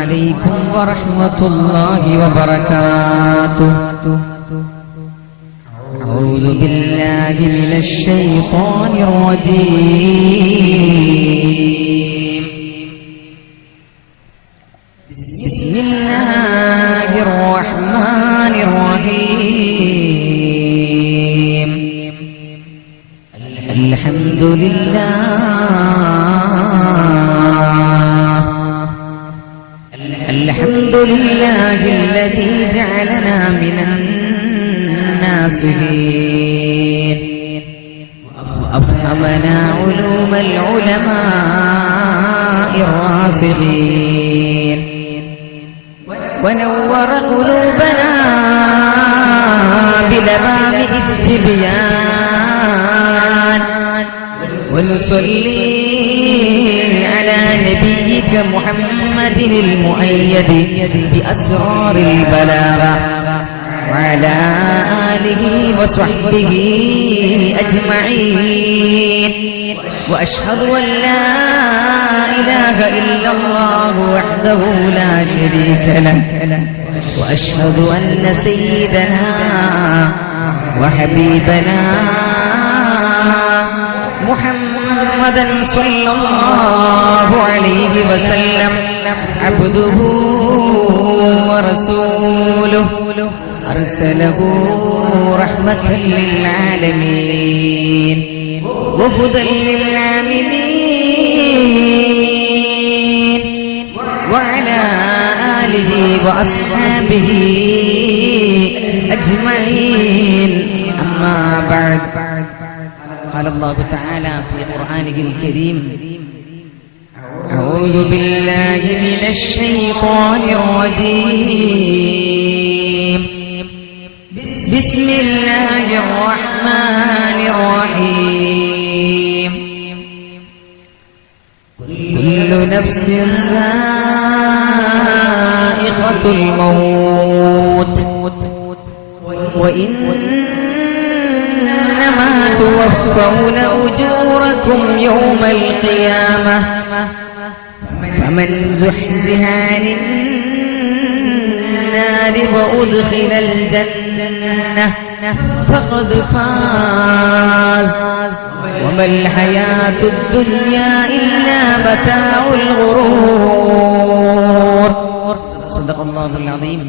عليكم ورحمة الله وبركاته. أعوذ بالله من الشيطان الرجيم. بسم الله الرحمن الرحيم. الحمد لله الذي جعلنا من الناصحين وأفهمنا علوم العلماء الراسخين ونور قلوبنا بلمام التبيان ونصلي على نبيك محمد المؤيد بأسرار البلاغة وعلى آله وصحبه أجمعين. وأشهد أن لا إله إلا الله وحده لا شريك له وأشهد أن سيدنا وحبيبنا محمدا صلى الله عليه وسلم عبده ورسوله أرسله رحمة للعالمين وهدى للعاملين وعلى آله وأصحابه أجمعين. أما بعد، قال الله تعالى في قرآنه الكريم: أعوذ بالله من الشيطان الرجيم. بسم الله الرحمن الرحيم. كل نفس ذائقة الموت وإنما توفون أجوركم يوم القيامة فمن زحزح عن النار وأدخل الجنة فقد فاز وما الحياة الدنيا إلا متاع الغرور. صدق الله العظيم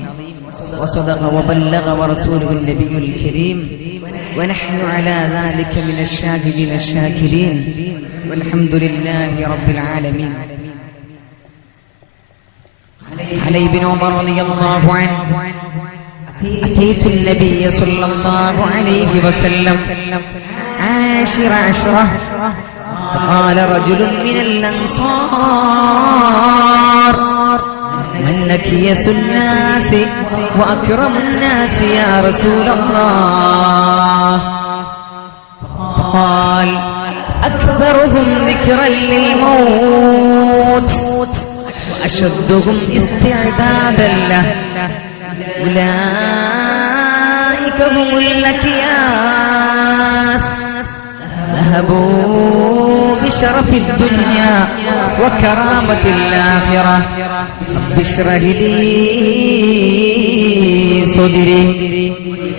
وصدق وبلغ ورسوله النبي الكريم ونحن على ذلك من الشاهدين الشاكرين والحمد لله رب العالمين. علي بن عمر رضي الله عنه: أتيت النبي صلى الله عليه وسلم عاشر عشرة فقال رجل من الأنصار: من نكيس الناس وأكرم الناس يا رسول الله؟ فقال: أكثرهم ذكرا للموت وأشدهم استعدادا له أولئك هم الأكياس ذهبوا بشرف الدنيا وكرامة الآخرة. رب اشرح لي صدري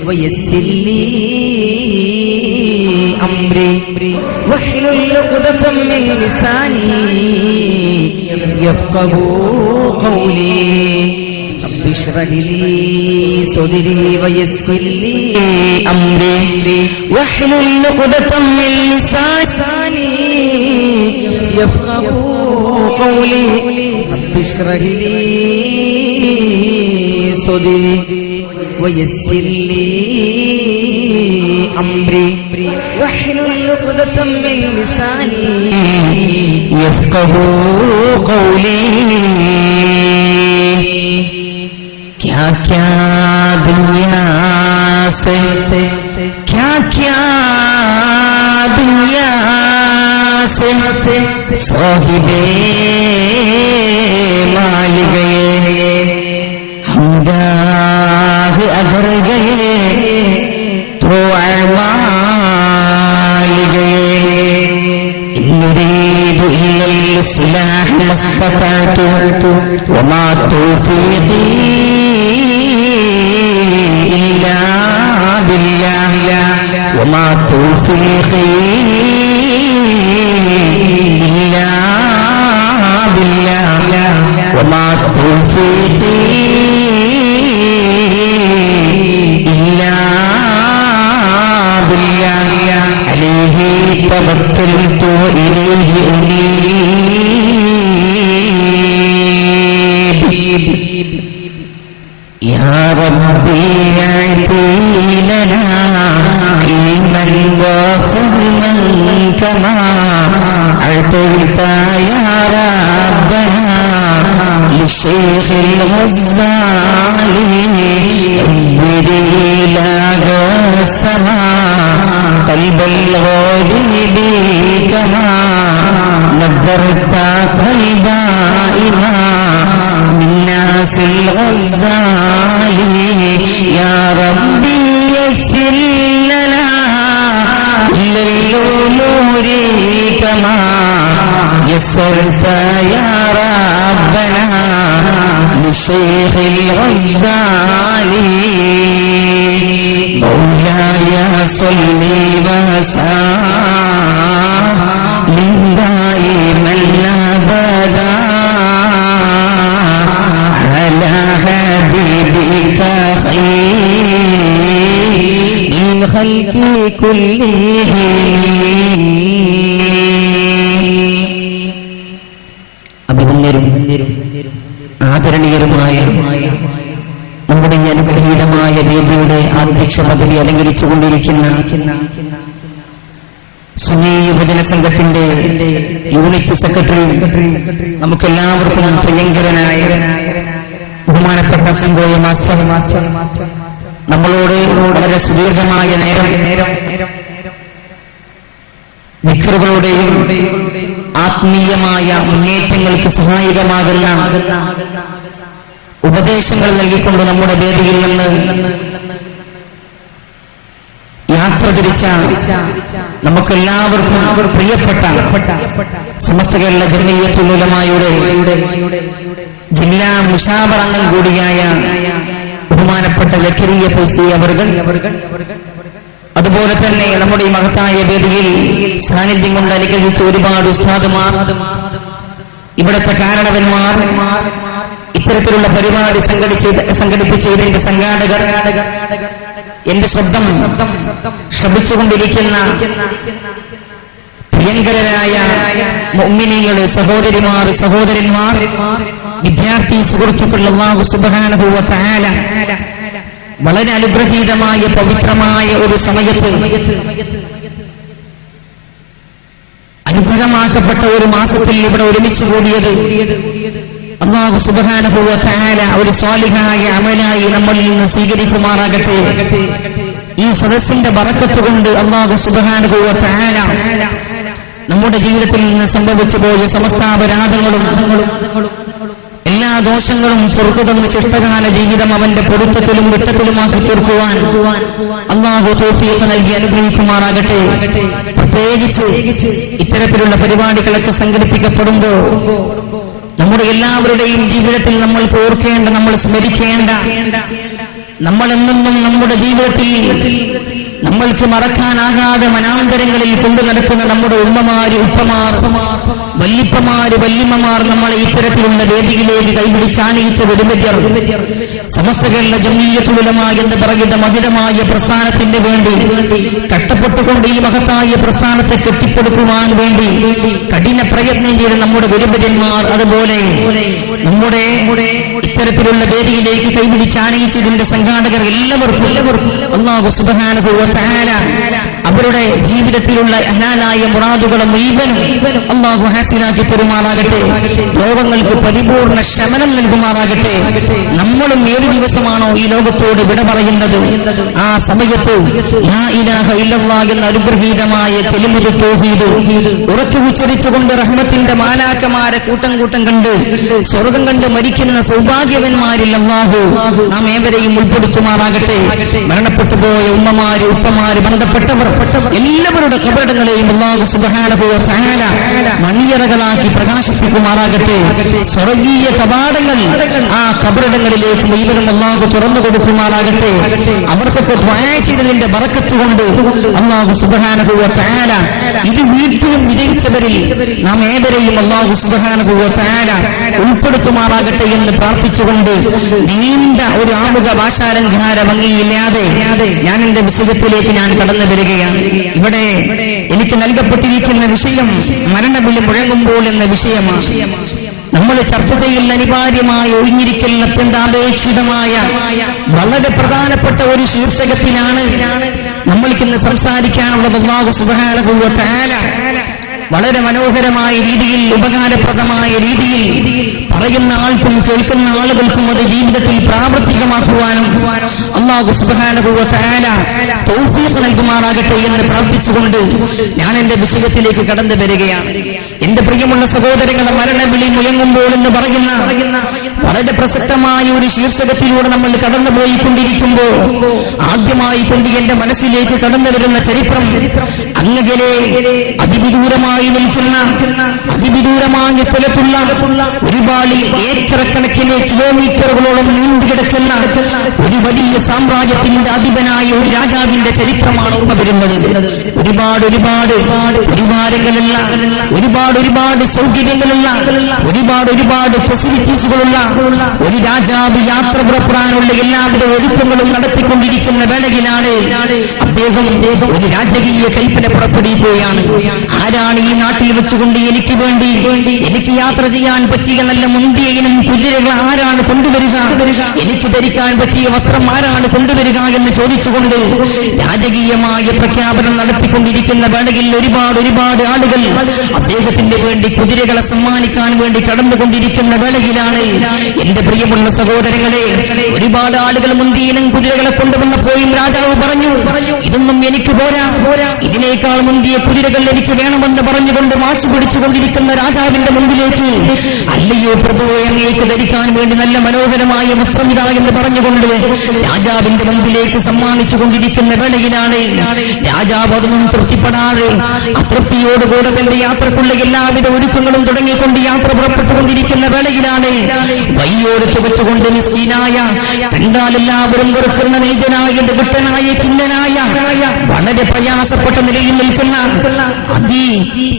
ويسر لي أمري واحلل عقدة من لساني يفقهوا قولي. رب اشرح لي صدري ويسر لي أمري واحلل عقدة من لساني يفقهوا قولي. رب اشرح لي صدري ويسر لي أمري واحلل عقدة من لساني يفقهوا قولي. क्या क्या दुनिया से क्या क्या दुनिया से साहिबे माल गए हमदाह अगर गए तो अमाल गए। नुरीदु इल्लल इस्लाह मस्ततअतु വമാ തൗഫീഖി ഇല്ലാ ബില്ലാഹ് വമാ തൗഫീഖി ഇല്ലാ ബില്ലാഹ് വമാ തൗഫീഖി ഇല്ലാ ബില്ലാഹ് അലൈഹി തവക്കൽതു വഇലൈഹി ഉനീബ് യാ റബ്ബി അഅ്തി ലനാ ഇൽമൻ വഫഹ്മൻ കമാ അഅ്തൈത യാ റബ്ബനാ للشيخ الغزالي انبري لاغ السماء قلب الغريب كما نظرت قلب إمام من ناس الغزالي يا ربي يسر لنا إلى الأمور كما يسرت يا ربنا للشيخ الغزالي مولاي صل وسلم دائما أبدا على حبيبك خير الخلق كلهم. ആദരണീയരുമായ നമ്മുടെ ഈ അനുഗ്രഹീതമായ വേദിയുടെ അധ്യക്ഷ പദവി അലങ്കരിച്ചുകൊണ്ടിരിക്കുന്ന സുന്നി യുവജന സംഘത്തിന്റെ യൂണിറ്റ് സെക്രട്ടറി, നമുക്കെല്ലാവർക്കും പ്രിയങ്കരനായ ബഹുമാനപ്പെട്ട സംഘോയ മാസ്റ്റർ നമ്മളോട് വളരെ സുദീർഘമായ നേരം ദിക്റുകളുടെയും ആത്മീയമായ മുന്നേറ്റങ്ങൾക്ക് സഹായകമാകുന്ന ഉപദേശങ്ങൾ നൽകിക്കൊണ്ട് നമ്മുടെ വേദിയിൽ നിന്ന് യാത്ര തിരിച്ച നമുക്കെല്ലാവർക്കും പ്രിയപ്പെട്ട സമസ്ത കേരള ജംഇയ്യത്തുൽ ഉലമായുടെ ജില്ലാ മുശാവറ അംഗം കൂടിയായ ബഹുമാനപ്പെട്ട സക്കരിയ ഫൈസി അവർകൾ, അതുപോലെ തന്നെ നമ്മുടെ ഈ മഹത്തായ വേദിയിൽ സാന്നിധ്യം കൊണ്ട് അനുഗ്രഹിച്ച ഒരുപാട് ഉസ്താദുമാർ, ഇവിടുത്തെ കാരണവന്മാർ, ഇത്തരത്തിലുള്ള പരിപാടി സംഘടിപ്പിച്ച ഇതിന്റെ സംഘാടകർ, എന്റെ ശബ്ദം ശ്രമിച്ചുകൊണ്ടിരിക്കുന്ന പ്രിയങ്കരരായ മുഅ്മിനീങ്ങളെ, സഹോദരിമാർ, സഹോദരന്മാർ, വിദ്യാർത്ഥി സുഹൃത്തുക്കൾ, അല്ലാഹു സുബ്ഹാനഹു വ തആല വളരെ അനുഗ്രഹീതമായ പവിത്രമായ ഒരു സമയത്ത്, അനുഗ്രഹമാക്കപ്പെട്ട ഒരു മാസത്തിൽ ഇവിടെ ഒരുമിച്ച് കൂടിയത് അല്ലാഹു സുബ്ഹാനഹു വ തആല ഒരു സ്വാലിഹായ അമലായി നമ്മളിൽ നിന്ന് സ്വീകരിക്കുമാറാകട്ടെ. ഈ സദസ്സിന്റെ ബറക്കത്ത് കൊണ്ട് അല്ലാഹു സുബ്ഹാനഹു വ തആല നമ്മുടെ ജീവിതത്തിൽ നിന്ന് സംഭവിച്ചു പോയ സമസ്ത അപരാധങ്ങളും എല്ലാ ദോഷങ്ങളും പുറത്തുതന്ന ശിഷ്ടകാല ജീവിതം അവന്റെ പൊരുത്തത്തിലും വിട്ടത്തിലുമാക്കി തീർക്കുവാൻ അല്ലാഹു തൗഫീഖ് നൽകി അനുഗ്രഹിക്കുമാറാകട്ടെ. പ്രത്യേകിച്ച് ഇത്തരത്തിലുള്ള പരിപാടികളൊക്കെ സംഘടിപ്പിക്കപ്പെടുമ്പോൾ നമ്മുടെ എല്ലാവരുടെയും ജീവിതത്തിൽ നമ്മൾ ഓർക്കേണ്ട, നമ്മൾ സ്മരിക്കേണ്ട, നമ്മൾ എന്നെന്നും നമ്മുടെ ജീവിതത്തിൽ നമ്മൾക്ക് മറക്കാനാകാതെ മനാന്തരങ്ങളിൽ കൊണ്ടു നടക്കുന്ന നമ്മുടെ ഉമ്മമാര്, ഉപ്പമാർ, വല്ലിപ്പമാര്, വല്ലിമ്മമാർ നമ്മളെ ഇത്തരത്തിലുള്ള വേദിയിലേക്ക് കൈപിടിച്ചാനയിച്ച വിടുമത്യർ, സമസ്ത കേരള ജംഇയ്യത്തുൽ ഉലമ എന്ന് പറയുന്ന മഹിതമായ പ്രസ്ഥാനത്തിന് വേണ്ടി കഷ്ടപ്പെട്ടുകൊണ്ട് ഈ മഹത്തായ പ്രസ്ഥാനത്തെ കെട്ടിപ്പടുക്കുവാൻ വേണ്ടി കഠിന പ്രയത്നം ചെയ്ത നമ്മുടെ ഗുരുഭജന്മാർ, അതുപോലെ നമ്മുടെ ഇത്തരത്തിലുള്ള വേദിയിലേക്ക് കൈപിടിച്ചാനയിച്ചതിന്റെ സംഘാടകർ എല്ലാവർക്കും അല്ലാഹു സുബ്ഹാനഹു വ തആല അവരുടെ ജീവിതത്തിലുള്ള ഹലാലായ മുറാദുകളും മുഴുവനും അല്ലാഹു ഹാസിലാക്കി തരുമാറാകട്ടെ. രോഗങ്ങൾക്ക് പരിപൂർണ ശമനം നൽകുമാറാകട്ടെ. നമ്മളും ഏഴ് ദിവസമാണോ ഈ ലോകത്തോട് വിട പറയുന്നത്, ആ സമയത്ത് ലാ ഇലാഹ ഇല്ലല്ലാഹ് എന്ന അനുഗ്രഹീതമായ കലിമത്തുൽ തൗഹീദ് ഉറച്ചു ഉച്ചരിച്ചുകൊണ്ട് റഹ്മത്തിന്റെ മാലാക്കമാരെ കൂട്ടം കൂട്ടം കണ്ട് സ്വർഗം കണ്ട് മരിക്കുന്ന സൗഭാഗ്യവന്മാരിൽ അല്ലാഹു നാം ഏവരെയും ഉൾപ്പെടുത്തുമാറാകട്ടെ. മരണപ്പെട്ടുപോയ ഉമ്മമാര്, ഉപ്പമാര്, ബന്ധപ്പെട്ടവർ എല്ലാവരുടെ ഖബറിടങ്ങളെയും അല്ലാഹു സുബ്ഹാനഹു വ തആല മണിയറകളാക്കി പ്രകാശിപ്പിക്കുമാറാകട്ടെ. സ്വർഗീയ കവാടങ്ങൾ ആ ഖബറിടങ്ങളിലേക്ക് മുഴുവനും അല്ലാഹു തുറന്നു കൊടുക്കുമാറാകട്ടെ. അവർക്കൊക്കെ ദുആ ചെയ്തതിന്റെ ബറക്കത്ത് കൊണ്ട് അല്ലാഹു സുബ്ഹാനഹു വ തആല ഇത് വീട്ടിലും വിജയിച്ചവരിൽ നാം ഏവരെയും അല്ലാഹു സുബ്ഹാനഹു വ തആല ഉൾപ്പെടുത്തുമാറാകട്ടെ എന്ന് പ്രാർത്ഥിച്ചുകൊണ്ട് നീണ്ട ഒരു ആമുഖ ഭാഷാലങ്കാര ഭംഗിയില്ലാതെ ഞാൻ എന്റെ വിഷയത്തിലേക്ക് ഞാൻ കടന്നു വരികയാണ്. ഇവിടെ എനിക്ക് നൽകപ്പെട്ടിരിക്കുന്ന വിഷയം മരണവിളി മുഴങ്ങുമ്പോൾ എന്ന വിഷയമാണ്. നമ്മൾ ചർച്ച ചെയ്യൽ അനിവാര്യമായ ഒഴിഞ്ഞിരിക്കൽ അത്യന്താപേക്ഷിതമായ വളരെ പ്രധാനപ്പെട്ട ഒരു ശീർഷകത്തിലാണ് നമ്മൾക്കിന്ന് സംസാരിക്കാനുള്ളത്. അല്ലാഹു സുബ്ഹാനഹു വ തആല വളരെ മനോഹരമായ രീതിയിൽ ഉപകാരപ്രദമായ രീതിയിൽ പറയുന്ന ആൾക്കും കേൾക്കുന്ന ആളുകൾക്കും അത് ജീവിതത്തിൽ പ്രാവർത്തികമാക്കുവാനും അല്ലാഹു സുബ്ഹാനഹു വ തആല തൗഫീഖ് നൽകുമാറാകട്ടെ എന്ന് പ്രാർത്ഥിച്ചുകൊണ്ട് ഞാൻ എന്റെ വിഷയത്തിലേക്ക് കടന്നു വരികയാണ്. എന്റെ പ്രിയമുള്ള സഹോദരങ്ങളെ, മരണവിളി മുഴങ്ങുമ്പോൾ എന്ന് പറയുന്ന വളരെ പ്രസക്തമായ ഒരു ശീർഷകത്തിലൂടെ നമ്മൾ കടന്നുപോയിക്കൊണ്ടിരിക്കുമ്പോൾ ആദ്യമായി കൊണ്ട് എന്റെ മനസ്സിലേക്ക് കടന്നു വരുന്ന ചരിത്രം അങ്ങകലെ അതിവിദൂരമായി നിൽക്കുന്ന അതിവിദൂരമായ സ്ഥലത്തുള്ള ഒരുപാട് ഏക്കറക്കണക്കിന് കിലോമീറ്ററുകളോളം നീണ്ടുകിടക്കുന്ന ഒരു വലിയ സാമ്രാജ്യത്തിന്റെ അധിപനായ ഒരു രാജാവിന്റെ ചരിത്രമാണ് ഓർമ്മ വരുന്നത്. ഒരുപാട് പരിവാരങ്ങളുള്ള ഒരുപാട് സൗകര്യങ്ങളുള്ള ഒരുപാട് ഫെസിലിറ്റീസുകളുള്ള ഒരു രാജാവ് യാത്ര പുറപ്പെടാനുള്ള എല്ലാവിധ ഒരുക്കങ്ങളും നടത്തിക്കൊണ്ടിരിക്കുന്ന വേളയിലാണ് അദ്ദേഹം ഒരു രാജകീയ കൽപ്പന പുറപ്പെടുവിക്കുകയാണ്. ആരാണ് ഈ നാട്ടിൽ വെച്ചുകൊണ്ട് എനിക്ക് വേണ്ടി എനിക്ക് യാത്ര ചെയ്യാൻ പറ്റിയ നല്ല മുന്തിയനും കുതിരകൾ ആരാണ് കൊണ്ടുവരിക, എനിക്ക് ധരിക്കാൻ പറ്റിയ വസ്ത്രം ആരാണ് കൊണ്ടുവരിക എന്ന് ചോദിച്ചുകൊണ്ട് രാജകീയമായ പ്രഖ്യാപനം നടത്തിക്കൊണ്ടിരിക്കുന്ന വേളയിൽ ഒരുപാട് ആളുകൾ അദ്ദേഹത്തിന് വേണ്ടി കുതിരകളെ സമ്മാനിക്കാൻ വേണ്ടി കടന്നുകൊണ്ടിരിക്കുന്ന വേളയിലാണ് എന്റെ പ്രിയമുള്ള സഹോദരങ്ങളെ, ഒരുപാട് ആളുകൾ മുന്തിയനും കുതിരകളെ കൊണ്ടുവന്നപ്പോഴും രാജാവ് പറഞ്ഞു, ഇതൊന്നും എനിക്ക് പോരാ, ഇതിനേക്കാൾ മുന്തിയ കുതിരകൾ എനിക്ക് വേണമെന്ന് പറഞ്ഞുകൊണ്ട് വാശി പിടിച്ചുകൊണ്ടിരിക്കുന്ന രാജാവിന്റെ മുമ്പിലേക്ക്, അല്ലയോ പ്രഭു, അങ്ങേക്ക് ധരിക്കാൻ വേണ്ടി നല്ല മനോഹരമായ വസ്ത്രമിത എന്ന് പറഞ്ഞുകൊണ്ട് രാജാവിന്റെ മുമ്പിലേക്ക് സമ്മാനിച്ചു കൊണ്ടിരിക്കുന്ന വേളയിലാണ് രാജാവ് അതൊന്നും തൃപ്തിപ്പെടാതെ അതൃപ്തിയോടുകൂടെ തന്റെ യാത്രക്കുള്ള എല്ലാവിധ ഒരുക്കങ്ങളും തുടങ്ങിക്കൊണ്ട് യാത്ര പുറപ്പെട്ടുകൊണ്ടിരിക്കുന്ന വേളയിലാണ് വയ്യോടുത്ത് വെച്ചുകൊണ്ട് മിസ്കീനായ കണ്ടാലെല്ലാവരും വെറുക്കുന്ന നീചനായ ദുഷ്ടനായ കിന്നനായ വളരെ പ്രയാസപ്പെട്ട നിലയിൽ നിൽക്കുന്ന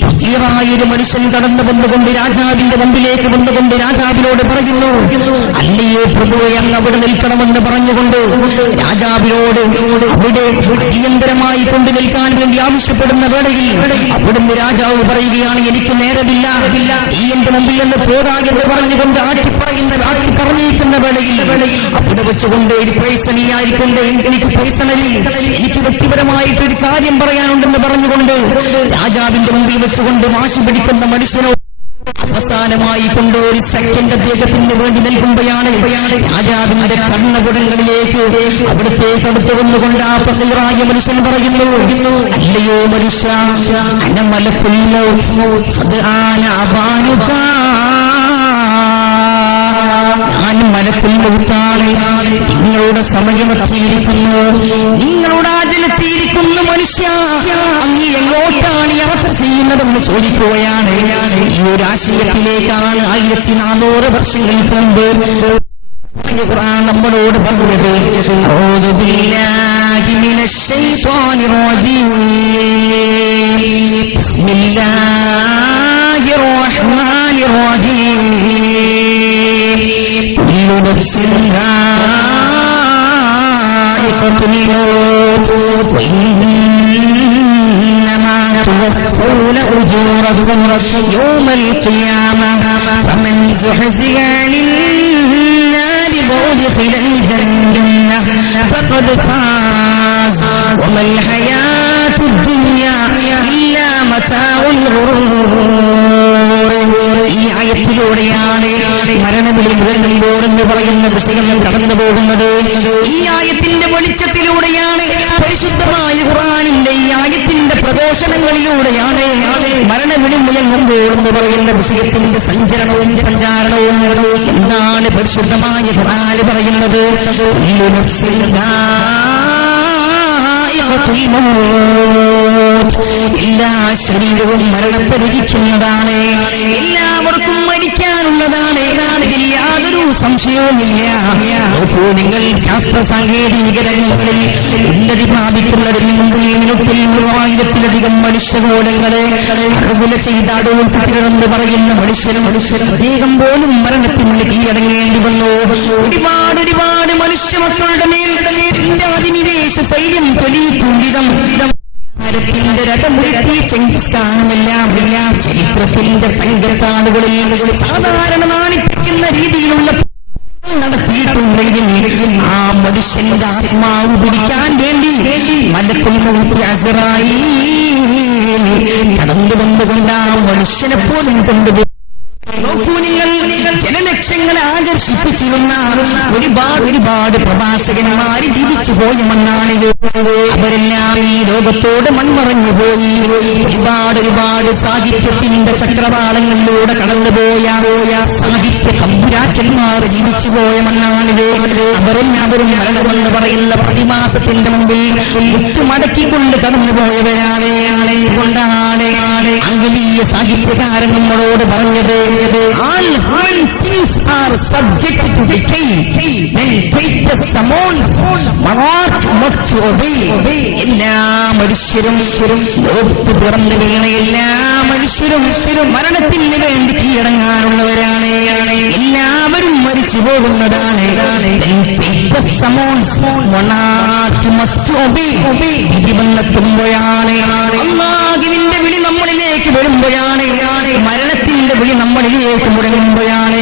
ഫക്കീറായ ഒരു മനുഷ്യൻ കടന്നു വന്നുകൊണ്ട് രാജാവിന്റെ മുമ്പിലേക്ക് വന്നുകൊണ്ട് രാജാവിനോട് പറയുന്നു, അല്ലയോ പ്രഭു, അങ്ങ് അവിടെ നിൽക്കണമെന്ന് പറഞ്ഞുകൊണ്ട് രാജാവിനോട് അവിടെ അടിയന്തരമായി കൊണ്ടു നിൽക്കാൻ വേണ്ടി ആവശ്യപ്പെടുന്ന വേളയിൽ അവിടുന്ന് രാജാവ് പറയുകയാണ്, എനിക്ക് നേരമില്ല, ഈ എന്റെ മുമ്പിൽ നിന്ന് പോരാ എന്ന് പറഞ്ഞുകൊണ്ട് പറഞ്ഞിരിക്കുന്ന വേളയിൽ അവിടെ വെച്ചുകൊണ്ട് ഒരു പേഴ്സണിയായിക്കൊണ്ട് എനിക്ക് വ്യക്തിപരമായിട്ടൊരു കാര്യം പറയാനുണ്ടെന്ന് പറഞ്ഞുകൊണ്ട് രാജാവിന്റെ മുമ്പിൽ വെച്ചുകൊണ്ട് വാശി പിടിക്കുന്ന മനുഷ്യനോട് അവസാനമായി കൊണ്ട് ഒരു സെക്കൻഡ് അദ്ദേഹത്തിന് വേണ്ടി നൽകുമ്പോഴാണ് രാജാവിന്റെ കർണപുടങ്ങളിലേക്ക് അവിടത്തേക്ക് അടുത്ത് വന്നുകൊണ്ട് ആ ഫഖീറായ മനുഷ്യൻ പറയുന്നു, അല്ലയോ മനുഷ്യ, ഞാൻ മലക്കുൽ മൗത്താണ്, നിങ്ങളുടെ സമയമെത്തിയിരിക്കുന്നു, നിങ്ങളുടെ ആജലെത്തിയിരിക്കുന്നു മനുഷ്യ, അങ്ങ് എങ്ങോട്ടാണ് യാത്ര ചെയ്യുന്നതെന്ന് ചോദിക്കുകയാണ്. ഈ ഒരു ആശയത്തിലേക്കാണ് 1400 വർഷങ്ങൾക്ക് മുമ്പ് ഖുർആൻ നമ്മളോട് പറഞ്ഞത്. അഊദു ബില്ലാഹി മിനശ് ശൈത്വാനിർ റജീം, ബിസ്മില്ലാഹിർ റഹ്മാനിർ റഹീം, കുല്ലു നഫ്സിൻ ദാഇഖത്തുൽ മൗത്ത് വഇന്നമാ തുവഫൗന ഉജൂറക്കും യൗമൽ ഖിയാമഹ ഫമൻ സുഹ്സിഹ وأدخل الجنة فقد فاز وما الحياة الدنيا إلا متاع الغرور. ഈ ആയത്തിലൂടെയാണ് മരണവിളി മുഴങ്ങുമ്പോഴെന്ന് പറയുന്ന വിഷയം കടന്നു പോകുന്നത്. ഈ ആയത്തിന്റെ വെളിച്ചത്തിലൂടെയാണ്, പരിശുദ്ധമായ ഖുർആനിന്റെ ഈ ആയത്തിന്റെ പ്രഘോഷണങ്ങളിലൂടെയാണ് മരണവിളി മുഴങ്ങുമ്പോൾ എന്ന് പറയുന്ന വിഷയത്തിന്റെ സഞ്ചാരണവും എന്താണ് പരിശുദ്ധമായ ഖുർആൻ പറയുന്നത്. എല്ലാ ശരീരവും മരണത്തെ രുചിക്കുന്നതാണ്, എല്ലാവർക്കും മരിക്കാനുള്ളതാണ്, ഇതിൽ യാതൊരു സംശയവുമില്ല. നിങ്ങൾ ശാസ്ത്ര സാങ്കേതിക രംഗങ്ങളിൽ ഉന്നതി പ്രാപിക്കുന്നതിന് മുമ്പ് ഈ മിനിറ്റിൽ 1000-ലധികം മനുഷ്യകോലങ്ങളെ അടുവില ചെയ്ത അടൂർത്തിരമെന്ന് പറയുന്ന മനുഷ്യനും അദ്ദേഹം പോലും മരണത്തിന് കീഴടങ്ങേണ്ടി വന്നു. ഒരുപാട് മനുഷ്യമക്കളുടെ മേൽ അധിനിവേശ സൈന്യം തൊലിതുണ്ടിതം ത്തിന്റെ രഥമുരുട്ടി ചെങ്കിസ്ഥാനമെല്ലാം ചരിത്രത്തിന്റെ സംഘത്താളുകളിൽ സാധാരണ നാണിപ്പിക്കുന്ന രീതിയിലുള്ള നടത്തിയിട്ടുണ്ടെങ്കിൽ ആ മനുഷ്യന്റെ ആത്മാവ് പിടിക്കാൻ വേണ്ടി മലക്കുൽ മൗത്ത് അസ്റായീൽ കടന്നുകൊണ്ടുകൊണ്ട് ആ മനുഷ്യനെ പോലും കൊണ്ടുപോയി. നോക്കൂ, നിങ്ങൾ ജനലക്ഷങ്ങളെ ആകർഷിപ്പിച്ചിരുന്ന ഒരുപാട് പ്രഭാഷകന്മാര് ജീവിച്ചു പോയ മണ്ണാണിത്. അവരെല്ലാം ഈ ലോകത്തോട് മൺമറഞ്ഞു പോയി. ഒരുപാട് സാഹിത്യത്തിന്റെ ചക്രവാളങ്ങളിലൂടെ കടന്നുപോയ സാഹിത്യ തമ്പുരാക്കന്മാർ ജീവിച്ചു പോയ മണ്ണാണിത്. അവരെല്ലാവരും മരണമെന്ന് പറയുന്ന പ്രതിമാസത്തിന്റെ മുമ്പിൽ മുട്ടുമടക്കിക്കൊണ്ട് കടന്നുപോയവരാണ്. കൊണ്ടാണ് ആംഗലീയ സാഹിത്യകാരൻ നമ്മളോട് പറഞ്ഞത്, all human things are subject to decay, when greatest amounts monarch must obey. എല്ലാ മനുഷ്യരും ലോകത്ത് പിറന്നു വീണ എല്ലാ മനുഷ്യരും മരണത്തിന് വേണ്ടി കീഴടങ്ങാനുള്ളവരാണ്. എല്ലാവരും മരിച്ചു പോകുന്നതാണ്. monarch must obey. വിധിവന്നെത്തുമ്പോഴാണ്, അല്ലാഹുവിന്റെ വിളി നമ്മളിലേക്ക് വരുമ്പോഴാണ്, മരണത്തിന്റെ വിളി നമ്മളിലേക്ക് മുടങ്ങുമ്പോഴാണ്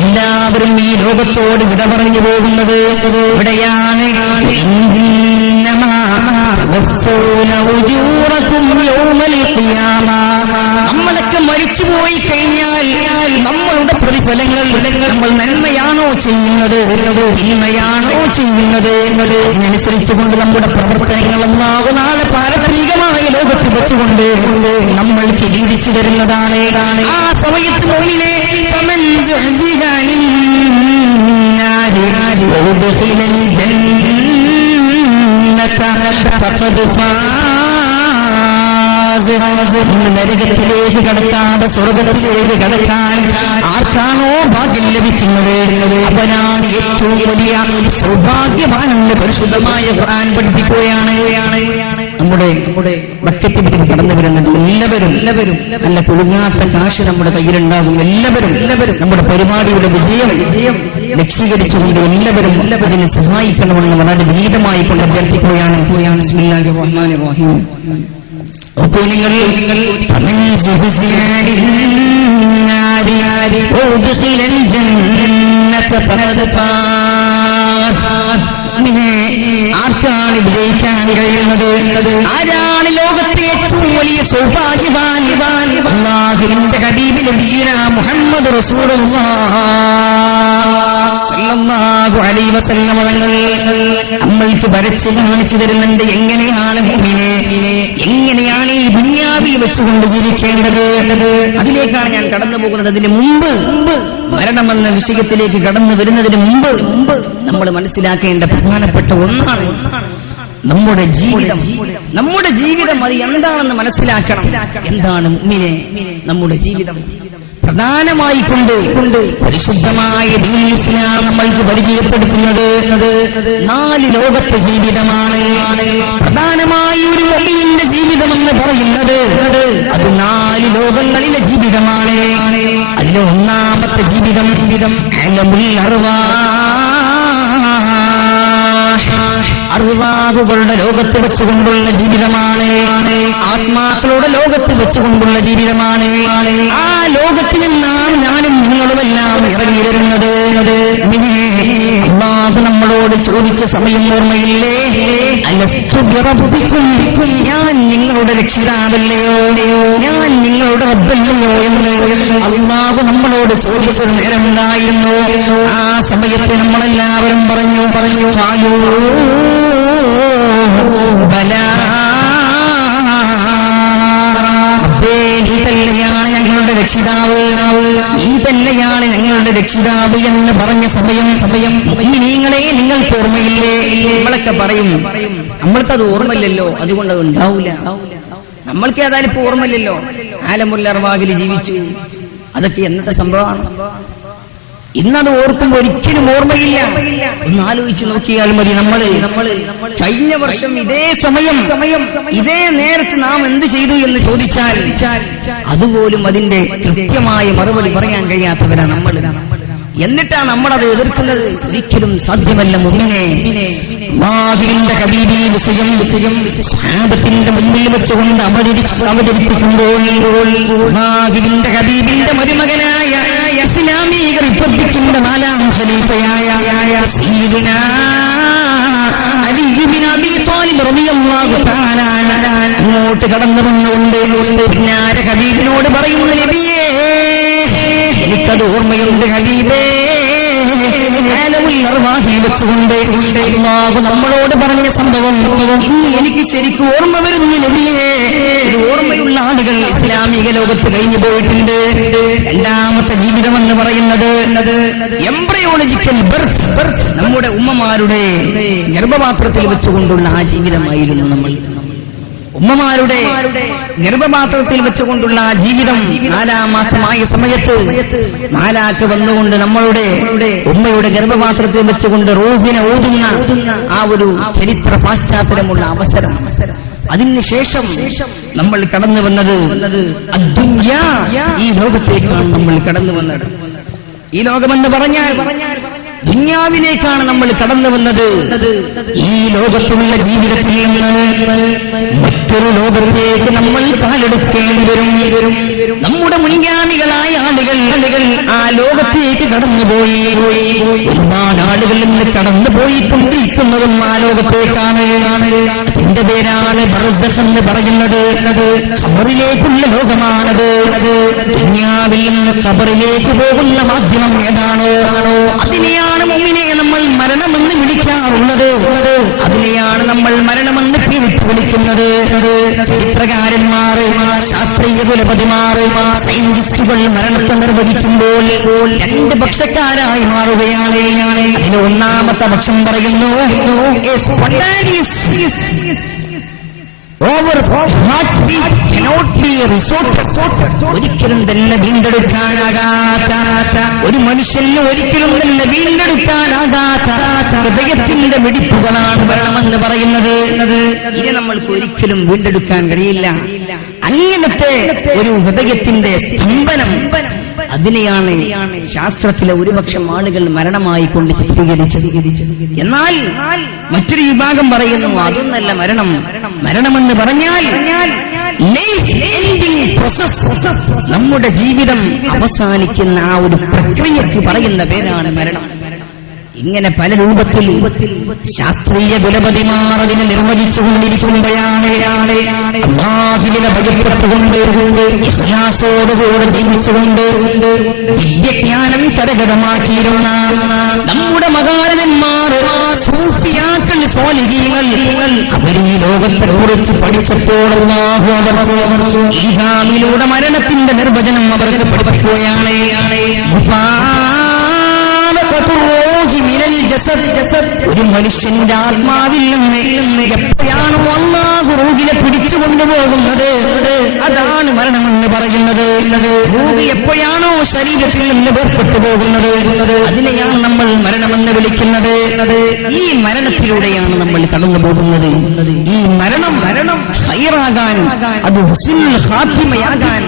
എല്ലാവരും ഈ ലോകത്തോട് വിട പറഞ്ഞു പോകുന്നത്. ഇവിടെയാണ് നമ്മളൊക്കെ മരിച്ചുപോയി കഴിഞ്ഞാൽ നമ്മളുടെ പ്രതിഫലങ്ങൾ നമ്മൾ നന്മയാണോ ചെയ്യുന്നത്, തിന്മയാണോ ചെയ്യുന്നത് ഇതിനനുസരിച്ചുകൊണ്ട് നമ്മുടെ പ്രവർത്തനങ്ങൾ നാളെ പാരത്രികമായ ലോകത്ത് വെച്ചുകൊണ്ട് നമ്മൾ കിരീടിച്ചു തരുന്നതാണ്. ആ സമയത്ത് മുന്നിലെ നരകത്തിലേക്ക് കടക്കാതെ സ്വർഗത്തിലേക്ക് കടക്കാൻ ആർക്കാണോ ഭാഗ്യം ലഭിക്കുന്നത് അവനാണ് ഏറ്റവും വലിയ സൗഭാഗ്യവാനെന്ന് പരിശുദ്ധമായ ഖുർആൻ പഠിപ്പിക്കുകയാണ്. നമ്മുടെ ബക്കറ്റിൽ കടന്നു വരുന്നത് എല്ലാവരും നല്ല കുടുങ്ങാത്ത കാശ് നമ്മുടെ കയ്യിലുണ്ടാകും. എല്ലാവരും നമ്മുടെ പരിപാടിയുടെ വിജയം ലക്ഷീകരിച്ചുകൊണ്ട് എല്ലാവരും അതിനെ സഹായിക്കണമെന്ന് വളരെ വിനീതമായി കൊണ്ട് അഭ്യർത്ഥിക്കുകയാണ്. ബിസ്മില്ലാഹിർ റഹ്മാനിർ റഹീം. നിങ്ങൾ ആർക്കാണ് വിജയിക്കാൻ കഴിയുന്നത്? ആരാണ് ലോകത്തെ ഏറ്റവും വലിയ സൗഭാഗ്യവാൻ? അല്ലാഹുവിന്റെ ഹബീബ് നബിയുനാ മുഹമ്മദ് റസൂലുള്ളാഹി സ്വല്ലല്ലാഹു അലൈഹി വസല്ലം തങ്ങൾ നമ്മൾക്ക് വരച്ച് കാണിച്ചു തരുന്നുണ്ട് എങ്ങനെയാണ് മുഅ്മിനെ, എങ്ങനെയാണ് ഈ ദുനിയാവിൽ വെച്ചുകൊണ്ട് ജീവിക്കേണ്ടത്. അതിലേക്കാണ് ഞാൻ കടന്നു പോകുന്നത്. അതിന് മുമ്പ് മരണമെന്ന വിഷയത്തിലേക്ക് കടന്നു വരുന്നതിന് മുമ്പ് നമ്മൾ മനസ്സിലാക്കേണ്ട പ്രധാനപ്പെട്ട ഒന്നാണ് നമ്മുടെ ജീവിതം. അത് എന്താണെന്ന് മനസ്സിലാക്കണം. എന്താണ് മുഅ്മിനെ നമ്മുടെ ജീവിതം? പ്രധാനമായി കൊണ്ട് പരിശുദ്ധമായ ദീനുൽ ഇസ്ലാം നമ്മൾക്ക് പരിചയപ്പെടുത്തുന്നത് 4 ലോകത്തെ ജീവിതമാണ്. പ്രധാനമായി ഒരു മുഅ്മിനിന്റെ ജീവിതമെന്ന് പറയുന്നത് അത് 4 ലോകങ്ങളിലെ ജീവിതമാണ്. അതിലെ ഒന്നാമത്തെ ജീവിതം അലമുൽ അർവാഹുകളുടെ ലോകത്ത് വെച്ചുകൊണ്ടുള്ള ജീവിതമാണ്. ആത്മാക്കളുടെ ലോകത്ത് വെച്ചുകൊണ്ടുള്ള ജീവിതമാണ്. ആ ലോകത്തിൽ നിന്നാണ് ഞാനും നിങ്ങളുമെല്ലാം ഇറങ്ങി വരുന്നത്. അല്ലാഹു നമ്മളോട് ചോദിച്ച സമയം ഓർമ്മയില്ലേ? അലസ്തു ബിറബ്ബിക്കും, ഞാൻ നിങ്ങളുടെ രക്ഷിതാവല്ലയോ, ഞാൻ നിങ്ങളുടെ റബ്ബല്ലയോ എന്ന് അല്ലാഹു നമ്മളോട് ചോദിച്ചൊരു നേരം ഉണ്ടായിരുന്നു. ആ സമയത്ത് നമ്മളെല്ലാവരും പറഞ്ഞു ബലാ, നീ തന്നെയാണ് ഞങ്ങളുടെ രക്ഷിതാവ്, നീ തന്നെയാണ് ഞങ്ങളുടെ രക്ഷിതാവ് എന്ന് പറഞ്ഞ സമയം മുഅ്മിനീങ്ങളെ നിങ്ങൾക്ക് ഓർമ്മയില്ലേ? നമ്മളൊക്കെ പറയും നമ്മൾക്കത് ഓർമ്മയില്ലല്ലോ, അതുകൊണ്ട് അത് ഉണ്ടാവില്ല. നമ്മൾക്ക് ഏതായാലും ഇപ്പൊ ഓർമ്മയില്ലല്ലോ, ആലമുൽ അർവാഹിൽ ജീവിച്ചു, അതൊക്കെ എന്നത്തെ സംഭവമാണ്. ഇന്നത് ഓർക്കുമ്പോൾ ഒരിക്കലും ഓർമ്മയില്ല. ഒന്ന് ആലോചിച്ച് നോക്കിയാൽ മതി. നമ്മള് കഴിഞ്ഞ വർഷം ഇതേ സമയം ഇതേ നേരത്ത് നാം എന്ത് ചെയ്തു എന്ന് ചോദിച്ചാൽ അതുപോലും അതിന്റെ കൃത്യമായ മറുപടി പറയാൻ കഴിയാത്തവരാണ് നമ്മൾ. എന്നിട്ടാണ് നമ്മളത് എതിർക്കുന്നത്. ഒരിക്കലും സാധ്യമല്ല. മുഅ്മിനേ, അല്ലാഹുവിന്റെ ഹബീബിൽ വിഷയം സ്വഹാബത്തിന്റെ മുന്നിൽ വെച്ചുകൊണ്ട് അവതരിപ്പിക്കുമ്പോൾ അല്ലാഹുവിന്റെ ഹബീബിന്റെ മരുമകനായ ഇസ്ലാമിക റിപ്പബ്ലിക്കിന്റെ 4ാം ഖലീഫയായ സയ്യിദുനാ അലി ഇബ്നു അബീ ത്വാലിബ് റളിയല്ലാഹു തആല അങ്ങോട്ട് കടന്നു വന്നുകൊണ്ട് പിന്നാലെ ഹബീബിനോട് പറയുന്നു, നബിയേ, എനിക്കത് ഓർമ്മയുണ്ട് ഹബീബേ, ആലമുൽ അർവാഹിൽ വെച്ചുകൊണ്ട് അല്ലാഹു നമ്മളോട് പറഞ്ഞ സംഭവം ഇന്ന് എനിക്ക് ശരിക്കും ഓർമ്മ വരുന്നു നബിയേ. ഓർമ്മയുള്ള ആളുകൾ ഇസ്ലാമിക ലോകത്ത് കഴിഞ്ഞു പോയിട്ടുണ്ട്. രണ്ടാമത്തെ ജീവിതം എന്ന് പറയുന്നത് എംബ്രയോളജിക്കൽ ബർത്ത്, നമ്മുടെ ഉമ്മമാരുടെ ഗർഭപാത്രത്തിൽ വെച്ചുകൊണ്ടുള്ള ആ ജീവിതമായിരുന്നു. നമ്മൾ ഉമ്മമാരുടെ ഗർഭപാത്രത്തിൽ വെച്ചുകൊണ്ടുള്ള ജീവിതം 4ാം മാസമായ സമയത്ത് മാലാഖ് വന്നുകൊണ്ട് നമ്മളുടെ ഉമ്മയുടെ ഗർഭപാത്രത്തിൽ വെച്ചുകൊണ്ട് റൂഹിനെ ഊതുന്ന ആ ഒരു ചരിത്ര പാശ്ചാത്തലമുള്ള അവസരം. അതിനുശേഷം നമ്മൾ കടന്നു വന്നത് അദ്ദുനിയാ, ഈ ലോകത്തേക്കാണ് നമ്മൾ കടന്നു വന്നത്. ഈ ലോകമെന്ന് പറഞ്ഞാൽ ദുനിയാവിലേക്കാണ് നമ്മൾ കടന്നു വന്നത്. ഈ ലോകത്തുള്ള ജീവിതത്തിൽ നിന്ന് മറ്റൊരു ലോകത്തേക്ക് നമ്മൾ കാലെടുക്കേണ്ടി വരും. നമ്മുടെ മുൻഗാമികളായ ആളുകൾ ആ ലോകത്തേക്ക് കടന്നുപോയി. ഒരുപാട് ആളുകൾ ഇന്ന് കടന്നുപോയിക്കൊണ്ടിരിക്കുന്നതും ആ ലോകത്തേക്കാണ്. അതിന്റെ പേരാണ് ബർസഖ് എന്ന് പറയുന്നത്. ഖബറിലേക്കുള്ള ലോകമാണത്. ദുനിയാവിൽ നിന്ന് ഖബറിലേക്ക് പോകുന്ന മാധ്യമം ഏതാണോ അതിനെയാണ് മുഅ്മിനെ നമ്മൾ മരണമെന്ന് വിളിക്കാറുള്ളത്. അതിനെയാണ് നമ്മൾ മരണമെന്ന് വിളിക്കുന്നത്. ചരിത്രകാരന്മാർ, ശാസ്ത്രീയ കുലപതിമാർ, സയന്റിസ്റ്റുകൾ മരണത്തെ നിർവഹിക്കുമ്പോൾ 2 പക്ഷക്കാരായി മാറുകയാണ്. അതിന് ഒന്നാമത്തെ പക്ഷം പറയുന്നു ഒരിക്കലും തന്നെ വീണ്ടെടുക്കാനാകാത്ത, ഒരു മനുഷ്യന് ഒരിക്കലും തന്നെ വീണ്ടെടുക്കാനാകാത്ത ഹൃദയത്തിന്റെ വെടിപ്പുകളാണ് മരണമെന്ന് പറയുന്നത്. ഇത് നമ്മൾക്ക് ഒരിക്കലും വീണ്ടെടുക്കാൻ കഴിയില്ല. അങ്ങനത്തെ ഒരു ഹൃദയത്തിന്റെ സ്തംഭനം, അതിനെയാണ് ശാസ്ത്രത്തിലെ ഒരുപക്ഷം ആളുകൾ മരണമായി കൊണ്ട് ചിത്രീകരിച്ചത്. എന്നാൽ മറ്റൊരു വിഭാഗം പറയുന്നു അതൊന്നല്ല മരണം. മരണമെന്ന് പറഞ്ഞാൽ നമ്മുടെ ജീവിതം അവസാനിക്കുന്ന ആ ഒരു പ്രക്രിയക്ക് പറയുന്ന പേരാണ് മരണം. ഇങ്ങനെ പല രൂപത്തിൽ ശാസ്ത്രീയ കുലപതിമാർ അതിനെ നിർവചിച്ചുകൊണ്ടിരിക്കുമ്പോഴാണ് അല്ലാഹുവിനെ ഭയപ്പെട്ടുകൊണ്ട് ഇഖ്ലാസോടുകൂടെ ജീവിച്ചുകൊണ്ട് ദിവ്യജ്ഞാനം കരഗതമാക്കിയിരുന്ന നമ്മുടെ മഹാരഥന്മാർ, സൂഫിയാക്കൾ, സ്വാലിഹീങ്ങൾ, അവർ ഈ ലോകത്തെ കുറിച്ച് പഠിച്ചപ്പോൾ അല്ലാഹു അവർക്ക് ഈഹാമിലൂടെ മരണത്തിന്റെ നിർവചനം അവർക്ക് പഠിപ്പിക്കുകയാണ്. ഒരു മനുഷ്യന്റെ ആത്മാവിൽ നിന്ന് എപ്പോഴാണോ അല്ലാഹു റൂഹിനെ പിടിച്ചുകൊണ്ടുപോകുന്നത് അതാണ് മരണമെന്ന് പറയുന്നത്. റൂഹ് എപ്പോഴാണോ ശരീരത്തിൽ നിന്ന് വേർപെട്ടു പോകുന്നത് അതിനെയാണ് നമ്മൾ മരണമെന്ന് വിളിക്കുന്നത്. ഈ മരണത്തിലൂടെയാണ് നമ്മൾ കടന്നു പോകുന്നത്. ഈ മരണം ഖൈറാകാൻ, അത് ഹുസ്നുൽ ഖാത്തിമയാകാൻ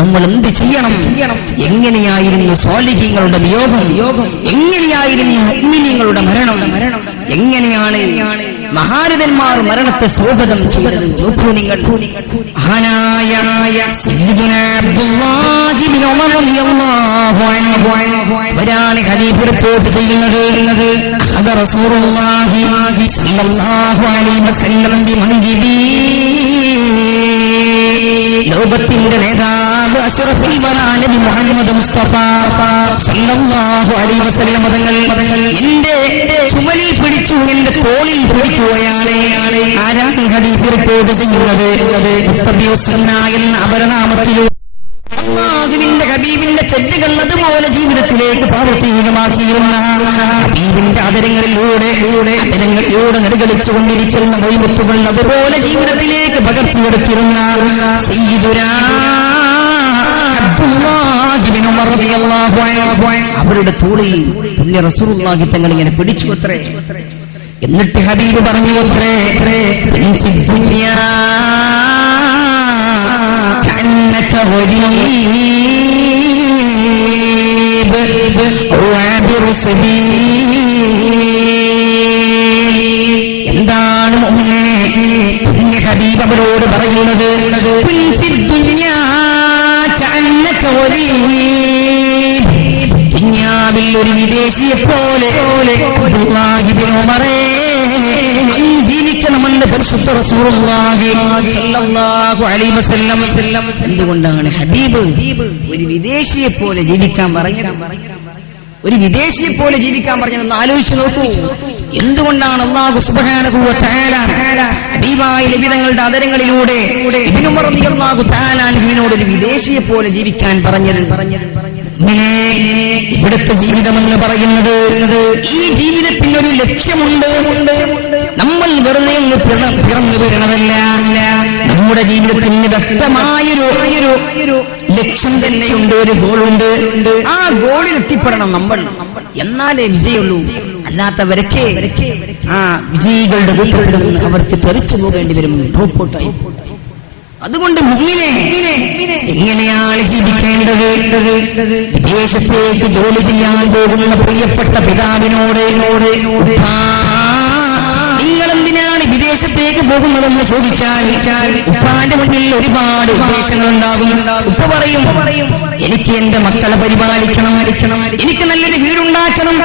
നമ്മൾ എന്ത് ചെയ്യണം? എങ്ങനെയായിരുന്നു സ്വാലിഹീങ്ങളുടെ വിയോഗം? എങ്ങനെയായിരുന്നു മുഅ്മിനീങ്ങളുടെ മരണം? എങ്ങനെയാണ് മഹാരഥന്മാർ മരണത്തെ സ്വാഗതം ചെയ്തത്? നോക്കൂ നിങ്ങൾ. മഹാനായ സയ്യിദുനാ അബ്ദുല്ലാഹി ഇബ്നു ഉമർ റളിയല്ലാഹു അൻഹു അവരാണ് ഹദീസ് റിപ്പോർട്ട് ചെയ്യുന്നത്. അഹദ റസൂലുള്ളാഹി സ്വല്ലല്ലാഹു അലൈഹി വസല്ലം ബിമൻജിബി, ലോകത്തിന്റെ നേതാവ് അഷ്റഫുൽ വറാ നബി മുഹമ്മദ് മുസ്തഫ സ്വല്ലല്ലാഹു അലൈഹി വസല്ലം തങ്ങൾ എന്റെ ചുമലിൽ പിടിച്ചു, എന്റെ തോളിൽ പിടിക്കുകയാണ്. ആരാണ് ഹദീസ് റിപ്പോർട്ട് ചെയ്യുന്നത്? എന്ന അപരനാമത്തിലൂടെ അല്ലാഹുവിന്റെ ഹബീബിന്റെ ചെല്ലുകൾ അതുപോലെ ജീവിതത്തിലേക്ക് പ്രാവർത്തികമാക്കിയിരുന്ന ഹബീബിന്റെ അതരങ്ങളിലൂടെ നിർഗളിച്ചുകൊണ്ടിരിക്കുന്ന മൊയ്മുത്തുകൾ അതുപോലെ ജീവിതത്തിലേക്ക് പകർത്തിയെടുത്തിരുന്ന സയ്യിദുനാ അബ്ദുല്ലാഹി ഇബ്നു ഉമർ റളിയല്ലാഹു അൻഹു അവരുടെ തോളിൽ പുണ്യ റസൂലുള്ളാഹി തങ്ങൾ ഇങ്ങനെ പിടിച്ചു അത്രേ. എന്നിട്ട് ഹബീബ് പറഞ്ഞു അത്രേ, ദുനിയാ കഅന്നക ഗരീബ് ഔ ആബിറു സബീൽ. എന്താണ് മുഅ്മിനേ പുണ്യ ഹബീബ് അവരോട് പറയുന്നത്? ദുനിയാ കഅന്നക ഗരീബ്, ദുനിയാവിൽ ഒരു വിദേശിയെ പോലെ അബ്ദുല്ലാഹി ഇബ്നു ഉമറേ ജീവിക്കണമെന്ന് പരിശുദ്ധ റസൂലുള്ളാഹി സ്വല്ലല്ലാഹു അലൈഹി വസല്ലം. എന്തുകൊണ്ടാണ് ഹബീബ് ഒരു വിദേശിയെ പോലെ ജീവിക്കാൻ പറഞ്ഞത്? ഒരു വിദേശിയെ പോലെ ജീവിക്കാൻ പറഞ്ഞതെന്ന് ആലോചിച്ച് നോക്കൂ. എന്തുകൊണ്ടാണ് അല്ലാഹു സുബ്ഹാനഹു വ തആല ഹബീബായ നബി തങ്ങളുടെ അതരങ്ങളിലൂടെ ഇബ്നു ഉമർ റളിയല്ലാഹു തആല അൻഹുവിനോട് ഒരു വിദേശിയെ പോലെ ജീവിക്കാൻ പറഞ്ഞത്? ഇവിടുത്തെ ജീവിതമെന്ന് പറയുന്നത് ഈ ജീവിതത്തിന് ഒരു ലക്ഷ്യമുണ്ട്. നമ്മൾ വെറുതെ പിറന്നു വീരണതല്ല. നമ്മുടെ ജീവിതത്തിന് വ്യക്തമായൊരു ലക്ഷ്യം തന്നെയുണ്ട്, ഒരു ഗോളുണ്ട്. ആ ഗോളിൽ എത്തിപ്പെടണം നമ്മൾ, എന്നാലേ വിജയുള്ളൂ. അല്ലാത്തവരൊക്കെ ആ വിജയികളുടെ കൂട്ടത്തിൽ നിന്ന് അവർക്ക് തെറിച്ചു പോകേണ്ടി വരും, ഡ്രോപ്പൗട്ടായി. അതുകൊണ്ട് മുഅ്മിനേ എങ്ങനെയാണ് ജീവിക്കേണ്ടത്? വിദേശത്തേക്ക് ജോലി ചെയ്യാൻ പോകുന്ന പ്രിയപ്പെട്ട പിതാവിനോട് നിങ്ങൾ എന്തിനാണ് വിദേശത്തേക്ക് പോകുന്നതെന്ന് ചോദിച്ചാൽ ഉപ്പാന്റെ മുന്നിൽ ഒരുപാട് ഉദ്ദേശങ്ങൾ ഉണ്ടാകും. ഉപ്പ പറയും, എനിക്ക് എന്റെ മക്കളെ പരിപാലിക്കണം, എനിക്ക് നല്ലൊരു വീടുണ്ടാക്കണം.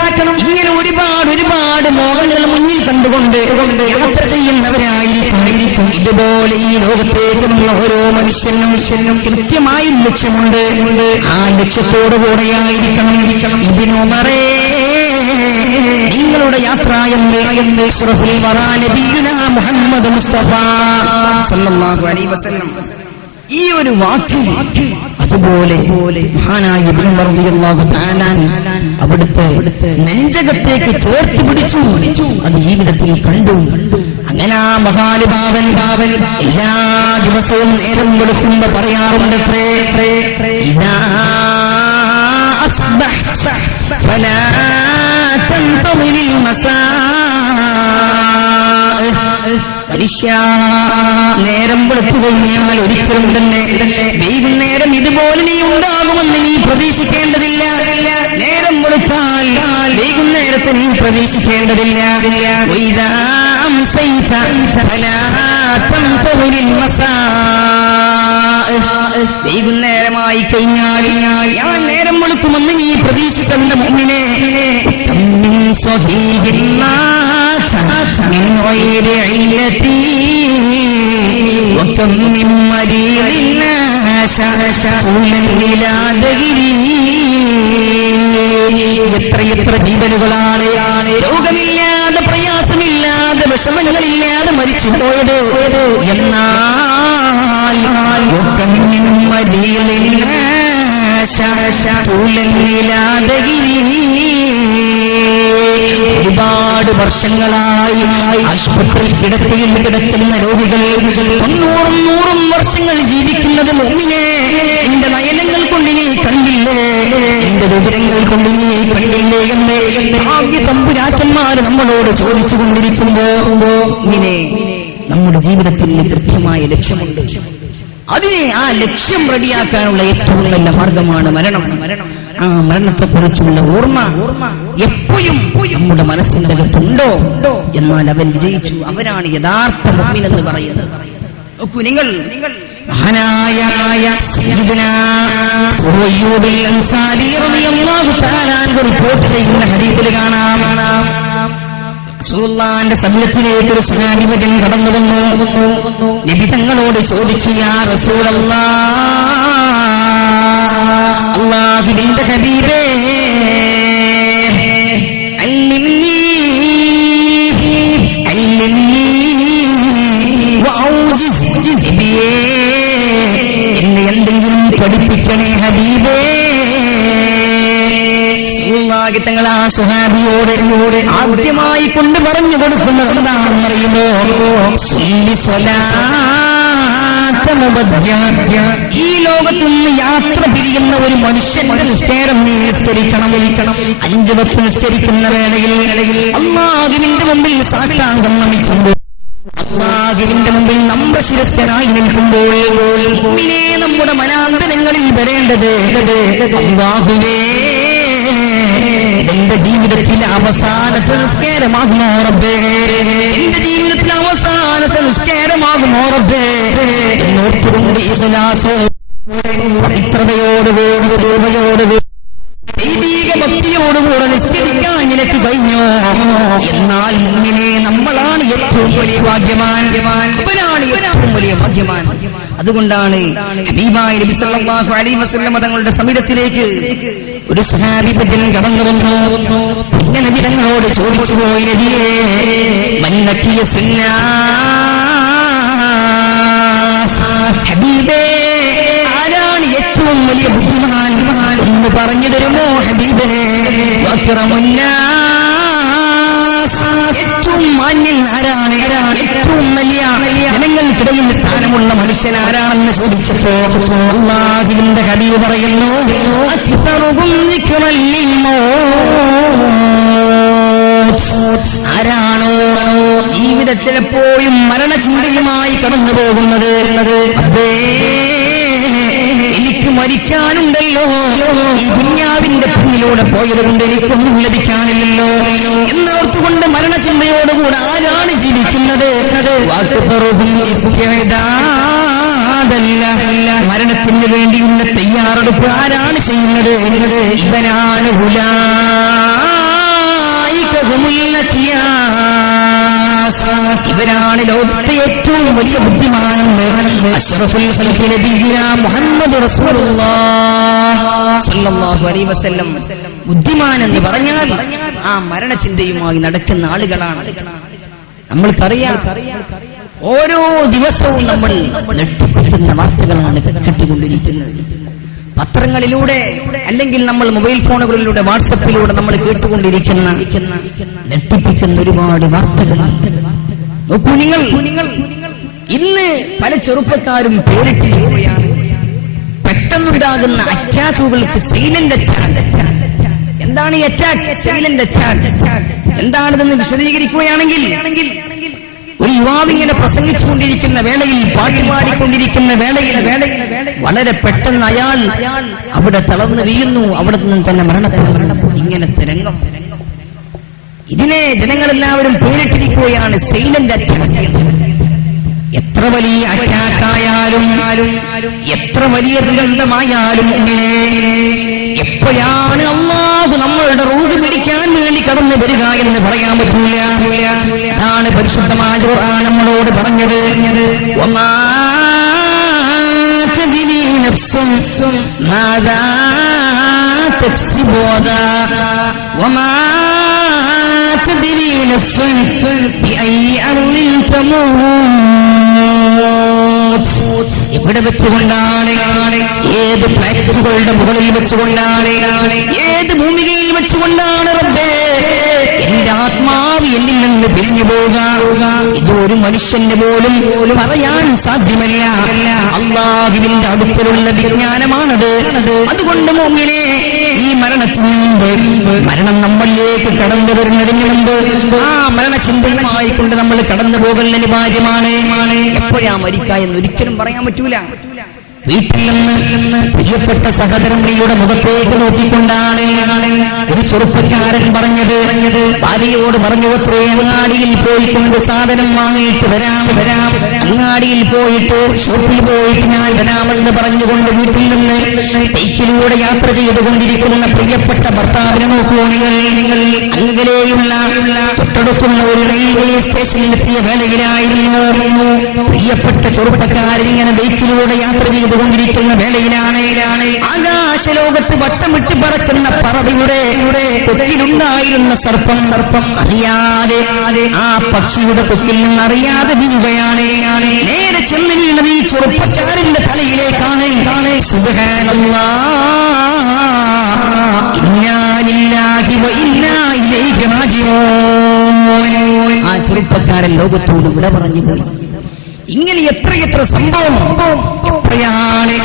ഇങ്ങനെ ഒരുപാട് മോഹങ്ങൾ മുന്നിൽ കണ്ടുകൊണ്ട് യാത്ര ചെയ്യുന്നവരായിരിക്കും. ഇതുപോലെ ഈ ലോകത്തേക്കുള്ള ഓരോ മനുഷ്യനും കൃത്യമായി ലക്ഷ്യമുണ്ട്. ആ ലക്ഷ്യത്തോടുകൂടെയായിരിക്കണം ഇബ്നു ഉമറേ നിങ്ങളുടെ യാത്ര എന്ന് അഷ്റഫുൽ വറാ നബിയുനാ മുഹമ്മദ് മുസ്തഫ സല്ലല്ലാഹു അലൈഹി വസല്ലം ഈ ഒരു വാക്ക് അതുപോലെ മഹാനായ ഇബ്നു ഉമർ റളിയല്ലാഹു തആല അവിടുത്തെ നെഞ്ചകത്തേക്ക് ചേർത്ത് പിടിച്ചു. അത് ജീവിതത്തിൽ കണ്ടു. അങ്ങനെ ആ മഹാനുഭാവൻ എല്ലാ ദിവസവും നേരം വെളുക്കുമ്പോ പറയാറുണ്ട്, ഇദാ അസ്ബഹ്ത ഫലാ തൻതളിൽ മസാ. മനുഷ്യ നേരം വെളുത്തു കഴിഞ്ഞാൽ ഒരിക്കലും തന്നെ വൈകുന്നേരം ഇതുപോലെ നീ ഉണ്ടാകുമെന്ന് നീ പ്രതീക്ഷിക്കേണ്ടതില്ല. നേരം വെളുത്താൽ വൈകുന്നേരത്തെ നീ പ്രതീക്ഷിക്കേണ്ടതില്ല. വൈകുന്നേരമായി കഴിഞ്ഞാൽ ഞാൻ നേരം വെളുക്കുമെന്ന് നീ പ്രതീക്ഷിക്കേണ്ട മുഅ്മിനേ من غير علتي وكم من مريض ناس طولا إلى دهري. എത്ര ജീവനുകളാണ് രോഗമില്ലാതെ പ്രയാസമില്ലാതെ വിഷമങ്ങളില്ലാതെ മരിച്ചു പോയത്. എന്നാൽ وكم من مريض ناس طولا إلى دهري. ഒരുപാട് വർഷങ്ങളായി ആശുപത്രിയിൽ കിടക്കുന്ന രോഗികൾ 90-100 വർഷങ്ങൾ ജീവിക്കുന്നത് മുഅ്മിനേ എന്റെ നയനങ്ങൾ കൊണ്ട് നീ കണ്ടില്ലേ, എന്റെ രുധിരങ്ങൾ കൊണ്ട് നീ കണ്ടില്ലേ എന്ന് ഭാഗ്യ തമ്പുരാക്കന്മാർ നമ്മളോട് ചോദിച്ചുകൊണ്ടിരിക്കുമ്പോ ഇങ്ങനെ നമ്മുടെ ജീവിതത്തിൽ കൃത്യമായ ലക്ഷ്യമുണ്ട്. അതിനെ ആ ലക്ഷ്യം റെഡിയാക്കാനുള്ള ഏറ്റവും നല്ല മാർഗമാണ് മരണം. ആ മരണത്തെക്കുറിച്ചുള്ള ഓർമ്മ എപ്പോഴും നമ്മുടെ മനസ്സിന്റെ അകത്തുണ്ടോ, എന്നാൽ അവൻ വിജയിച്ചു. അവനാണ് യഥാർത്ഥ മുഅ്മിൻ എന്ന് പറയുന്നത്. നോക്കൂ നിങ്ങൾ, മഹാനായ സയ്യിദുനാ അബൂ അയ്യൂബിൽ അൻസാരി റളിയല്ലാഹു തആല അൻഹു റിപ്പോർട്ട് ചെയ്യുന്ന ഹദീസിൽ കാണാം, റസൂലുള്ളാഹിന്റെ സല്ലത്തിലേക്ക് ഒരു സഹാബിവര്യൻ കടന്നു വന്നു. നബി തങ്ങളോട് ചോദിച്ചു, യാ റസൂലല്ലാഹ്, അല്ലാഹുവിന്റെ ഹബീബേ, അല്ലിംനി വഔജിസ്, നബിയേ എന്നെ എന്തെങ്കിലും പഠിപ്പിക്കണേ ഹബീബേ. സ്വഹാബിയോട് ആദ്യമായി കൊണ്ട് പറഞ്ഞു കൊടുക്കുന്നത് എന്താണെന്നറിയുമോ? ഈ ലോകത്തിൽ നിന്ന് യാത്ര പിരിയുന്ന ഒരു മനുഷ്യന്റെ നിസ്കാരം നീ നിസ്കരിക്കണം. 5 വക്ത് നിസ്കരിക്കുന്ന വേളയിൽ അല്ലാഹുവിന്റെ മുമ്പിൽ സാഷ്ടാംഗം നമിക്കുമ്പോൾ, അല്ലാഹുവിന്റെ മുമ്പിൽ നമ്രശിരസ്കനായി നിൽക്കുമ്പോൾ മുഅ്മിനേ, നമ്മുടെ മനാന്തരങ്ങളിൽ വരേണ്ടത് അല്ലാഹുവേ, എന്റെ ജീവിതത്തിൽ അവസാനത്തെ നിസ്കാരമാകുമോ റബ്ബേ, എന്റെ ജീവിതത്തിൽ അവസാനത്തെ നിസ്കാരമാകുമോ റബ്ബേ എന്നോർത്തുകൊണ്ട് ഇഖ്ലാസോടെ പവിത്രതയോടുകൂടി രൂപയോടുകൂടി ദൈവിക ഭക്തിയോടുകൂടെ നിസ്കരിക്കാൻ നിനക്ക് കഴിഞ്ഞോ? എന്നാൽ മുന്നിനെ നമ്മളാണ് ഏറ്റവും വലിയ ഭാഗ്യവാൻ, അവനാണ് ഏറ്റവും വലിയ ഭാഗ്യവാൻ. അതുകൊണ്ടാണ് ഹബീബായ നബി സല്ലല്ലാഹു അലൈഹി വസല്ലം തങ്ങളുടെ സമീപത്തിലേക്ക് ഒരു സ്വഹാബി കടന്നു വന്നു. പിന്നെ നബി തങ്ങളോട് ചോദിച്ചു പോയി, നബിയേ, മന്നക്കിയ ഹബീബേ, ആരാണ് ഏറ്റവും വലിയ ബുദ്ധിമാൻ എന്ന് പറഞ്ഞു തരുമോ ഹബീബേ? ഏറ്റവും മാന്യൻ ആരാണ്, ഏറ്റവും വലിയ ജനങ്ങൾക്കിടയിൽ സ്ഥാനമുള്ള മനുഷ്യൻ ആരാണെന്ന് ചോദിച്ചപ്പോ അല്ലാഹുവിന്റെ ഹബീബ് പറയുന്നു, ആരാണോ ജീവിതത്തിൽ എപ്പോഴും മരണചിന്തയുമായി കടന്നു പോകുന്നത്, എനിക്ക് മരിക്കാനുണ്ടല്ലോ, ഈ ദുനിയാവിന്റെ പിന്നിലൂടെ പോയതുകൊണ്ട് എനിക്കൊന്നും ലഭിക്കാനില്ലല്ലോ എന്നോർത്തുകൊണ്ട് മരണചിന്തയോടുകൂടെ ആരാണ് ജീവിക്കുന്നത്? മരണത്തിന് വേണ്ടിയുള്ള തയ്യാറെടുപ്പ് ആരാണ് ചെയ്യുന്നത്? ഇവനാണ് ഇവരാണ് ലോകത്തെ ഏറ്റവും വലിയ ബുദ്ധിമാനെന്ന് അഷ്റഫുൽ ഖൽഖി നബിയുനാ മുഹമ്മദ് റസൂലുള്ളാഹി സ്വല്ലല്ലാഹു അലൈഹി വസല്ലം. ബുദ്ധിമാൻ എന്ന് പറഞ്ഞാൽ ആ മരണചിന്തയുമായി നടക്കുന്ന ആളുകളാണ്. നമ്മൾക്കറിയാം, ഓരോ ദിവസവും നമ്മൾ ഞെട്ടിപ്പിക്കുന്ന വാർത്തകളാണ് കേട്ടുകൊണ്ടിരിക്കുന്നത്. പത്രങ്ങളിലൂടെ അല്ലെങ്കിൽ നമ്മൾ മൊബൈൽ ഫോണുകളിലൂടെ വാട്സപ്പിലൂടെ നമ്മൾ കേട്ടുകൊണ്ടിരിക്കുന്ന ഞെട്ടിപ്പിക്കുന്ന ഒരുപാട് വാർത്തകൾ. നോക്കൂ നിങ്ങൾ, ഇന്ന് പല ചെറുപ്പക്കാരും പേരിട്ടിരിക്കുകയാണ്. പെട്ടെന്നുണ്ടാകുന്ന അറ്റാക്കുകൾക്ക് സൈലന്റ് അറ്റാക്ക്. എന്താണ് ഈ അറ്റാക്ക്? സൈലന്റ് അറ്റാക്ക് എന്താണിതെന്ന് വിശദീകരിക്കുകയാണെങ്കിൽ, ഒരു യുവാവിങ്ങനെ പ്രസംഗിച്ചുകൊണ്ടിരിക്കുന്ന വേളയിൽ, പാടിക്കൊണ്ടിരിക്കുന്ന വേളയിൽ വളരെ പെട്ടെന്ന് അയാൾ അവിടെ തളർന്നു വീഴുന്നു, അവിടെ നിന്നും തന്നെ മരണപ്പെട്ടു. ഇങ്ങനത്തെ രംഗം, ഇതിനെ ജനങ്ങളെല്ലാവരും പേരിട്ടിരിക്കുകയാണ് സൈലന്റ് അറ്റാക്ക്. എത്ര വലിയ അറ്റാക്കായാലും എത്ര വലിയ ദുരന്തമായാലും ഇങ്ങനെ എപ്പോഴാണ് അല്ലാഹു നമ്മളുടെ റൂഹ് പിടിക്കാൻ വേണ്ടി കടന്നു വരിക എന്ന് പറയാൻ പറ്റൂല. അതാണ് പരിശുദ്ധമായ ഖുർആൻ നമ്മളോട് പറഞ്ഞത്. വമാ തദ്രി നഫ്സുൻ മാദാ തക്സിബു ഗദാ വമാ തദ്രി നഫ്സുൻ ബിഅയ്യി അർളിൻ തമൂത്. എവിടെ വെച്ചുകൊണ്ടാണ്, ഏത് ഫ്ലാറ്റുകളുടെ മുകളിൽ വെച്ചുകൊണ്ടാണ്, ഏത് ഭൂമികയിൽ വെച്ചുകൊണ്ടാണ് റബ്ബേ എന്റെ ആത്മാവ് എന്നിൽ നിന്ന് പിരിഞ്ഞു പോവുക? ഇത് ഒരു മനുഷ്യന് പോലും പറയാൻ സാധ്യമല്ല. അല്ലാഹുവിന്റെ അടുക്കലുള്ള വിജ്ഞാനമാണത്. അതുകൊണ്ട് മുഅ്മിനേ, ഈ മരണത്തിന് മുമ്പ്, മരണം നമ്മളിലേക്ക് കടന്നു വരുന്നതിന് മുമ്പ് ആ മരണചിന്തയുമായി കൊണ്ട് നമ്മൾ കടന്നു പോകൽ അനിവാര്യമാണ്. എപ്പോഴാ മരിക്ക എന്ന് ഒരിക്കലും പറയാൻ പറ്റൂല. വീട്ടിൽ നിന്ന് പ്രിയപ്പെട്ട സഹധർമ്മിണിയുടെ മുഖത്തേക്ക് നോക്കിക്കൊണ്ടാണ് ഒരു ചെറുപ്പക്കാരൻ പറഞ്ഞത്. ഭാര്യയോട് പറഞ്ഞു, അത്രേ അങ്ങാടിയിൽ പോയിക്കൊണ്ട് സാധനം വാങ്ങിയിട്ട് വരാം. അങ്ങാടിയിൽ പോയിട്ട് ഷോപ്പിൽ പോയിട്ട് ഞാൻ വരാമെന്ന് പറഞ്ഞുകൊണ്ട് വീട്ടിൽ നിന്ന് ബൈക്കിലൂടെ യാത്ര ചെയ്തുകൊണ്ടിരിക്കുന്ന പ്രിയപ്പെട്ട ഭർത്താവിനെ നോക്കൂ നിങ്ങൾ. അങ്ങനെയുള്ള തൊട്ടടുത്തുള്ള ഒരു റെയിൽവേ സ്റ്റേഷനിലെത്തിയ വേളയിലായിരുന്നു പ്രിയപ്പെട്ട ചെറുപ്പക്കാരൻ ഇങ്ങനെ ബൈക്കിലൂടെ യാത്ര ചെയ്തുകൊണ്ടിരിക്കുന്ന വേളയിലാണ് ആകാശലോകത്ത് വട്ടമിട്ട് പറക്കുന്ന പറവയുടെ തൊട്ടിലുണ്ടായിരുന്ന സർപ്പം അറിയാതെ ആ പക്ഷിയുടെ തൊട്ടിൽ നിന്ന് അറിയാതെ വീഴുകയാണ്. നേരെ ചെന്ന് വീണത് ഈ ചെറുപ്പക്കാരന്റെ തലയിലേക്കാണ്. സുബ്ഹാനല്ലാഹ്, ഇന്നാ ലില്ലാഹി ലില്ലാഹി വ ഇന്നാ ഇലൈഹി റാജിഊൻ. ആ ചെറുപ്പക്കാരൻ ലോകത്തോട് വിട പറഞ്ഞു പോയി. ഇങ്ങനെ എത്രയെത്ര സംഭവം, എപ്പോഴാണ്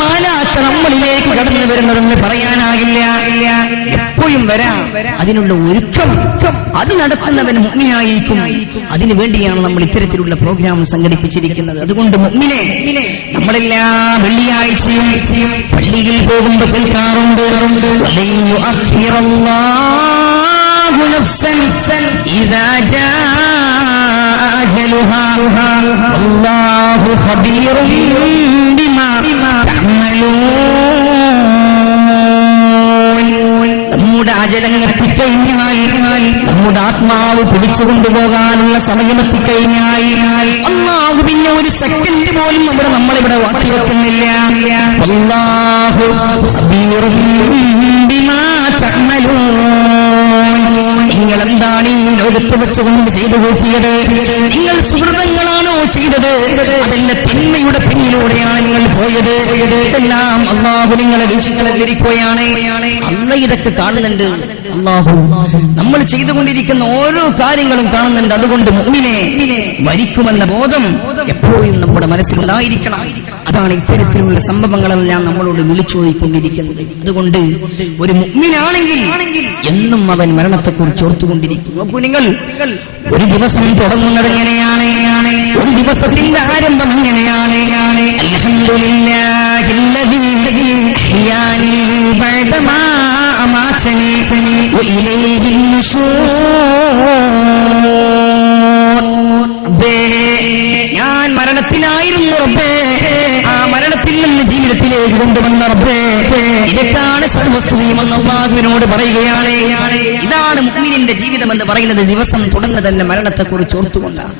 മാലാഖ നമ്മളിലേക്ക് കടന്നു വരുന്നതെന്ന് പറയാനാകില്ല. എപ്പോഴും വരാം. അതിനുള്ള ഒരുക്കം അത് നടത്തുന്നവൻ മുഅ്മിനായിരിക്കും. അതിനു വേണ്ടിയാണ് നമ്മൾ ഇത്തരത്തിലുള്ള പ്രോഗ്രാം സംഘടിപ്പിച്ചിരിക്കുന്നത്. അതുകൊണ്ട് മുഅ്മിനെ, നമ്മളെല്ലാ വെള്ളിയാഴ്ചയും പള്ളിയിൽ പോകുമ്പോൾ കേൾക്കാറുണ്ട്, അല്ലാഹു ഖബീറും ബിമാ തഅമലൂൻ. നമ്മുടെ അജലങ്ങെത്തിക്കഴിഞ്ഞാൽ, നമ്മുടെ ആത്മാവ് പിടിച്ചുകൊണ്ടുപോകാനുള്ള സമയമെത്തിക്കഴിഞ്ഞാൽ അല്ലാഹു പിന്നെ ഒരു സെക്കൻഡ് പോലും നമ്മളിവിടെ വാക്കി വെക്കുന്നില്ല. അല്ലാഹു ഖബീറും ബിമാ തഅമലൂൻ. നിങ്ങൾ എന്താണ് ഈ ലോകത്ത് വെച്ചുകൊണ്ട് ചെയ്തു കൂട്ടിയത്? നിങ്ങൾ സുഹൃതങ്ങളാണോ ചെയ്തത്? അതല്ല തിന്മയുടെ പിന്നിലൂടെയാണ് നിങ്ങൾ പോയത്? ഇതെല്ലാം അല്ലാഹു നിങ്ങളെ വീക്ഷിക്കുകയാണ്. അല്ല ഇതൊക്കെ കാണുന്നുണ്ട്. അല്ലാഹു നമ്മൾ ചെയ്തുകൊണ്ടിരിക്കുന്ന ഓരോ കാര്യങ്ങളും കാണുന്നുണ്ട്. അതുകൊണ്ട് മുഅ്മിനെ, മരിക്കുമെന്ന ബോധം എപ്പോഴും നമ്മുടെ മനസ്സിലുണ്ടായിരിക്കണം. അതാണ് ഇത്തരത്തിലുള്ള സംഭവങ്ങളെല്ലാം നമ്മളോട് വിളിച്ചോദിക്കൊണ്ടിരിക്കുന്നത്. അതുകൊണ്ട് ഒരു മുഅ്മിനാണെങ്കിൽ എന്നും അവൻ മരണത്തെക്കുറിച്ച് ഓർത്തുകൊണ്ടിരിക്കും. നോക്കൂ നിങ്ങൾ, ഒരു ദിവസം തുടങ്ങുന്നത് എങ്ങനെയാണ്? ഒരു ദിവസത്തിന്റെ ആരംഭം എങ്ങനെയാണ്? അൽഹംദുലില്ലാഹില്ലദീ അഹ്യാനി ബഅദമാ അമാതനി വഇലൈഹി നുശൂർ. ഞാൻ മരണത്തിലായിരുന്നു റബ്ബേ, ആ മരണത്തിൽ നിന്ന് ജീവിതത്തിലേക്ക് കൊണ്ടുവന്ന റബ്ബേ, ഇതൊക്കെയാണ് സർവസ്തുതിയുമെന്ന് അല്ലാഹുവിനോട് പറയുകയാണ്. ഇതാണ് മുഅ്മിനിന്റെ ജീവിതം എന്ന് പറയുന്നത്. ദിവസം തുടങ്ങുന്നത് തന്നെ മരണത്തെക്കുറിച്ച് ഓർത്തുകൊണ്ടാണ്.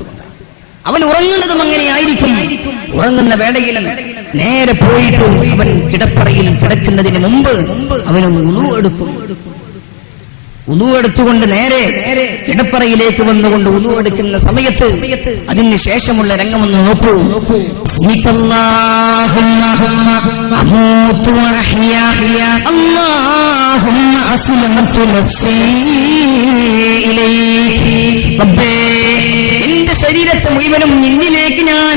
അവൻ ഉറങ്ങുന്നതും അങ്ങനെയായിരിക്കും. ഉറങ്ങുന്ന വേളയിലും നേരെ പോയിട്ട് അവൻ കിടപ്പറയിൽ കിടക്കുന്നതിന് മുമ്പ് അവനൊന്ന് ഉളു എടുക്കും. ഉളു എടുത്തുകൊണ്ട് നേരെ കിടപ്പറയിലേക്ക് വന്നുകൊണ്ട് ഉളു എടുക്കുന്ന സമയത്ത് അതിന് ശേഷമുള്ള രംഗമൊന്ന് നോക്കൂ. എന്റെ ശരീരത്തെ മുഴുവനും നിന്നിലേക്ക് ഞാൻ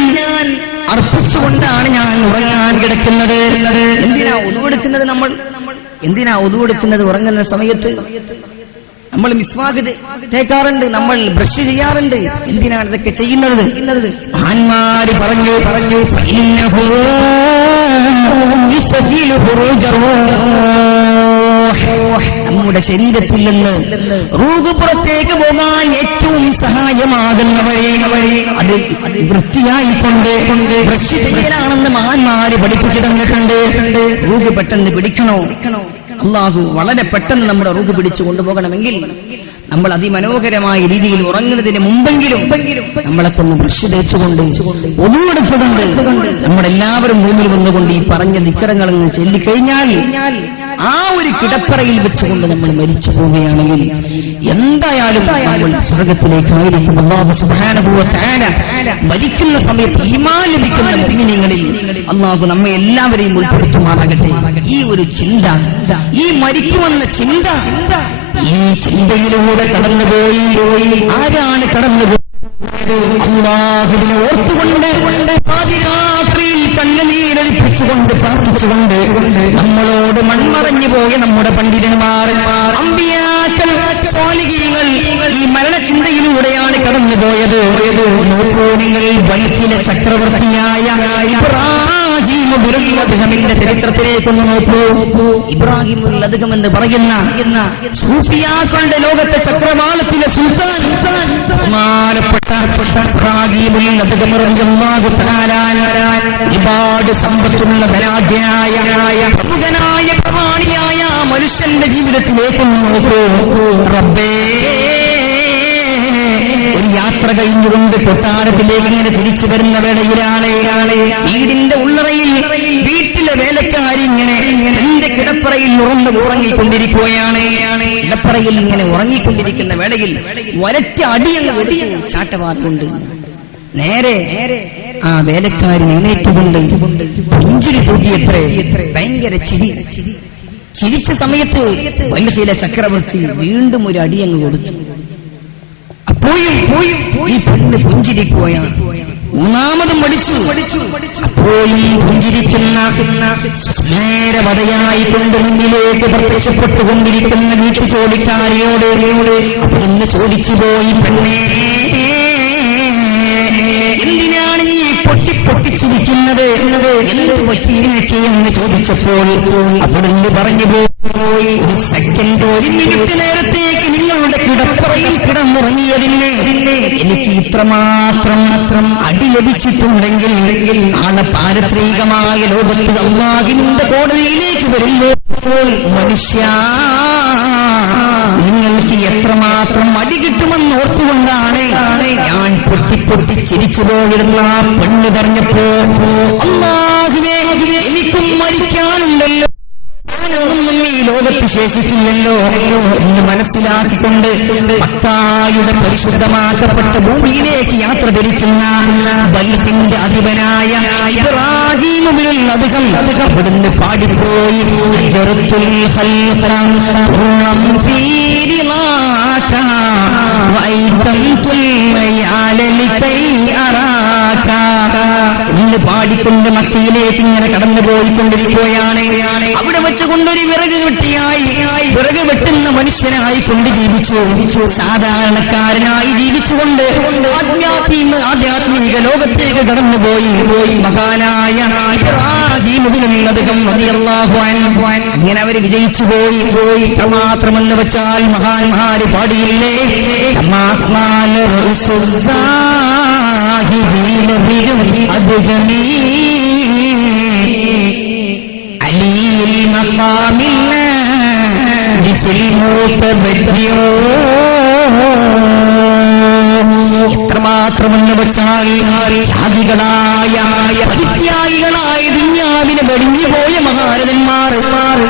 അർപ്പിച്ചുകൊണ്ടാണ് ഞാൻ ഉറങ്ങാൻ കിടക്കുന്നത്. എന്തിനാ ഉളു എടുക്കുന്നത്? നമ്മൾ എന്തിനാ ഉളു എടുക്കുന്നത്? ഉറങ്ങുന്ന സമയത്ത് നമ്മൾ മിസ്വാക്ക് തേക്കാറുണ്ട്, നമ്മൾ ബ്രഷ് ചെയ്യാറുണ്ട്. എന്തിനാണ് ഇതൊക്കെ ചെയ്യുന്നത്? മഹാന്മാര് പറഞ്ഞു നമ്മുടെ ശരീരത്തിൽ നിന്ന് റൂഹ് പുറത്തേക്ക് പോകാൻ ഏറ്റവും സഹായമാകുന്ന വഴി അത് വൃത്തിയായിക്കൊണ്ട് ബ്രഷ് ചെയ്യലാണെന്ന് മഹാന്മാര് പഠിപ്പിച്ചു തന്നിട്ടുണ്ട്. റൂഹ് പെട്ടെന്ന് പിടിക്കണോ? അല്ലാഹു വളരെ പെട്ടെന്ന് നമ്മുടെ റൂഹ് പിടിച്ചു കൊണ്ടുപോകണമെങ്കിൽ നമ്മൾ അതിമനോഹരമായ രീതിയിൽ ഉറങ്ങുന്നതിന് മുമ്പെങ്കിലും നമ്മളൊക്കെ ബ്രഷ് തേച്ചുകൊണ്ട് ഒന്നുകൊടുത്തുകൊണ്ട് നമ്മളെല്ലാവരും റൂമിൽ വന്നുകൊണ്ട് ഈ പറഞ്ഞ ദിക്റങ്ങളങ്ങ് ചൊല്ലിക്കഴിഞ്ഞാൽ ആ ഒരു കിടപ്പറയിൽ വെച്ചുകൊണ്ട് നമ്മൾ മരിച്ചു പോവുകയാണെങ്കിൽ എന്തായാലും നമ്മൾ സ്വർഗത്തിലേക്കായിരിക്കും. അല്ലാഹു സുബ്ഹാനഹു വ തആല മരിക്കുന്ന സമയത്ത് ഈമാൻ ലഭിക്കുന്ന മുഅ്മിനീങ്ങളിൽ അല്ലാഹു നമ്മെ എല്ലാവരെയും ഉൾപ്പെടുത്തുമാറാകട്ടെ. ഈ ഒരു ചിന്ത, ഈ മരിക്കുമെന്ന ചിന്ത, ഈ ചിന്തയിലൂടെ കടന്നുപോയി ആരാണ് കടന്നുപോയി? അല്ലാഹുവിനെ ഓർത്തുകൊണ്ട് പാതിരാത്രിയിൽ കണ്ണുനീരടിപ്പിച്ചുകൊണ്ട് പ്രാർത്ഥിച്ചുകൊണ്ട് നമ്മളോട് മൺമറഞ്ഞു പോയ നമ്മുടെ പണ്ഡിതന്മാർ, അമ്പിയാക്കൾ, സ്വാലിഹീങ്ങൾ ഈ മരണചിന്തയിലൂടെയാണ് കടന്നുപോയത്. നോക്കൂ നിങ്ങൾ, ബൽഖിലെ ചക്രവർത്തിയായ ഇബ്രാഹിമിന്റെ ചരിത്രത്തിലേക്കൊന്ന് നോക്കൂ. ഇബ്രാഹിമുൽ അദ്ഹം എന്ന് പറയുന്ന സൂഫിയാക്കളുടെ ലോകത്തെ ചക്രവാളത്തിലെ സുൽത്താൻ ബഹുമാനപ്പെട്ട ഇബ്രാഹിമുൽ അദ്ഹം റളിയല്ലാഹു തആല ഒരുപാട് സമ്പത്തുള്ള ധനാഢ്യനായ പ്രമുഖനായ പ്രമാണിയായ മനുഷ്യന്റെ ജീവിതത്തിലേക്ക് നോക്കൂ. റബ്ബേ, ഒരു യാത്ര കഴിഞ്ഞുകൊണ്ട് കൊട്ടാരത്തിലേക്ക് ഇങ്ങനെ തിരിച്ചു വരുന്ന വേളയിലാണ് വീടിന്റെ ഉള്ളറയിൽ വീട്ടിലെ വേലക്കാരി ഇങ്ങനെ എന്റെ കിടപ്പറയിൽ ഉറങ്ങിക്കൊണ്ടിരിക്കുകയാണ്. കിടപ്പറയിൽ ഇങ്ങനെ ഉറങ്ങിക്കൊണ്ടിരിക്കുന്ന വേളയിൽ ഒരൊറ്റ അടിയങ്ങ് വെടിച്ചു ചാട്ടവാറുകൊണ്ട് നേരെ ആ വേലക്കാരി എഴുന്നേറ്റുകൊണ്ട് പുഞ്ചിരി തൂക്കിയത്രേ, ഭയങ്കര ചിരി. ചിരിച്ച സമയത്ത് ബൽഖിലെ ചക്രവർത്തി വീണ്ടും ഒരു അടിയങ്ങ് കൊടുത്തു. അപ്പോഴും ഈ പെണ്ണ് പുഞ്ചിരിക്കുകയാണ്. മൂന്നാമതും പഠിച്ചു. അപ്പോഴും പുഞ്ചിരിക്കുന്ന നേരവതയായി കൊണ്ട് മുന്നിലേക്ക് പ്രത്യക്ഷപ്പെട്ടുകൊണ്ടിരിക്കുന്ന വീട്ടുജോലിക്കാരിയോട് അവിടുന്ന് ചോദിച്ചു പോയി, പെണ്ണേ, എന്തിനാണ് നീ പൊട്ടിച്ചിരിക്കുന്നത്? എന്ത് പറ്റിയിരിക്കെ എന്ന് ചോദിച്ചപ്പോൾ അവിടുന്ന് പറഞ്ഞു പോയി, ഒരു സെക്കൻഡ്, ഒരു മിനിറ്റ് നേരത്തേക്ക് നിങ്ങളുടെ കിടപ്പറയിൽ കിടന്നുറങ്ങിയതിന് എനിക്ക് ഇത്രമാത്രം അടി ലഭിച്ചിട്ടുണ്ടെങ്കിൽ നാളെ പാരത്രികമായ ലോകത്ത് അല്ലാഹുവിന്റെ കോടതിയിലേക്ക് വരുമ്പോൾ മനുഷ്യ, നിങ്ങൾക്ക് എത്രമാത്രം അടി കിട്ടുമെന്ന് ഓർത്തുകൊണ്ടാണ് ഞാൻ പൊട്ടി ചിരിച്ചു പോയിരുന്ന പെണ്ണ് പറഞ്ഞപ്പോ, അല്ലാഹുവേ, എനിക്കും മരിക്കാനുണ്ടല്ലോ, ഒന്നും ഈ ലോകത്ത് ശേഷിക്കില്ലല്ലോ എന്ന് മനസ്സിലാക്കിക്കൊണ്ട് മക്കായുടെ പരിശുദ്ധമാക്കപ്പെട്ട ഭൂമിയിലേക്ക് യാത്ര ധരിക്കുന്ന ബൽഖിന്റെ അധിപനായ ഇബ്രാഹീമുൽ അദ്ഹം അവിടുന്ന് പാടിപ്പോയി, ജറത്തുൽ ഖൽഖം തുറം ഫീരിലാക വൈതംതുൽ മയാലലികൈ അറാക എന്ന് പാടിക്കൊണ്ട് മക്കയിലേക്ക് ഇങ്ങനെ കടന്നുപോയിക്കൊണ്ടിരിക്കുകയാണ്. അവിടെ വെച്ചുകൊണ്ടൊരു വിറക് വെട്ടിയായി, വിറക് വെട്ടുന്ന മനുഷ്യനായി കൊണ്ട് ജീവിച്ചു, സാധാരണക്കാരനായി ജീവിച്ചുകൊണ്ട് ആധ്യാത്മിക ലോകത്തേക്ക് കടന്നുപോയി മഹാനായ ഇബ്രാഹീമുൽ അദ്ഹം റളിയല്ലാഹു അൻഹു. അങ്ങനെ അവര് വിജയിച്ചു പോയി. മാത്രമെന്ന് വെച്ചാൽ മഹാന്മാര് പാടിയില്ലേ, അലിയിൽ മഖാമില്ല എത്രമാത്രമെന്ന് വെച്ചാൽ ത്യാഗികളായ പരിത്യാഗികളായ ദുനിയാവിനെ വെടിഞ്ഞു പോയ മഹാരഥന്മാർ,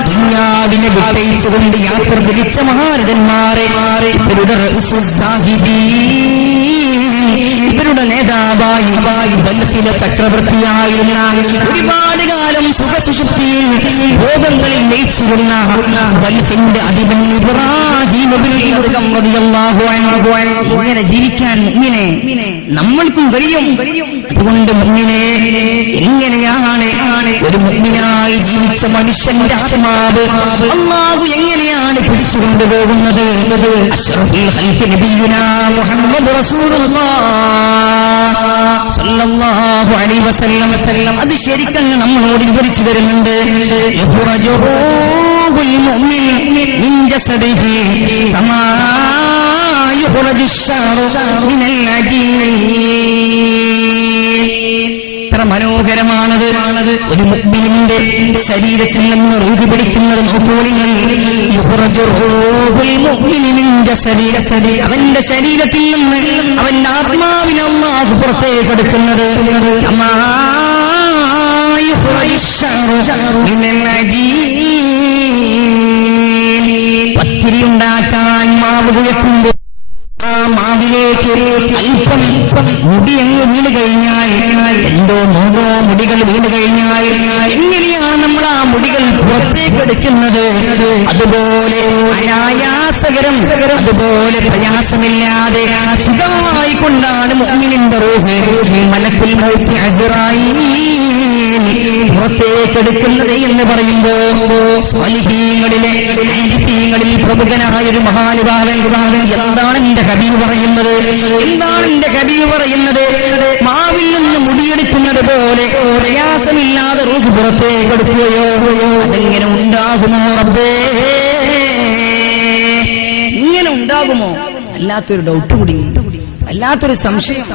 ദുനിയാവിനെ വിട്ടയിച്ചുകൊണ്ട് യാത്ര തിരിച്ച മഹാരഥന്മാരെ, ഇവരുടെ നേതാവായി ബൽഖിലെ ചക്രവർത്തിയായിരുന്ന, ഒരുപാട് കാലം സുഖസുഷുപ്തിയിൽ ഭോഗങ്ങളിൽ ലയിച്ചിരുന്ന ബൽഖിന്റെ അധിപൻ ഇബ്രാഹീമുൽ അദ്ഹം റളിയല്ലാഹു അൻഹു. ഇങ്ങനെ ജീവിക്കാൻ മുഅ്മിനെ നമ്മൾക്കും കഴിയും. അതുകൊണ്ട് മുഅ്മിനെ, എങ്ങനെയാണ് ഒരു മുഅ്മിനായി ജീവിച്ച മനുഷ്യന്റെ ആത്മാവ് അല്ലാഹു എങ്ങനെയാണ് പിടിച്ചുകൊണ്ടുപോകുന്നത്? അഷ്റഫുൽ ഖൽഖി നബിയുനാ മുഹമ്മദ് റസൂലുള്ളാഹ് സല്ലല്ലാഹു അലൈഹി വസല്ലം അത് ശരിക്കും നമ്മളോട് വിവരിച്ചു തരുന്നുണ്ട്. യുഖ്റജുൽ മുഅ്മിൻ മിൻ ജസദിഹി കമാ യുഖ്റജു അശ്ശഅറു മിനൽ അജീൻ. എത്ര മനോഹരമാണത്! ഒരു മുഅ്മിനിന്റെ ശരീരത്തിൽ നിന്ന് റൂഹ് പിടിക്കുന്നത് നോക്കൂ നിങ്ങൾ. യുഖ്റജുൽ മുഅ്മിൻ മിൻ ജസദിഹി, അവന്റെ ശരീരത്തിൽ നിന്ന് അവന്റെ ആത്മാവിനെ അല്ലാഹു പുറത്തേക്ക് എടുക്കുന്നത് കമാ യുഖ്റജു അശ്ശഅറു മിനൽ അജീൻ. പത്തിരി ഉണ്ടാക്കാൻ മാവ് കുഴക്കുമ്പോൾ ആ മാവിലേക്ക് അല്പം മുടിയങ്ങ് വീണ് കഴിഞ്ഞാൽ, രണ്ടോ മൂന്നോ മുടികൾ വീണ് കഴിഞ്ഞാൽ എങ്ങനെയാണ് നമ്മൾ ആ മുടികൾ പുറത്തേക്ക് എടുക്കുന്നത്? അതുപോലെ അനായാസകരം, അതുപോലെ പ്രയാസമില്ലാതെ സുഖമായി കൊണ്ടാണ് മുഅ്മിനിന്റെ റൂഹ് മലക്കുൽ മൗത്ത് അസ്റായീൽ പുറത്തേക്കെടുക്കുന്നത് എന്ന് പറയുമ്പോ, സ്വാലിഹീങ്ങളിൽ പ്രമുഖനായ ഒരു മഹാനുഭാവൻ എന്താണ് എന്റെ ഹബീബ് പറയുന്നത്? മാവിൽ നിന്ന് മുടിയെടുക്കുന്നത് പോലെ പ്രയാസമില്ലാതെ റൂഹ് പുറത്തേക്കെടുക്കുകയോ? അതെങ്ങനെ ഉണ്ടാകുമോ റബ്ബേ? ഇങ്ങനെ ഉണ്ടാകുമോ? വല്ലാത്തൊരു ഡൗട്ട് കൂടി, വല്ലാത്തൊരു സംശയം.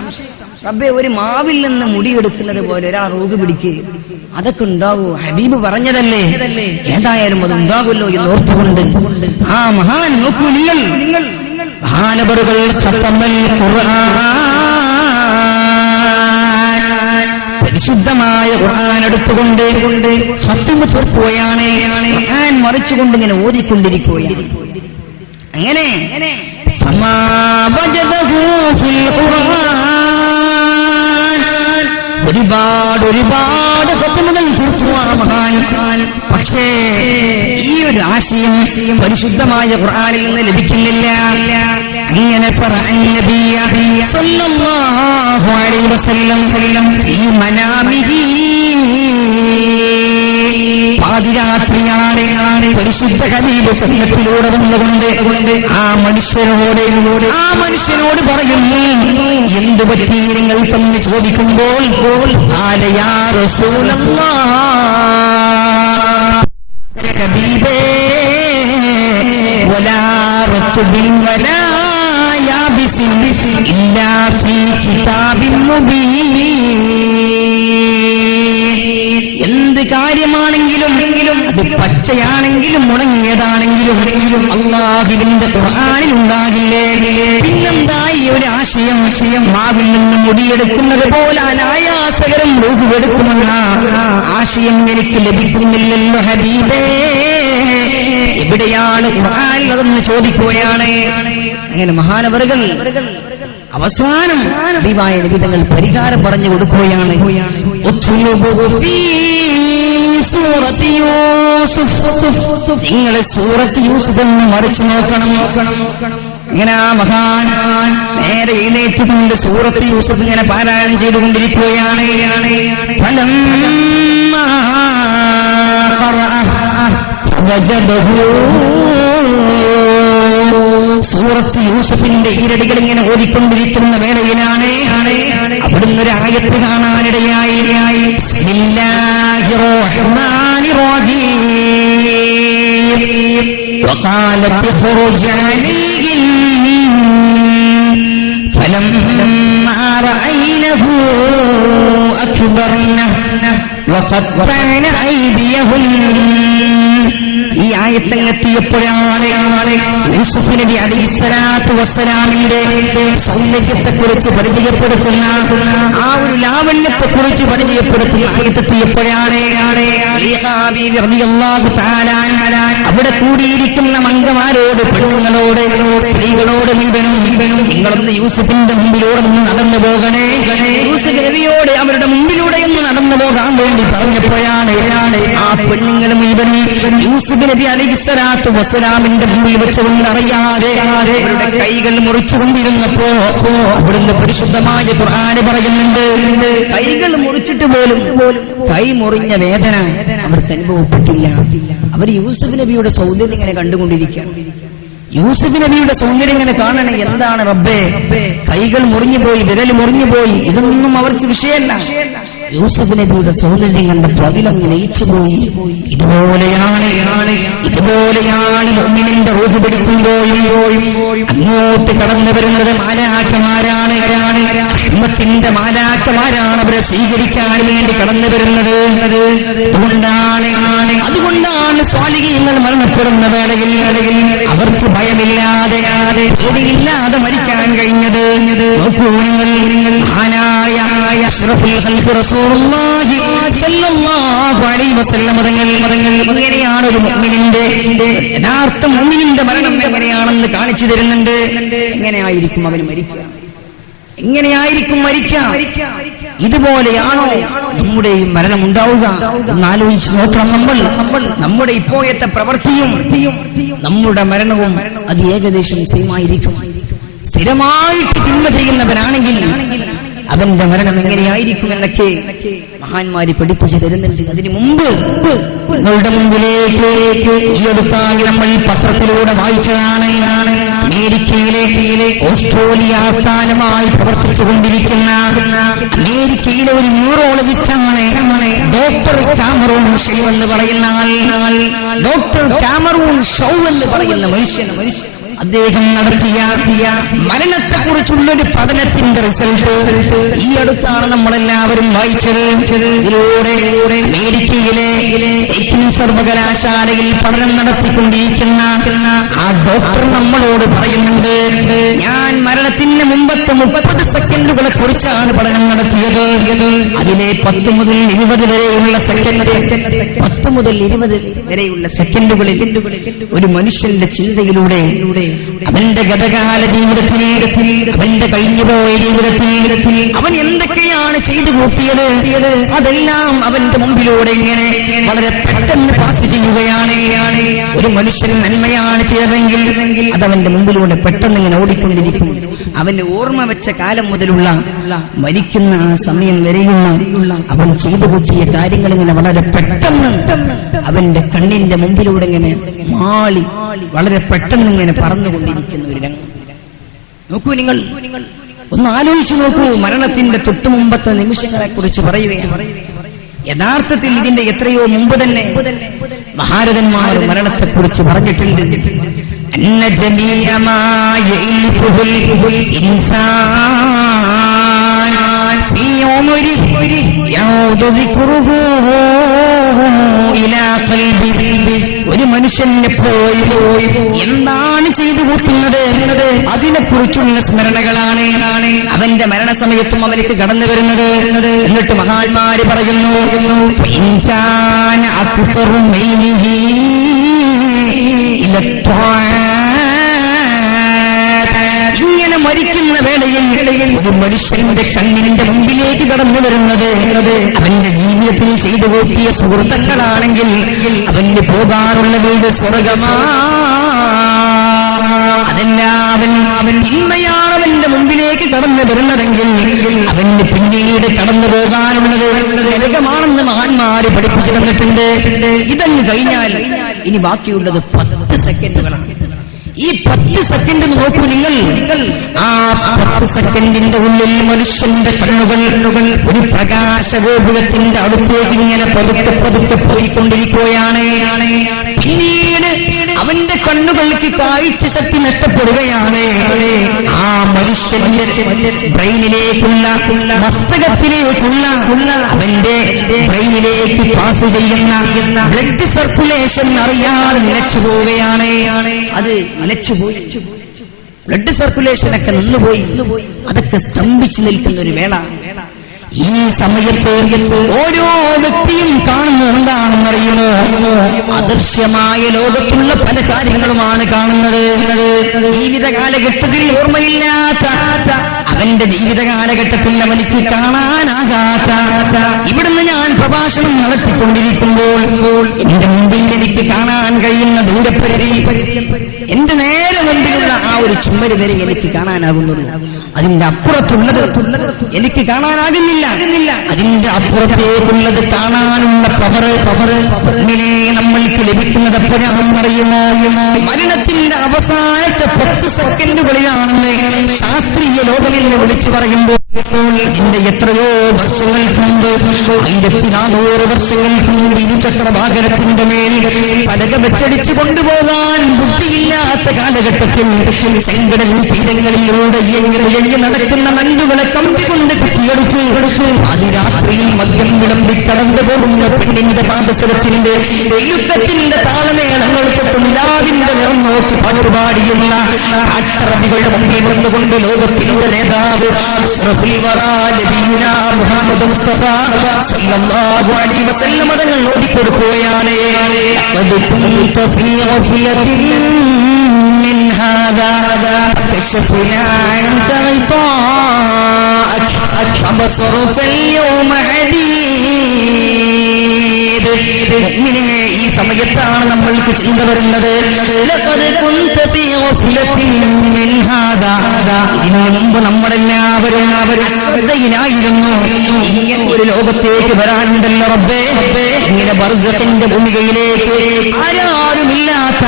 റബ്ബേ, ഒരു മാവിൽ നിന്ന് മുടിയെടുക്കുന്നത് പോലെ ഒരാൾ റൂഹ് പിടിക്കുക, അതൊക്കെ ഉണ്ടാകൂ? ഹബീബ് പറഞ്ഞതല്ലേ, ഏതായാലും അത് ഉണ്ടാകുമല്ലോ എന്ന് ഓർത്തുകൊണ്ട് ആ മഹാൻ നോക്കൂ നിങ്ങൾ, മഹാനവറുകൾ പരിശുദ്ധമായ ഖുർആൻ എടുത്തുകൊണ്ട് ഖത്മ് തീർക്കുകയാണ്. ഖുർആൻ മറിച്ചുകൊണ്ട് ഇങ്ങനെ ഓതിക്കൊണ്ടിരിക്കുകയാണ്. അങ്ങനെ ഒരുപാട് ഖത്മുകൾ തീർത്തു ആ മഹാൻ. പക്ഷേ ഈ ഒരു ആശയം പരിശുദ്ധമായ ഖുർആനിൽ നിന്ന് ലഭിക്കുന്നില്ല. അങ്ങനെ സല്ലല്ലാഹു അലൈഹി വസല്ലം ഈ മനാമിഹി പാതിരാത്രിയാണ് പരിശുദ്ധ ഹബീബ് സുന്നത്തിലൂടെ വന്നുകൊണ്ട് ആ മനുഷ്യനോട് പറയുന്നു, എന്തു പറ്റി നിങ്ങൾ തന്നെ ചോദിക്കുമ്പോൾ യാ റസൂലല്ലാഹ് ഹബീബേ വലാ റത്ബിൻ വലാ യാബിസിൻ ഇല്ലാ ഫീ കിതാബിൻ മുബീൻ. എന്ത് കാര്യമാണെങ്കിലും അത് പച്ചയാണെങ്കിലും മുടങ്ങിയതാണെങ്കിലും അല്ലാഹുവിന്റെ ഖുർആനിൽ ഉണ്ടാകില്ലേ? പിന്നെന്താ ഈ ഒരു ആശയം മാവിൽ നിന്നും മുടിയെടുക്കുന്നത് പോലെ അനായാസകരം റൂഹെടുക്കുമെന്ന ആശയം എനിക്ക് ലഭിക്കുന്നില്ലല്ലോ ഹബീബേ, എവിടെയാണ് ഖുർആനിൽ അതെന്ന് ചോദിക്കുകയാണ്. അങ്ങനെ മഹാനവറുകൾ അവസാനം ഹബീബായ നബിതങ്ങൾ പരിഹാരം പറഞ്ഞു കൊടുക്കുകയാണ്. നിങ്ങളെ സൂറത്ത് യൂസുഫ് എന്ന് മറിച്ചു നോക്കണം. ഇങ്ങനെ ആ മഹാൻ നേരെ എഴുന്നേറ്റുകൊണ്ട് സൂറത്ത് യൂസുഫ് ഇങ്ങനെ പാരായണം ചെയ്തുകൊണ്ടിരിക്കുകയാണ്. ഫലം സൂറത്ത് യൂസഫിന്റെ ഈരടികൾ ഇങ്ങനെ ഓടിക്കൊണ്ടിരിക്കുന്ന വേളയിലാണ് അവിടുന്ന് ഒരു ആയത്ത് കാണാനിടയായി. ബിസ്മില്ലാഹിർ റഹ്മാനിർ റഹീം വഖാലത് ഖുർജ് അലൈഹിം ഫലമ്മാ റഅയ്നഹു അക്ബർന വഖത്തഅന ഐദിയഹും. ഈ ആയത്തങ്ങെത്തിയപ്പോഴാണ് യൂസുഫ് നബി അലൈഹിസ്സലാത്തു വസ്സലാമിന്റെ സൗന്ദര്യത്തെക്കുറിച്ച് പരിചയപ്പെടുത്തുന്ന ആ ഒരു ലാവണ്യത്തെക്കുറിച്ച് പരിചയപ്പെടുത്തുന്ന ആയത്തെത്തിയപ്പോഴാണ് അവിടെ കൂടിയിരിക്കുന്ന മംഗമാരോട്, പെണ്ണുങ്ങളോട്, സ്ത്രീകളോട് മുഴുവനും നിങ്ങളൊന്ന് യൂസുഫിന്റെ മുമ്പിലൂടെ ഒന്ന് നടന്നു പോകണേ, യൂസുഫ് നബിയോട് അവരുടെ മുമ്പിലൂടെ ഒന്ന് നടന്നു പോകാൻ വേണ്ടി പറഞ്ഞപ്പോഴാണ് ആ പെണ്ണുങ്ങൾ മുഴുവനും യൂസുഫ് നബി അലൈഹിസ്സലാത്തു വസ്സലാമിന്റെ മുമ്പിൽ വെച്ചുകൊണ്ട് അറിയാതെ അവരുടെ കൈകൾ മുറിച്ചുകൊണ്ടിരുന്നപ്പോ അവിടുന്ന് പരിശുദ്ധമായ ഖുർആൻ പറയുന്നുണ്ട്, കൈകൾ മുറിച്ചിട്ട് പോലും കൈ മുറിഞ്ഞ വേദന അവർക്ക് അനുഭവപ്പെട്ടില്ല. അവർ യൂസുഫ് നബിയുടെ സൗന്ദര്യം ഇങ്ങനെ കണ്ടുകൊണ്ടിരിക്കുകയാണ്. യൂസുഫ് നബിയുടെ സൗന്ദര്യം ഇങ്ങനെ കാണണേ, എന്താണ് റബ്ബേ, കൈകൾ മുറിഞ്ഞുപോയി, വിരൽ മുറിഞ്ഞുപോയി, ഇതൊന്നും അവർക്ക് വിഷയമല്ല. യൂസുഫ് നബിയുടെ സൗന്ദര്യം കണ്ടപ്പോൾ അതിലങ്ങ് ലയിച്ചുപോയി. ഇതുപോലെയാണ് മുഅ്മിനിന്റെ റൂഹ് പിടിക്കുമ്പോഴും അങ്ങോട്ട് കടന്നു വരുന്നത് മാലാഖമാരാണ്, റഹ്മത്തിന്റെ മാലാഖമാരാണ് അവരെ സ്വീകരിക്കാൻ വേണ്ടി കടന്നു വരുന്നത്. അതുകൊണ്ടാണ് സ്വാലിഹീങ്ങൾ മരണപ്പെടുന്ന വേളയിൽ അവർക്ക് ഭയമില്ലാതെ പേടിയില്ലാതെ മരിക്കാൻ കഴിഞ്ഞത്. മഹാനായ അഷ്റഫുൽ ഖൽഖ് റസൂലുള്ളാഹി സ്വല്ലല്ലാഹു അലൈഹി വസല്ലം എങ്ങനെയാണ് ഒരു മുഅ്മിനിന്റെ യഥാർത്ഥ മുഅ്മിനിന്റെ മരണം എങ്ങനെയാണെന്ന് കാണിച്ചു തരുന്നുണ്ട്. എങ്ങനെയായിരിക്കും അവന് മരിക്കുക, എങ്ങനെയായിരിക്കും മരിക്കുക? ഇതുപോലെയാണോ നമ്മുടെയും മരണം ഉണ്ടാവുക എന്ന് ആലോചിച്ച് നോക്കണം. നമ്മുടെ ഇപ്പോഴത്തെ പ്രവൃത്തിയും നമ്മുടെ മരണവും അത് ഏകദേശം സെയിമായിരിക്കും. സ്ഥിരമായിട്ട് തിന്മ ചെയ്യുന്നവനാണെങ്കിൽ അവന്റെ മരണം എങ്ങനെയായിരിക്കും എന്നൊക്കെ മഹാന്മാര് പഠിപ്പിച്ചു തരുന്നുണ്ട്. അതിനു മുമ്പ് നിങ്ങളുടെ മുമ്പിലേക്ക് ഈ അടുത്തായി നമ്മൾ പത്രത്തിലൂടെ വായിച്ചതാണ്. അമേരിക്കയിലെ ഓസ്ട്രേലിയ ആസ്ഥാനമായി പ്രവർത്തിച്ചുകൊണ്ടിരിക്കുന്ന അമേരിക്കയിലെ ഒരു ന്യൂറോളജിസ്റ്റാണ് ഡോക്ടർ കാമറൂൺ ഷോ എന്ന് പറയുന്ന ആൾ. ഡോക്ടർ കാമറൂൺ ഷോ എന്ന് പറയുന്ന മനുഷ്യൻ അദ്ദേഹം നടത്തിയ മരണത്തെക്കുറിച്ചുള്ളൊരു പഠനത്തിന്റെ റിസൾട്ട് ഈ അടുത്താണ് നമ്മളെല്ലാവരും വായിച്ചത്. ഇതിലൂടെ അമേരിക്കയിലെ സർവകലാശാലയിൽ പഠനം നടത്തിക്കൊണ്ടിരിക്കുന്ന ആ ഡോക്ടർ നമ്മളോട് പറയുന്നുണ്ട്, ഞാൻ മരണത്തിന് മുമ്പത്തെ 30 സെക്കൻഡുകളെ കുറിച്ചാണ് പഠനം നടത്തിയത്. അതിലെ 10 മുതൽ 20 വരെയുള്ള സെക്കൻഡ്, 10 മുതൽ 20 വരെയുള്ള സെക്കൻഡുകളിൽ ഒരു മനുഷ്യന്റെ ചിന്തയിലൂടെ അവന്റെ ഗതകാല ജീവിതത്തിൽ, അവന്റെ കഴിഞ്ഞുപോയ ജീവിതത്തിൽ അവൻ എന്തൊക്കെയാണ് ചെയ്തു കൂട്ടിയത്, അതെല്ലാം അവന്റെ മുമ്പിലൂടെ ഇങ്ങനെ വളരെ പെട്ടെന്ന് പാസ് ചെയ്യുകയാണ്. ഒരു മനുഷ്യൻ നന്മയാണ് ചെയ്തതെങ്കിൽ അതവന്റെ മുമ്പിലൂടെ പെട്ടെന്ന് ഇങ്ങനെ ഓടിക്കൊണ്ടിരിക്കും. അവന്റെ ഓർമ്മ വെച്ച കാലം മുതലുള്ള മരിക്കുന്ന ആ സമയം വരെയുള്ള അവൻ ചെയ്തു കൂട്ടിയ കാര്യങ്ങൾ ഇങ്ങനെ വളരെ പെട്ടെന്ന് അവന്റെ കണ്ണിന്റെ മുമ്പിലൂടെ ഇങ്ങനെ മാളി വളരെ പെട്ടെന്ന് ഇങ്ങനെ പറന്നുകൊണ്ടിരിക്കുന്ന ഒരു രംഗം. നോക്കൂ, നിങ്ങൾ ഒന്ന് ആലോചിച്ചു നോക്കൂ. മരണത്തിന്റെ തൊട്ടു മുമ്പത്തെ നിമിഷങ്ങളെ കുറിച്ച് പറയുകയാണ്. യഥാർത്ഥത്തിൽ ഇതിന്റെ എത്രയോ മുമ്പ് തന്നെ മഹാരഥന്മാർ മരണത്തെ കുറിച്ച് പറഞ്ഞിട്ടുണ്ട്. അന്ന ജമീഅമായ ഇൻസാൻ ഫീ ഉമരിഹി യഊദു ദിക്റുഹു ഇലാ ഖൽബി. ഒരു മനുഷ്യനെ പോയി എന്താണ് ചെയ്തു കൂട്ടുന്നത് അതിനെക്കുറിച്ചുള്ള സ്മരണകളാണ് അവന്റെ മരണസമയത്തും അവനക്ക് കടന്നു വരുന്നത്. എന്നിട്ട് മഹാന്മാര് പറയുന്നു, ഇൻകാന അക്ഫറു മൈലിഹി ഇങ്ങനെ മരിക്കുന്ന വേളയിൽ ഒരു മനുഷ്യന്റെ കണ്ണിന്റെ മുമ്പിലേക്ക് കടന്നു വരുന്നത് അവന്റെ ജീവിതത്തിൽ ചെയ്തു കൂട്ടിയ സുഹൃത്തുക്കളാണെങ്കിൽ അവന് പോകാനുള്ള വീട് സ്വർഗമാ. അതല്ല, അവൻ തിന്മയാണ് അവന്റെ മുമ്പിലേക്ക് കടന്നു വരുന്നതെങ്കിൽ അവന് പിന്നീട് കടന്നു പോകാനുള്ളത് നരകമാണെന്ന് മഹാന്മാര് പഠിപ്പിച്ചു തന്നിട്ടുണ്ട്. ഇതങ്ങ് കഴിഞ്ഞാൽ ഇനി ബാക്കിയുള്ളത് 10 സെക്കൻഡുകളാണ്. ഈ 10 സെക്കൻഡ് നോക്കൂ നിങ്ങൾ. ആ 10 സെക്കൻഡിന്റെ ഉള്ളിൽ മനുഷ്യന്റെ കണ്ണുകൾ ഒരു പ്രകാശഗോപുരത്തിന്റെ അടുത്തേക്ക് ഇങ്ങനെ പതുക്കെ പോയിക്കൊണ്ടിരിക്കുകയാണ്. പിന്നീട് അവന്റെ കണ്ണുകൾക്ക് കാഴ്ച ശക്തി നഷ്ടപ്പെടുകയാണ്. ആ മനുഷ്യന്റെ ബ്രെയിനിലേക്കുള്ള മസ്തകത്തിലേക്കുള്ള അവന്റെ ബ്രെയിനിലേക്ക് പാസ് ചെയ്യുന്ന ബ്ലഡ് സർക്കുലേഷൻ അറിയാതെ നിലച്ചു പോവുകയാണ്. അത് നിലച്ചുപോയി. ബ്ലഡ് സർക്കുലേഷനൊക്കെ നിന്നുപോയി. അതൊക്കെ സ്തംഭിച്ചു നിൽക്കുന്ന ഒരു വേള. ഈ സമയത്ത് ഓരോ വ്യക്തിയും കാണുന്നത് എന്താണെന്നറിയുമോ? അദൃശ്യമായ ലോകത്തുള്ള പല കാര്യങ്ങളുമാണ് കാണുന്നത്. ജീവിത കാലഘട്ടത്തിൽ ഓർമ്മയില്ലാത്ത, അവന്റെ ജീവിത കാലഘട്ടത്തിൽ അവനിക്ക് കാണാനാകാത്ത, ഇവിടുന്ന് ഞാൻ പ്രഭാഷണം നടത്തിക്കൊണ്ടിരിക്കുമ്പോൾ എന്റെ മുമ്പിൽ എനിക്ക് കാണാൻ കഴിയുന്ന ദൂരപരിധി എന്റെ നേരെ മുമ്പിലുള്ള ആ ഒരു ചുമര് വരെ എനിക്ക് കാണാനാകുന്നുള്ളൂ. അതിന്റെ അപ്പുറത്തുള്ളത് എനിക്ക് കാണാനാകുന്നില്ല. അതിന്റെ അപ്പുറത്തേക്കുള്ളത് കാണാനുള്ള പവർ ഇങ്ങനെ നമ്മൾക്ക് ലഭിക്കുന്നത് എപ്പോഴാണെന്നറിയുമോ? മരണത്തിന്റെ അവസാനത്തെ 10 സെക്കൻഡുകളിലാണെന്ന് ശാസ്ത്രീയ ലോകത്തിൽ വിളിച്ചു പറയുമ്പോൾ ഇതിന്റെ എത്രയോ വർഷങ്ങൾക്ക് മുമ്പ് 1400 വർഷങ്ങൾക്ക് മുമ്പ് ഇരുചക്ര വാഹനത്തിന്റെ മേൽ പലക വെച്ചടിച്ചു കൊണ്ടുപോകാൻ ബുദ്ധിയില്ലാത്ത കാലഘട്ടത്തിൽ ചെങ്കടൽ തീരങ്ങളിലൂടെ ഇഴഞ്ഞു നടക്കുന്ന നണ്ടുകളെ കമ്പി കൊണ്ട് കുത്തിയെടുത്ത് അതിരാത്രിയിൽ മദ്യം വിളമ്പി കടന്നു പോകുന്ന പെണ്ണിന്റെ പാദസരത്തിന്റെ യുദ്ധത്തിന്റെ താളമേളങ്ങൾക്ക് നിലാവിന്റെ നിറം നോക്കി പാട്ടുപാടിയുള്ള അട്ടറബികളുടെ മുമ്പിൽ വന്നുകൊണ്ട് ലോകത്തിന്റെ നേതാവ് മുഹമ്മദ് മുസ്തഫ സല്ലല്ലാഹു അലൈഹി വസല്ലം തങ്ങൾ ഓടിക്കൊടുക്കുകയാണ്. كشفنا عنك غطاءك فبصرك اليوم حديد. ഈ സമയത്താണ് നമ്മൾക്ക് ചിന്ത വരുന്നത്. ഇതിനു മുമ്പ് നമ്മളെല്ലാവരും അശ്രദ്ധയിലായിരുന്നു. ഇങ്ങനെ ഒരു ലോകത്തേക്ക് വരാനുണ്ടല്ലോ റബ്ബേ. ഇങ്ങനെ ബർസഖിന്റെ ഭൂമികയിലേക്ക് ആരാരുമില്ലാത്ത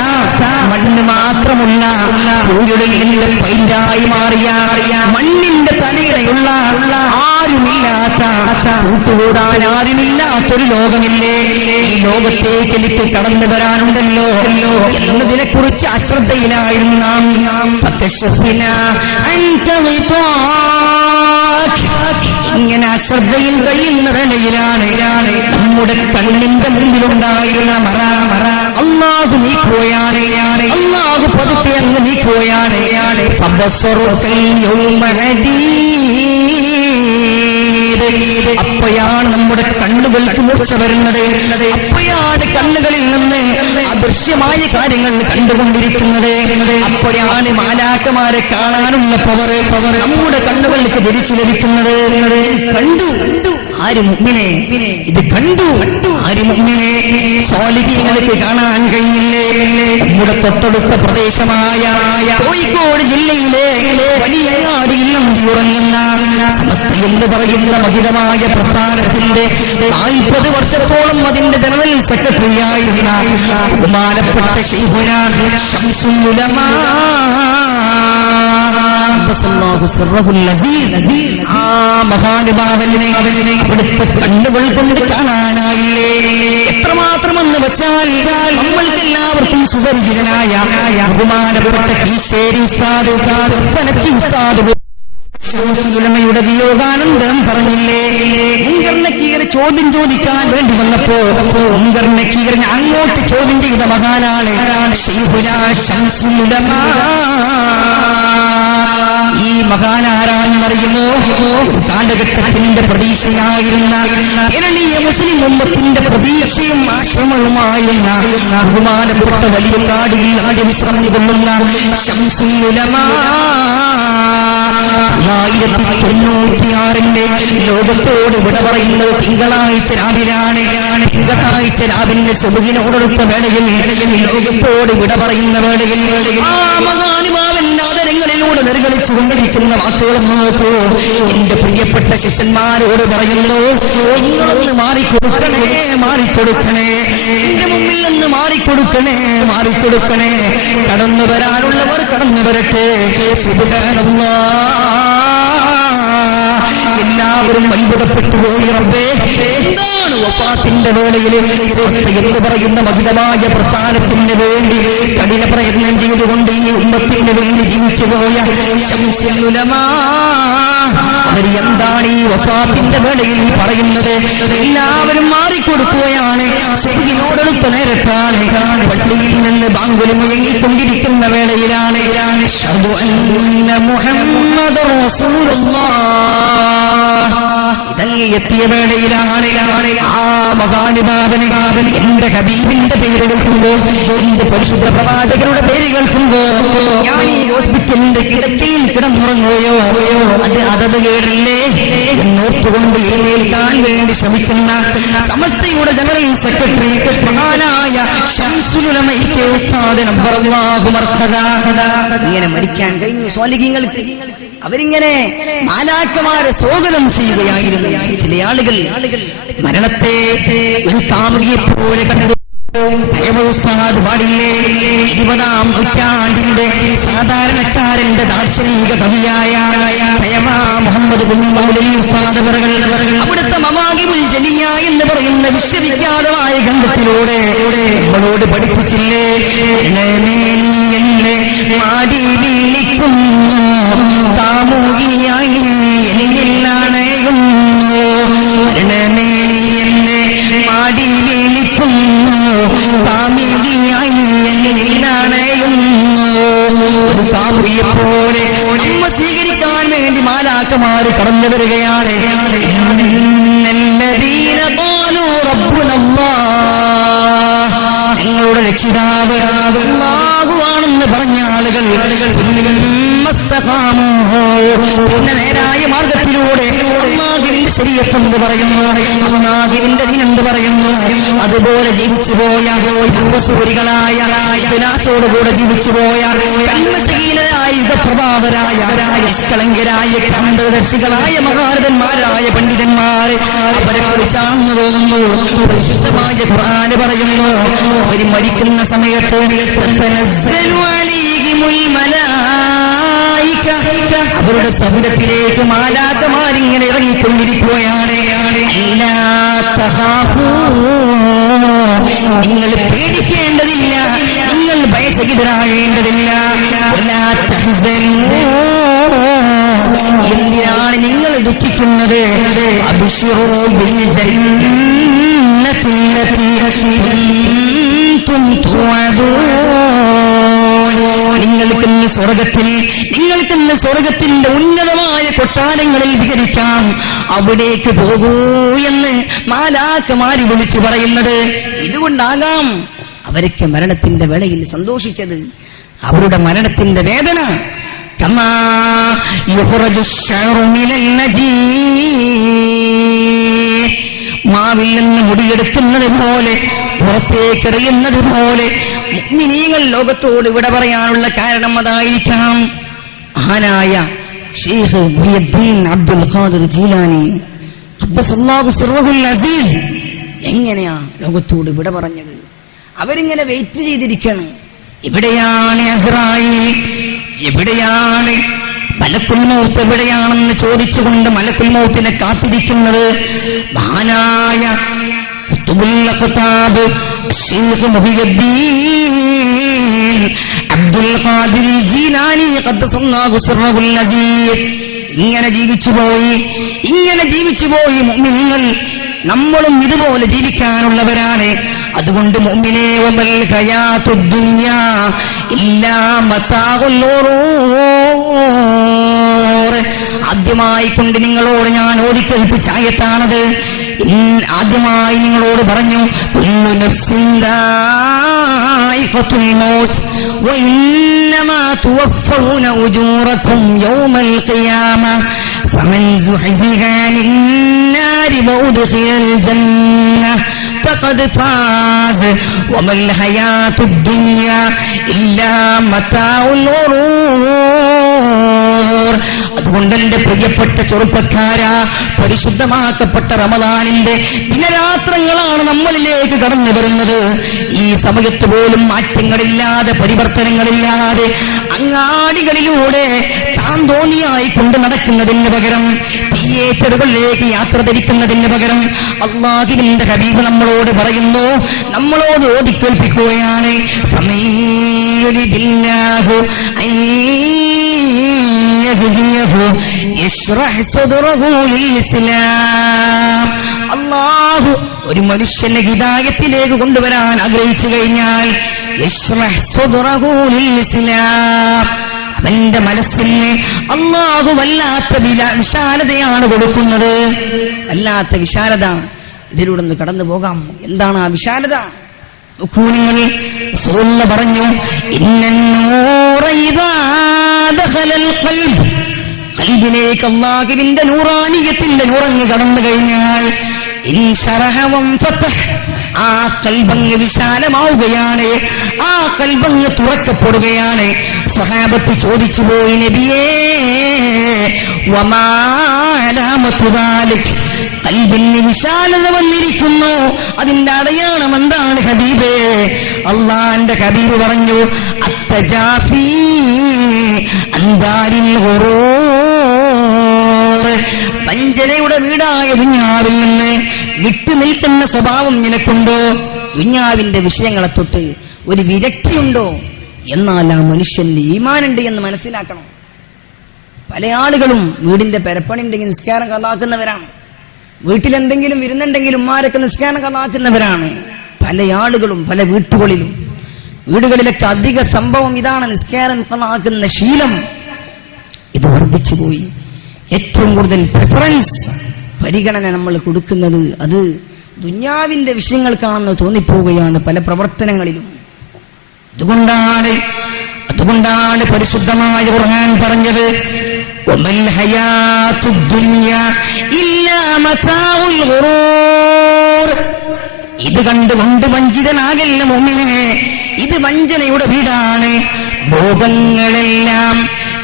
മണ്ണ് മാത്രമുള്ള സൂര്യനിന്റെ പൈന്റായി മാറിയ മണ്ണിന്റെ തലയിടയുള്ള ആരുമില്ലാത്ത, കൂട്ടുകൂടാൻ ആരുമില്ലാത്തൊരു ലോകമില്ലേ? ഈ ലോകത്തേക്ക് എനിക്ക് കടന്നു വരാനുണ്ടല്ലോ എന്നതിനെ കുറിച്ച് അശ്രദ്ധയിലായിരുന്നു നാം. ഇങ്ങനെ അശ്രദ്ധയിൽ കഴിയുന്ന വേളയിലാണ് നമ്മുടെ കണ്ണിന്റെ മുമ്പിലുണ്ടായിരുന്ന മറ അല്ലാഹു നീക്കുകയാണ്. അല്ലാഹു പതുക്കെ അങ്ങ് നീക്കുകയാണ്. അപ്പോഴാണ് നമ്മുടെ കണ്ണുകൾക്ക് മൂർച്ച വരുന്നത്. അപ്പോഴാണ് കണ്ണുകളിൽ നിന്ന് അദൃശ്യമായ കാര്യങ്ങൾ കണ്ടുകൊണ്ടിരിക്കുന്നത്. അപ്പോഴാണ് മാലാഖമാരെ കാണാനുള്ള പവർ നമ്മുടെ കണ്ണുകൾക്ക് തിരിച്ചു ലഭിക്കുന്നത്. കണ്ടു ആര് മുഅ്മിനെ, ഇത് കണ്ടു ആര് മുഅ്മിനെ. സ്വാലിഹീങ്ങൾക്ക് കാണാൻ കഴിഞ്ഞില്ലേ? നമ്മുടെ തൊട്ടടുത്ത പ്രദേശമായ കോഴിക്കോട് ജില്ലയിലെ വലിയങ്ങാടിയിൽ ഉറങ്ങുന്ന സമസ്ത എന്ന് പറയുന്ന മഹിതമായ പ്രസ്ഥാനത്തിന്റെ 40 വർഷത്തോളം അതിന്റെ ജനറൽ സെക്രട്ടറി ആയിരുന്ന ബഹുമാനപ്പെട്ട ശൈഖുന ശംസുൽ ഉലമാ ആ മഹാനുഭാവനെ അവിടുത്തെ കണ്ണുകൾ കൊണ്ട് കാണാനായില്ലേ? എത്രമാത്രമെന്ന് വെച്ചാൽ നമ്മൾക്ക് എല്ലാവർക്കും സുപരിചിതനായ ബഹുമാനപ്പെട്ട കീശേരി ഉസ്താദ്, പനച്ചി ഉസ്താദ് ഉലമയുടെ വിയോഗാനന്തരം പറഞ്ഞില്ലേ, മുങ്കർ നക്കീർ ചോദ്യം ചോദിക്കാൻ വേണ്ടി വന്നപ്പോ മുങ്കർ നക്കീറിനെ അങ്ങോട്ട് ചോദ്യം ചെയ്ത മഹാനാണ് ശൈഖുനാ ശംസുൽ ഉലമാ. ഈ മഹാനാരാണെന്നറിയുമോ? കാലഘട്ടത്തിന്റെ പ്രതീക്ഷയായിരുന്ന കേരളീയ മുസ്ലിം ഉമ്മത്തിന്റെ പ്രതീക്ഷയും ആശ്രമവുമായിരുന്ന ബഹുമാനപ്പെട്ട വലിയങ്ങാടിയിൽ ആദ്യവിശ്രമം കൊള്ളുന്ന ശംസുൽ ഉലമാ 1996 ലോകത്തോട് വിട പറയുന്നത് തിങ്കളാഴ്ച രാവിലാണ്. തിങ്കളാഴ്ച രാവിലെ സുബഹിനോടൊടുത്ത വേളയിൽ ലോകത്തോട് വിട പറയുന്ന വേളയിൽ ആ മഹാനുഭാവന്റെ ആദരങ്ങളിലൂടെ നിർഗളിച്ചു കൊണ്ടിരിക്കുന്ന വാക്കുകളെന്ന് നോക്കൂ. എന്റെ പ്രിയപ്പെട്ട ശിഷ്യന്മാരോട് പറയുന്നു, നിങ്ങളൊന്ന് മാറിക്കൊടുക്കണേ, മാറിക്കൊടുക്കണേ, എന്റെ മുമ്പിൽ നിന്ന് മാറിക്കൊടുക്കണേ. കടന്നു വരാനുള്ളവർ കടന്നു വരട്ടെ. സുബ്ഹാനല്ലാഹ്. എല്ലാവരും അത്ഭുതപ്പെട്ടു പോയി. റബ്ബേ, എന്താണ് വഫാത്തിന്റെ വേളയിൽ എന്ന് പറയുന്ന മഹിതമായ പ്രസ്ഥാനത്തിന് വേണ്ടി കഠിന പ്രയത്നം ചെയ്തുകൊണ്ട് ഈ ഉമ്മത്തിന് വേണ്ടി ജീവിച്ചു പോയ ശംസുൽ ഉലമാ അവർ എന്താണ് ഈ വഫാത്തിന്റെ വേളയിൽ പറയുന്നത്? എല്ലാവരും മാറിക്കൊടുക്കുകയാണ്. സുബ്ഹിനോടടുത്ത നേരത്താണ്. പള്ളിയിൽ നിന്ന് ബാങ്കുൽ മുഴങ്ങിക്കൊണ്ടിരിക്കുന്ന വേളയിലാണ് അശ്ഹദു അന്ന മുഹമ്മദുർ റസൂലുള്ളാഹ് ഇതങ്ങെത്തിയ വേളയിലാണ് ആ മഹാനുഭാവനെ എന്റെ ഹബീബിന്റെ പേര് കേൾക്കുമ്പോ, എന്റെ പരിശുദ്ധ പ്രവാചകരുടെ പേര് കേൾക്കുമ്പോ ഞാൻ ഈ ഹോസ്പിറ്റലിന്റെ കിടക്കയിൽ കിടന്നുറങ്ങുകയോ അത് അതത് കേടല്ലേ എന്നോർത്തുകൊണ്ട് എഴുന്നേൽക്കാൻ വേണ്ടി ശ്രമിക്കുന്ന സമസ്തയുടെ ജനറൽ സെക്രട്ടറി മഹാനായ ശംസുൽ ഉലമാ ഉസ്താദ് നബ്ബറല്ലാഹു മർത്തദാ ഇങ്ങനെ മരിക്കാൻ കഴിഞ്ഞു. സ്വാലിഹീങ്ങൾക്ക് അവരിങ്ങനെ മാലാഖമാരെ സ്വാഗതം ചെയ്യുകയായിരുന്നു. ചില ആളുകൾ മരണത്തെ ഒരു കാമുകിയെപ്പോലെ കണ്ടു. ഉസ്താദ് പാടില്ലേ, 20ാം നൂറ്റാണ്ടിന്റെ സാധാരണക്കാരന്റെ ദാർശനിക കവിയായ മുഹമ്മദ് കുഞ്ഞുമൗലവി ഉസ്താദ് അവിടുത്തെ മവാഖിബുൽ ജലിയ എന്ന് പറയുന്ന വിശ്വവിഖ്യാതമായ ഗ്രന്ഥത്തിലൂടെ നമ്മളോട് പഠിപ്പിച്ചില്ലേ, എന്നെ മാടി വിളിക്കുന്നു കാമുകിയായി എന്നില്ലാണയുന്നു, എന്നെ മാടി വിളിക്കുന്നു കാമുകിയായി എന്നില്ലാണയുന്നു. ഒരു കാമുകിയെ പോലെ അമ്മ സ്വീകരിക്കാൻ വേണ്ടി മാലാഖമാര് കടന്നു വരികയാണ്. നിങ്ങളുടെ രക്ഷിതാവ് അല്ലാഹുവാണെന്ന് പറഞ്ഞ ആളുകൾ പിന്നെ നേരായ മാർഗത്തിലൂടെ അല്ലാഹുവിന്റെ ശരീഅത്ത് പറയുന്നു, അല്ലാഹുവിന്റെ ദീൻ പറയുന്നു. അതുപോലെ ജീവിച്ചു പോയ പൂർവസൂരികളായ ഇഖ്ലാസോടുകൂടെ ജീവിച്ചു പോയ കൽമശഹീനരായ യുഗപ്രഭാവരായ നിഷ്കളങ്കരായ ക്രാന്തദർശികളായ മഹാരഥന്മാരായ പണ്ഡിതന്മാർ അവരെ കുറിച്ചാണെന്ന് തോന്നുന്നു. പരിശുദ്ധമായ ഖുർആൻ പറയുന്നു, അവർ മരിക്കുന്ന സമയത്ത് അവരുടെ സമുദ്രത്തിലേക്ക് മാലാഖമാരിങ്ങനെ ഇറങ്ങിക്കൊണ്ടിരിക്കുകയാണ്. നിങ്ങൾ പേടിക്കേണ്ടതില്ല, നിങ്ങൾ ഭയചകിതരാകേണ്ടതില്ല. എന്തിനാണ് നിങ്ങൾ ദുഃഖിക്കുന്നത്? അബ്ശിറൂ ബിൽ ജന്നത്തില്ലത്തി കുൻതും തുഅദൂൻ. നിങ്ങൾ നിങ്ങൾക്കിന്ന് സ്വർഗത്തിന്റെ ഉന്നതമായ കൊട്ടാരങ്ങളിൽ വിഹരിക്കാം, അവിടേക്ക് പോകൂ എന്ന് മാലാഖമാര് വിളിച്ചു പറയുന്നത്. ഇതുകൊണ്ടാകാം അവർക്ക് മരണത്തിന്റെ വേളയിൽ സന്തോഷിച്ചത്. അവരുടെ മരണത്തിന്റെ വേദന കമാ യുഖ്റജു ശഅറു മിനൽ നജീ, മാവിൽ നിന്ന് മുടിയെടുക്കുന്നത് പോലെ പുറത്തേക്കെറിയുന്നത് പോലെ മുഅ്മിനീങ്ങൾ ലോകത്തോട് വിട പറയാനുള്ള കാരണം അതായിരിക്കാം. മഹാനായ ശൈഖ് മുഹ്യിദ്ദീൻ അബ്ദുൽ ഖാദിർ ജീലാനി ഖദ്ദസല്ലാഹു സിർറഹുൽ അസീസ് എങ്ങനെയാ ലോകത്തോട് വിട പറഞ്ഞത്? അവരിങ്ങനെ വെയിറ്റ് ചെയ്തിരിക്കണം. എവിടെയാണ് അസ്റായീൽ, എവിടെയാണ് മലക്കുൽ മൗത്ത്, എവിടെയാണെന്ന് ചോദിച്ചുകൊണ്ട് മലക്കുൽ മൗത്തിനെ കാത്തിരിക്കുന്നത് മഹാനായ ഖുത്ബുൽ അഖ്താബ് ശൈഖ് മുഹ്യിദ്ദീൻ അബ്ദുൽ ഖാദിർ ജീലാനി ഖദ്ദസല്ലാഹു സിർറഹുൽ അസീസ് ഇങ്ങനെ ജീവിച്ചുപോയി മുഅ്മിനീങ്ങൾ. നമ്മളും ഇതുപോലെ ജീവിക്കാനുള്ളവരാണ്. അതുകൊണ്ട് മുഅ്മിനേ വമൽ ഹയാത്തുദ് ദുനിയാ ഇല്ലാ മതാഉൽ ഗുറൂർ. ആദ്യമായി കൊണ്ട് നിങ്ങളോട് ഞാൻ ഓതിക്കേൽപ്പിച്ച ആയത്താണത്. ആദ്യമായി നിങ്ങളോട് പറഞ്ഞു, കുല്ലു നഫ്സിൻ ദായിഖത്തുൽ മൗത്ത് വഇന്നമാ തുവഫൗന ഉജൂറകും യൗമൽ ഖിയാമ ഫമൻ സുഹ്സിഹ അനിൻ നാരി വഉദ്ഖിലൽ ജന്ന ഫഖദ് ഫാസ് വമൽ ഹയാത്തുദ് ദുനിയ ഇല്ലാ മതാഉൽ ഗുറൂർ. അതുകൊണ്ട് എന്റെ പ്രിയപ്പെട്ട ചെറുപ്പക്കാരാ, പരിശുദ്ധമാക്കപ്പെട്ട റമദാനിന്റെ ദിനരാത്രങ്ങളാണ് നമ്മളിലേക്ക് കടന്നു വരുന്നത്. ഈ സമയത്ത് പോലും മാറ്റങ്ങളില്ലാതെ, പരിവർത്തനങ്ങളില്ലാതെ അങ്ങാടികളിലൂടെ താൻ തോന്നിയായി കൊണ്ട് നടക്കുന്നതിന് പകരം, തിയേറ്ററുകളിലേക്ക് യാത്ര ധരിക്കുന്നതിന് പകരം അല്ലാഹുവിന്റെ ഹബീബ് നമ്മളോട് പറയുന്നു, നമ്മളോട് ഓതിക്കേൽപ്പിക്കുകയാണ്, അല്ലാഹു ഒരു മനുഷ്യന്റെ ഹിദായത്തിലേക്ക് കൊണ്ടുവരാൻ ആഗ്രഹിച്ചു കഴിഞ്ഞാൽ അവന്റെ മനസ്സിന് അല്ലാഹു വല്ലാത്ത വിശാലതയാണ് കൊടുക്കുന്നത്. വല്ലാത്ത വിശാലത. ഇതിലൂടെ ഒന്ന് കടന്നു പോകാം. എന്താണ് ആ വിശാലത? നോക്കൂ നിങ്ങൾ, റസൂലുള്ളാഹി പറഞ്ഞു, ഇന്നന്നൂറ ഇദാ ദഖലൽ ഖൽബ്, ഖൽബിലേക്ക് അല്ലാഹുവിന്റെ നൂറാനിയത്തിന്റെ നൂറങ്ങ് കടന്നു കഴിഞ്ഞാൽ ഇൻശറഹവം ഫതഹ്, ആ ഖൽബങ്ങ് വിശാലമാവുകയാണ്, ആ ഖൽബങ്ങ് തുറക്കപ്പെടുകയാണ്. സ്വഹാബത്ത് ചോദിച്ചു പോയി, നബിയേ വമാ അലാമത്തു ദാലിക്, ഖൽബിന് വിശാലത വന്നിരിക്കുന്നു, അതിന്റെ അടയാളം എന്താണ് ഹബീബേ? അല്ലാഹുവിന്റെ ഹബീബ് പറഞ്ഞു, അത്തജാഫി അൻദാരിൽ ഗുറൂർ, വഞ്ചനയുടെ വീടായ ദുനിയാവിൽ നിന്ന് വിട്ടുനിൽക്കുന്ന സ്വഭാവം നിനക്കുണ്ടോ? ദുനിയാവിന്റെ വിഷയങ്ങളെ തൊട്ട് ഒരു വിരക്തിയുണ്ടോ? എന്നാൽ ആ മനുഷ്യന്റെ ഈമാനുണ്ട് എന്ന് മനസ്സിലാക്കണം. പല ആളുകളും വീടിന്റെ പെരപ്പണി ഉണ്ടെങ്കിൽ നിസ്കാരം കലാക്കുന്നവരാണ്, വീട്ടിലെന്തെങ്കിലും വിരുന്നുണ്ടെങ്കിലും ഉമ്മാരൊക്കെ നിസ്കാരം കലാക്കുന്നവരാണ്. പല ആളുകളും പല വീടുകളിലൊക്കെ അധിക സംഭവം ഇതാണ്, നിസ്കാരം കലാക്കുന്ന ശീലം. ഇത് വർദ്ധിച്ചുപോയി. ഏറ്റവും കൂടുതൽ പ്രിഫറൻസ്, പരിഗണന നമ്മൾ കൊടുക്കുന്നത് അത് ദുനിയാവിന്റെ വിഷയങ്ങൾക്കാണെന്ന് തോന്നിപ്പോവുകയാണ് പല പ്രവർത്തനങ്ങളിലും. അതുകൊണ്ടാണ് പരിശുദ്ധമായ ഖുർആൻ പറഞ്ഞത്, വമൽ ഹയാത്തുദ് ദുനിയാ ഇല്ലാ മതാഉൽ ഗുറൂർ. ഇത് കണ്ടുകൊണ്ട് വഞ്ചിതനാകല്ല മുഅ്മിനേ, ഇത് വഞ്ചനയുടെ വീടാണ്. ഭോഗങ്ങളെല്ലാം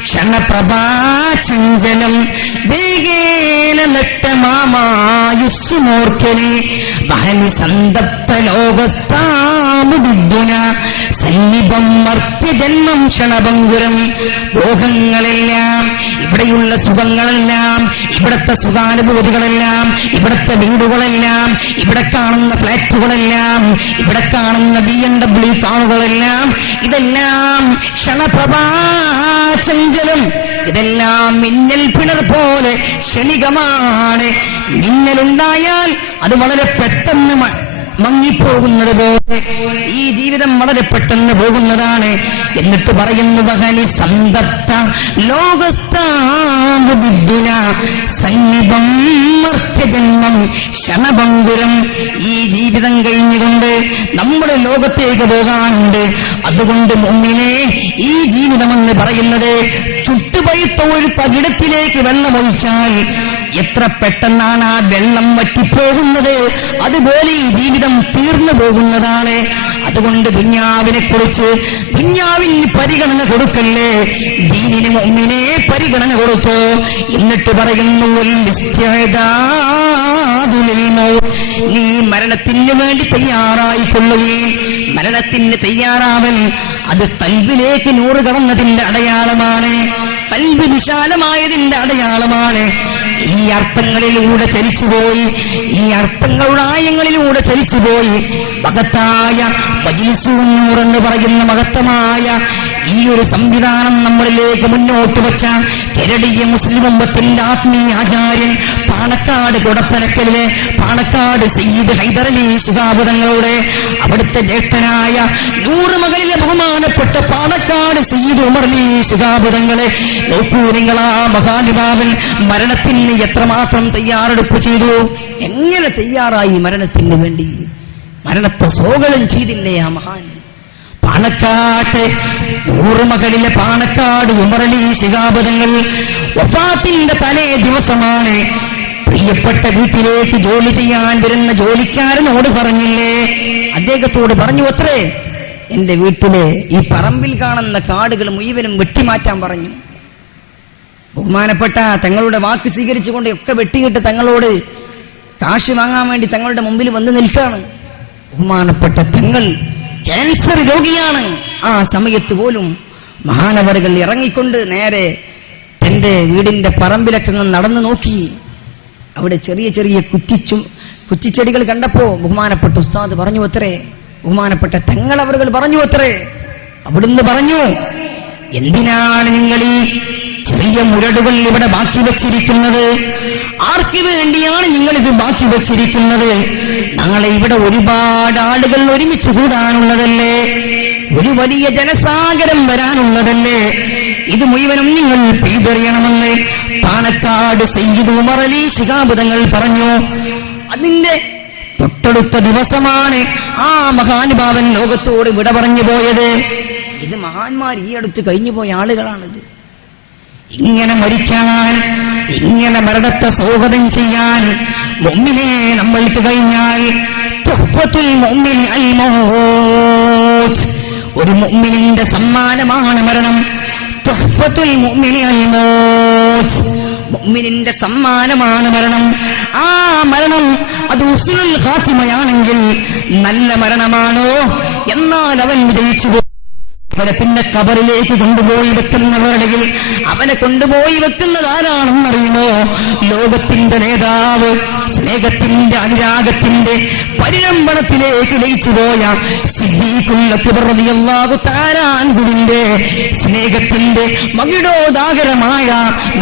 ക്ഷണപ്രഭാചഞ്ചലം വേഗേന നട്ടമാമായുസ്സുമോർക്കനെ വഹനി സന്തപ്ത ലോകസ്ഥാമുദ്ദുന സന്നിപം മർത്യജന്മം ക്ഷണഭംഗുരം. ഭോഗങ്ങളെല്ലാം, ഇവിടെയുള്ള സുഖങ്ങളെല്ലാം, ഇവിടത്തെ സുഖാനുഭൂതികളെല്ലാം, ഇവിടത്തെ വീടുകളെല്ലാം, ഇവിടെ കാണുന്ന ഫ്ലാറ്റുകളെല്ലാം, ഇവിടെ കാണുന്ന BMW കാറുകളെല്ലാം, ഇതെല്ലാം ക്ഷണപ്രഭാചഞ്ചലം, ഇതെല്ലാം മിന്നൽ പിണർ പോലെ ക്ഷണികമാണ്. മിന്നലുണ്ടായാൽ അത് വളരെ പെട്ടെന്ന് മങ്ങിപ്പോകുന്നത് പോലെ ഈ ജീവിതം വളരെ പെട്ടെന്ന് പോകുന്നതാണ്. എന്നിട്ട് പറയുന്നു വഹനി സന്തപ്ത ലോകസ്ഥാന സന്നിധം മർത്യജന്മം ശമഭംഗുരം. ഈ ജീവിതം കഴിഞ്ഞുകൊണ്ട് നമ്മുടെ ലോകത്തേക്ക് പോകാനുണ്ട്. അതുകൊണ്ട് മുഅ്മിനേ, ഈ ജീവിതമെന്ന് പറയുന്നത് ചുട്ടുപഴുത്ത ഒരു തകിടത്തിലേക്ക് വെള്ളമൊഴിച്ചാൽ എത്ര പെട്ടെന്നാണ് ആ വെള്ളം വറ്റിപ്പോകുന്നത്, അതുപോലെ ഈ ജീവിതം തീർന്നു പോകുന്നതാണ്. അതുകൊണ്ട് ദുനിയാവിനെ കുറിച്ച് ദുനിയാവിന് പരിഗണന കൊടുക്കല്ലേ, ദീനിന് മുഅ്മിനേ പരിഗണന കൊടുത്തു. എന്നിട്ട് പറയുന്നു നീ മരണത്തിന് വേണ്ടി തയ്യാറായിക്കൊള്ളുകയും മരണത്തിന് തയ്യാറാവൽ അത് കൽബിലേക്ക് നൂറ് കടന്നതിന്റെ അടയാളമാണ്, കൽബ് വിശാലമായതിന്റെ അടയാളമാണ്. ഈ അർത്ഥങ്ങളിലൂടെ ചലിച്ചുപോയി, ഈ അർത്ഥങ്ങളുടെ ആയങ്ങളിലൂടെ ചലിച്ചുപോയി മഹത്തായ മജ്‌ലിസുന്നൂർ എന്ന് പറയുന്ന മഹത്തമായ ഈ ഒരു സംവിധാനം നമ്മളിലേക്ക് മുന്നോട്ട് വെച്ച കേരളീയ മുസ്ലിം ഉമ്മത്തിന്റെ ആത്മീയ ആചാര്യൻ പാണക്കാട് കൊടപ്പനക്കലിലെ പാണക്കാട് സയ്യിദ് ഹൈദരലി ശിഹാബ് തങ്ങളുടെ അവിടുത്തെ ജ്യേഷ്ഠനായ നൂറ് മകളിലെ ബഹുമാനപ്പെട്ട പാണക്കാട് സയ്യിദ് ഉമർലി ശിഹാബ് തങ്ങളെ നോക്കൂ നിങ്ങൾ. ആ മഹാനുഭാവൻ മരണത്തിന് എത്രമാത്രം തയ്യാറെടുപ്പ് ചെയ്തു, എങ്ങനെ തയ്യാറായി മരണത്തിന് വേണ്ടി, മരണത്തെ സ്വാഗതം ചെയ്തില്ലേ ആ മഹാൻ. പാണക്കാട്ട് നൂറ് മകളിലെ പാണക്കാട് ഉമറലി ശിഹാബ് തങ്ങൾ വഫാത്തിന്റെ തലേ ദിവസമാണ്. പ്രിയപ്പെട്ട വീട്ടിലേക്ക് ജോലി ചെയ്യാൻ വരുന്ന ജോലിക്കാരനോട് പറഞ്ഞില്ലേ, അദ്ദേഹത്തോട് പറഞ്ഞു അത്രേ, എന്റെ വീട്ടിലെ ഈ പറമ്പിൽ കാണുന്ന കാടുകൾ മുഴുവനും വെട്ടിമാറ്റാൻ പറഞ്ഞു. ബഹുമാനപ്പെട്ട തങ്ങളുടെ വാക്ക് സ്വീകരിച്ചുകൊണ്ട് ഒക്കെ വെട്ടിയിട്ട് തങ്ങളോട് കാശ് വാങ്ങാൻ വേണ്ടി തങ്ങളുടെ മുമ്പിൽ വന്ന് നിൽക്കാണ്. ബഹുമാനപ്പെട്ട തങ്ങൾ ക്യാൻസർ രോഗിയാണ്. ആ സമയത്ത് പോലും മഹാനവറുകൾ ഇറങ്ങിക്കൊണ്ട് നേരെ തന്റെ വീടിന്റെ പറമ്പിലൊക്കെ നടന്നു നോക്കി. അവിടെ ചെറിയ ചെറിയ കുറ്റിച്ചെടികൾ കണ്ടപ്പോ ബഹുമാനപ്പെട്ട ഉസ്താദ് പറഞ്ഞു അത്രേ, ബഹുമാനപ്പെട്ട തങ്ങൾ അവറുകൾ പറഞ്ഞു അത്രേ, അവിടുന്ന് പറഞ്ഞു, എന്തിനാണ് നിങ്ങൾ ഈ ചെറിയ മുരടുകൾ ഇവിടെ ബാക്കി വെച്ചിരിക്കുന്നത്? ആർക്ക് വേണ്ടിയാണ് നിങ്ങൾ ഇത് ബാക്കി വെച്ചിരിക്കുന്നത്? നാളെ ഇവിടെ ഒരുപാട് ആളുകൾ ഒരുമിച്ച് കൂടാനുള്ളതല്ലേ, ഒരു വലിയ ജനസാഗരം വരാനുള്ളതല്ലേ, ഇത് മുഴുവനും നിങ്ങൾ പിന്തുടരണമെന്ന് പാണക്കാട് സയ്യിദ് ഉമറലി ശിഹാബ് തങ്ങൾ പറഞ്ഞു. അതിന്റെ തൊട്ടടുത്ത ദിവസമാണ് ആ മഹാനുഭാവൻ ലോകത്തോട് വിട പറഞ്ഞു പോയത്. ഇത് മഹാന്മാർ ഈ അടുത്ത് കഴിഞ്ഞു പോയ ആളുകളാണിത്. ഇങ്ങനെ മരിക്കാൻ, ഇങ്ങനെ മരണത്തെ സ്വാഗതം ചെയ്യാൻ മുഅ്മിനെ നമ്മൾക്ക് കഴിഞ്ഞാൽ തുഹ്ഫത്തുൽ മുഅ്മിൻ അൽ മൗത്ത്, ഒരു മുഅ്മിനിന്റെ സമ്മാനമാണ് മരണം. തുഹ്ഫത്തുൽ മുഅ്മിൻ അൽ മൗത്ത്, മുഅ്മിനിന്റെ സമ്മാനമാണ് മരണം. ആ മരണം അത് ഹുസ്നുൽ ഖാത്തിമയാണെങ്കിൽ നല്ല മരണമാണോ? എന്നാൽ അവൻ വിജയിച്ചു. അവനെ പിന്നെ ഖബറിലേക്ക് കൊണ്ടുപോയി വെക്കുന്ന വേളയിൽ അവനെ കൊണ്ടുപോയി വെക്കുന്നത് ആരാണെന്നറിയുമോ? ലോകത്തിന്റെ നേതാവ്, സ്നേഹത്തിന്റെ അനുരാഗത്തിന്റെ പരിരംഭണത്തിലേക്ക് ലയിച്ചുപോയ സിദ്ദീഖുൽ അക്ബർ റളിയല്ലാഹു തആല അൻഹുവിന്റെ സ്നേഹത്തിന്റെ മകിടോദാകരമായ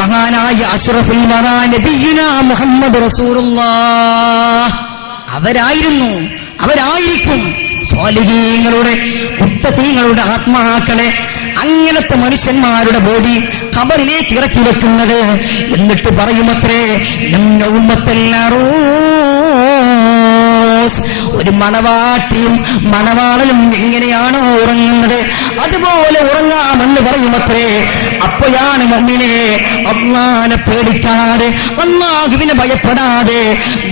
മഹാനായ അഷ്റഫുൽ വറാ നബിയുനാ മുഹമ്മദ് റസൂലുള്ളാഹ് അവരായിരിക്കും സ്വാലിഹീങ്ങളുടെ മുത്തഖീങ്ങളുടെ ആത്മാക്കളെ, അങ്ങനത്തെ മനുഷ്യന്മാരുടെ ബോഡി ഖബറിലേക്ക് ഇറക്കി വെക്കുന്നത്. എന്നിട്ട് പറയുമത്രേ, ഒരു മണവാട്ടിയും മണവാളനും എങ്ങനെയാണോ ഉറങ്ങുന്നത് അതുപോലെ ഉറങ്ങാമെന്ന് പറയുമത്രേ. അപ്പോഴാണ് മുഅ്മിനെ അല്ലാഹുവിനെ പേടിക്കാതെ, അല്ലാഹുവിനെ ഭയപ്പെടാതെ,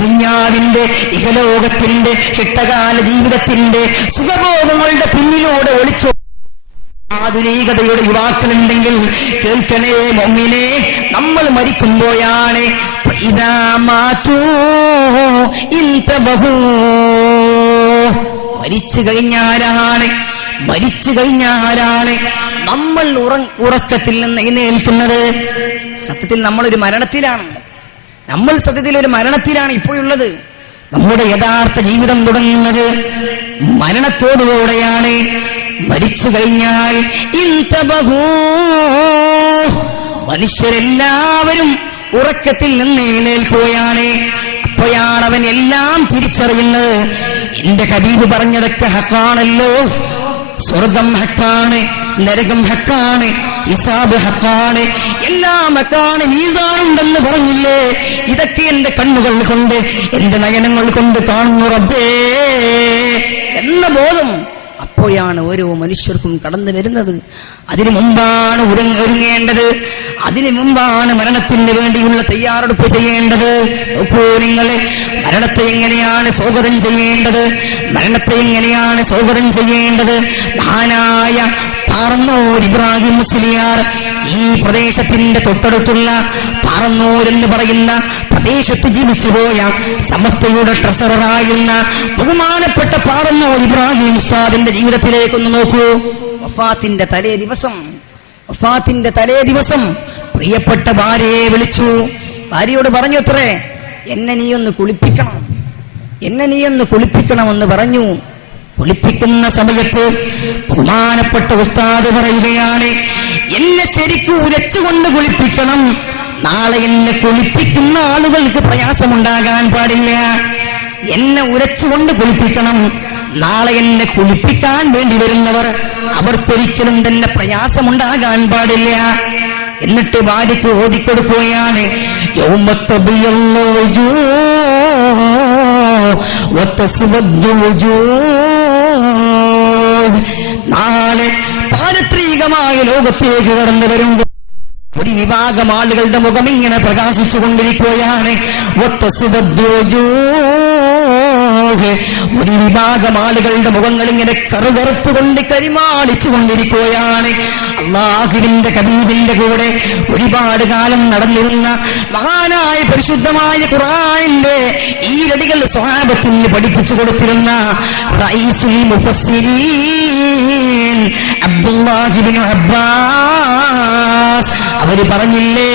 ദുനിയാവിന്റെ ഇഹലോകത്തിന്റെ ചിട്ടകാല ജീവിതത്തിന്റെ സുഖബോധങ്ങളുടെ പിന്നിലൂടെ ഒളിച്ചോ ആധുനികതയുടെ യുവാക്കളുണ്ടെങ്കിൽ കേൾക്കണേ മുഅ്മിനെ, നമ്മൾ മരിക്കുമ്പോഴാണ് മരിച്ചു കഴിഞ്ഞാലാണ് നമ്മൾ ഉറക്കത്തിൽ നിന്ന് എഴുന്നേൽക്കുന്നത്. സത്യത്തിൽ നമ്മളൊരു മരണത്തിലാണ്, ഇപ്പോഴുള്ളത്. നമ്മുടെ യഥാർത്ഥ ജീവിതം തുടങ്ങുന്നത് മരണത്തോടുകൂടെയാണ്. മരിച്ചു കഴിഞ്ഞാൽ മനുഷ്യരെല്ലാവരും ഉറക്കത്തിൽ നിന്ന് എഴുന്നേൽക്കുകയാണ്. അപ്പോഴാണ് അവൻ എല്ലാം തിരിച്ചറിയുന്നത്. എന്റെ ഹബീബ് പറഞ്ഞതൊക്കെ ഹക്കാണല്ലോ. സ്വർഗം ഹക്കാണ്, നരകം ഹക്കാണ്, ഹിസാബ് ഹക്കാണ്, എല്ലാം ഹക്കാണ്, മീസാനുണ്ടെന്ന് പറഞ്ഞില്ലേ? ഇതൊക്കെ എന്റെ കണ്ണുകൾ കൊണ്ട്, എന്റെ നയനങ്ങൾ കൊണ്ട് കാണുന്നു റബ്ബേ എന്ന ബോധം അപ്പോഴാണ് ഓരോ മനുഷ്യർക്കും കടന്നു വരുന്നത്. അതിനു മുമ്പാണ് ഒരുങ്ങേണ്ടത്, അതിനു മുമ്പാണ് മരണത്തിന് വേണ്ടിയുള്ള തയ്യാറെടുപ്പ് ചെയ്യേണ്ടത്. നോക്കൂ നിങ്ങളെ, മരണത്തെ എങ്ങനെയാണ് സ്വാഗതം ചെയ്യേണ്ടത്, മരണത്തെ എങ്ങനെയാണ് സ്വാഗതം ചെയ്യേണ്ടത്. മഹാനായ പാറന്നൂർ ഇബ്രാഹിം മുസ്ലിയാർ ഈ പ്രദേശത്തിന്റെ തൊട്ടടുത്തുള്ള പാറന്നൂർ എന്ന് പറയുന്ന പ്രദേശത്ത് ജീവിച്ചുപോയ സമസ്തയുടെ ട്രഷററായിരുന്ന ബഹുമാനപ്പെട്ട പാറന്നൂർ ഇബ്രാഹിം ഉസ്താദിന്റെ ജീവിതത്തിലേക്കൊന്ന് നോക്കൂ. വഫാത്തിന്റെ തലേ ദിവസം പ്രിയപ്പെട്ട ഭാര്യയെ വിളിച്ചു. ഭാര്യയോട് പറഞ്ഞു അത്രേ, എന്നെ നീയൊന്ന് കുളിപ്പിക്കണമെന്ന് പറഞ്ഞു. കുളിപ്പിക്കുന്ന സമയത്ത് ബഹുമാനപ്പെട്ട ഉസ്താദ് പറയുകയാണ്, എന്നെ ശരിക്കും ഉരച്ചുകൊണ്ട് കുളിപ്പിക്കണം. നാളെ എന്നെ കുളിപ്പിക്കുന്ന ആളുകൾക്ക് പ്രയാസമുണ്ടാകാൻ പാടില്ല. എന്നെ ഉരച്ചുകൊണ്ട് കുളിപ്പിക്കണം. നാളെ എന്നെ കുളിപ്പിക്കാൻ വേണ്ടി വരുന്നവർ അവർക്കൊരിക്കലും തന്നെ പ്രയാസമുണ്ടാകാൻ പാടില്ല. എന്നിട്ട് ഭാര്യയ്ക്ക് ഓതിക്കൊടുക്കുകയാണ്, നാളെ പാരത്രികമായ ലോകത്തേക്ക് കടന്നു വരുമ്പോൾ ഒരു വിഭാഗം ആളുകളുടെ മുഖം ഇങ്ങനെ പ്രകാശിച്ചു കൊണ്ടിരിക്കുകയാണ്. ഒരു വിഭാഗം ആളുകളുടെ മുഖങ്ങൾ ഇങ്ങനെ കറുകറുത്തുകൊണ്ട് കരിമാളിച്ചു കൊണ്ടിരിക്കുകയാണ്. അല്ലാഹുവിന്റെ ഹബീബിന്റെ കൂടെ ഒരുപാട് കാലം നടന്നിരുന്ന മഹാനായ പരിശുദ്ധമായ ഖുർആനിന്റെ ഈ രടികൾ സ്വഹാബത്തിന് പഠിപ്പിച്ചു കൊടുത്തിരുന്ന റഈസുൽ മുഫസ്സിരീൻ അബ്ദുല്ലാഹി ഇബ്നു അബ്ബാസ് അവര് പറഞ്ഞില്ലേ,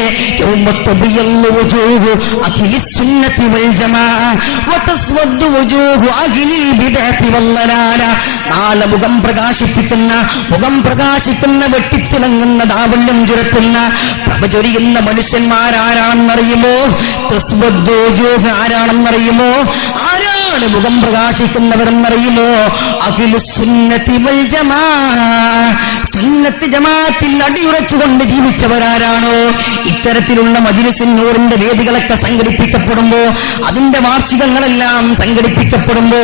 നാളെ മുഖം പ്രകാശിക്കുന്ന വെട്ടിത്തിളങ്ങുന്ന ദാവല്യം ചുരത്തുന്ന പ്രഭചൊരിയുന്ന മനുഷ്യന്മാരാരാണെന്നറിയുമോ? ആരാണെന്നറിയുമോ? ആരാണ് മുഖം പ്രകാശിക്കുന്നവരെന്നറിയുമോ? അഖിലുസ്സുന്നത്തി വൽ ജമാഅ, സുന്നത്ത് ജമാഅത്തിൽ അടിയുറച്ചുകൊണ്ട് ജീവിച്ചവരാരാണോ? ഇത്തരത്തിലുള്ള മജ്‌ലിസുൻ നൂറിന്റെ വേദികളൊക്കെ സംഘടിപ്പിക്കപ്പെടുമ്പോ, അതിന്റെ വാർഷികങ്ങളെല്ലാം സംഘടിപ്പിക്കപ്പെടുമ്പോ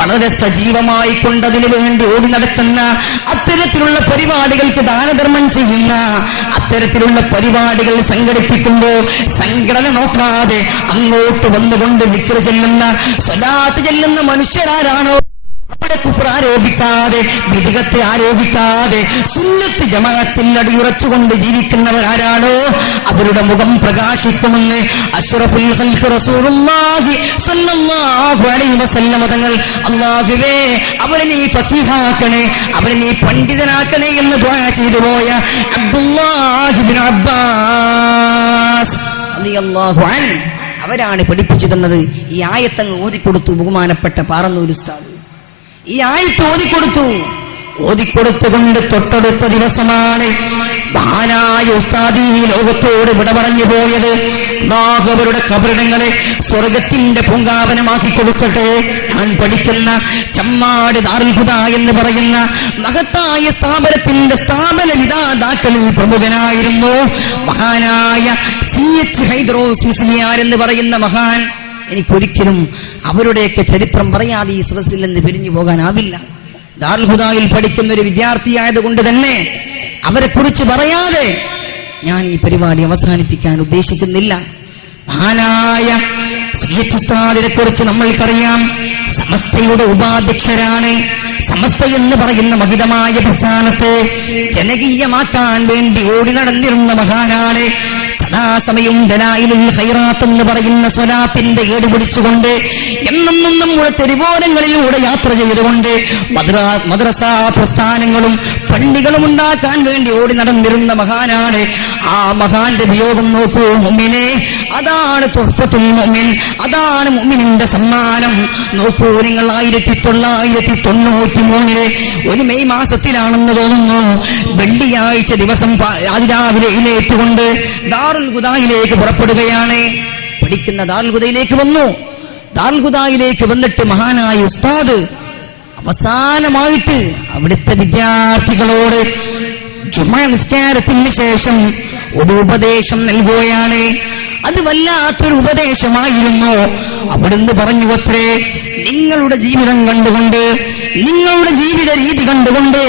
വളരെ സജീവമായി കൊണ്ടതിനു വേണ്ടി ഓടി നടക്കുന്ന, അത്തരത്തിലുള്ള പരിപാടികൾക്ക് ദാനധർമ്മം ചെയ്യുന്ന, അത്തരത്തിലുള്ള പരിപാടികൾ സംഘടിപ്പിക്കുമ്പോ സംഘടന നോക്കാതെ അങ്ങോട്ട് വന്നുകൊണ്ട് ദിക്ർ ചെല്ലുന്ന, സ്വലാത്ത് ചെല്ലുന്ന മനുഷ്യരാരാണോ അവിടെ കുഫ്ർ ആരോപിക്കാതെ, വിദഗ്ധത്തെ ആരോപിക്കാതെ സുന്നത്ത് ജമാഅത്തിൽ അടിയുറച്ചുകൊണ്ട് ജീവിക്കുന്നവരാരാണോ അവരുടെ മുഖം പ്രകാശിക്കുമെന്ന് അഷ്റഫുൽ ഖൽഖ് റസൂലുള്ളാഹി സ്വല്ലല്ലാഹു അലൈഹി വസല്ലം തങ്ങൾ അല്ലാഹുവേ അവരെ നീ ഫഖീഹാക്കണേ, അവരെ നീ പണ്ഡിതനാക്കണേ എന്ന് ദുആ ചെയ്തു പോയ അബ്ദുല്ലാഹി ഇബ്നു അബ്ബാസ് റളിയല്ലാഹു അൻഹു അവരാണ് പഠിപ്പിച്ചു തന്നത്. ഈ ആയത്തങ്ങ് ഓതിക്കൊടുത്തു ബഹുമാനപ്പെട്ട പാറന്നൂർ ഉസ്താദ്. ഈ ആയത്ത് ഓതിക്കൊടുത്തുകൊണ്ട് തൊട്ടടുത്ത ദിവസമാണ് മഹാനായ ഉസ്താദ് ഈ ലോകത്തോട് വിട പറഞ്ഞു പോയത്. അല്ലാഹു അവരുടെ ഖബറിടങ്ങളെ സ്വർഗത്തിന്റെ പൂങ്കാവനമാക്കി കൊടുക്കട്ടെ. ഞാൻ പഠിക്കുന്ന ചമ്മാട് ദാറുൽ ഹുദ എന്ന് പറയുന്ന മഹത്തായ സ്ഥാപനത്തിന്റെ സ്ഥാപന വിധാതാക്കളിൽ പ്രമുഖനായിരുന്നു മഹാനായ CH ഹൈദ്രോസ് മുസ്ലിയാർ എന്ന് പറയുന്ന മഹാൻ. എനിക്കൊരിക്കലും അവരുടെയൊക്കെ ചരിത്രം പറയാതെ ഈ സദസ്സിൽ നിന്ന് പിരിഞ്ഞു പോകാനാവില്ല. ദാറുൽ ഹുദയിൽ പഠിക്കുന്ന ഒരു വിദ്യാർത്ഥിയായതുകൊണ്ട് തന്നെ അവരെ കുറിച്ച് പറയാതെ ഞാൻ ഈ പരിപാടി അവസാനിപ്പിക്കാൻ ഉദ്ദേശിക്കുന്നില്ല. മഹാനായ CH ഉസ്താദിനെ കുറിച്ച് നമ്മൾക്കറിയാം. സമസ്തയുടെ ഉപാധ്യക്ഷരാണ്. സമസ്ത എന്ന് പറയുന്ന മഹിതമായ പ്രസ്ഥാനത്തെ ജനകീയമാക്കാൻ വേണ്ടി ഓടി നടന്നിരുന്ന മഹാനാണ്. സദാസമയം ദലായിലുൽ ഖൈറാത്ത് എന്ന് പറയുന്ന സ്വലാത്തിന്റെ ഏട് പിടിച്ചുകൊണ്ട് എന്നെന്നും നമ്മുടെ തെരുവോരങ്ങളിലൂടെ യാത്ര ചെയ്തുകൊണ്ട് മദ്രസ പ്രസ്ഥാനങ്ങളും പള്ളികളും ഉണ്ടാക്കാൻ വേണ്ടി ഓടി നടന്നിരുന്ന മഹാനാണ്. ആ മഹാന്റെ വിയോഗം നോക്കൂ മുഅ്മിനേ, അതാണ് തുഹ്ഫത്തുൽ മുഅ്മിൻ, അതാണ് മുഅ്മിനിന്റെ സമ്മാനം. നോക്കൂ നിങ്ങൾ 1993 ഒരു മെയ് മാസത്തിലാണെന്ന് തോന്നുന്നു, വെള്ളിയാഴ്ച ദിവസം അതിരാവിലെ എഴുന്നേറ്റുകൊണ്ട് ദാറുൽ ഹുദയിലേക്ക് പുറപ്പെടുകയാണ്. പഠിക്കുന്ന ദാറുൽ ഹുദയിലേക്ക് വന്നു. ദാറുൽ ഹുദയിലേക്ക് വന്നിട്ട് മഹാനായ ഉസ്താദ് അവസാനമായിട്ട് അവിടുത്തെ വിദ്യാർത്ഥികളോട് ജുമാ നിസ്കാരത്തിന് ശേഷം ഒരു ഉപദേശം നൽകുകയാണ്. അത് വല്ലാത്തൊരു ഉപദേശമായിരുന്നു. അവിടുന്ന് പറഞ്ഞു അത്രേ, നിങ്ങളുടെ ജീവിതം കണ്ടുകൊണ്ട്, നിങ്ങളുടെ ജീവിത രീതി കണ്ടുകൊണ്ട്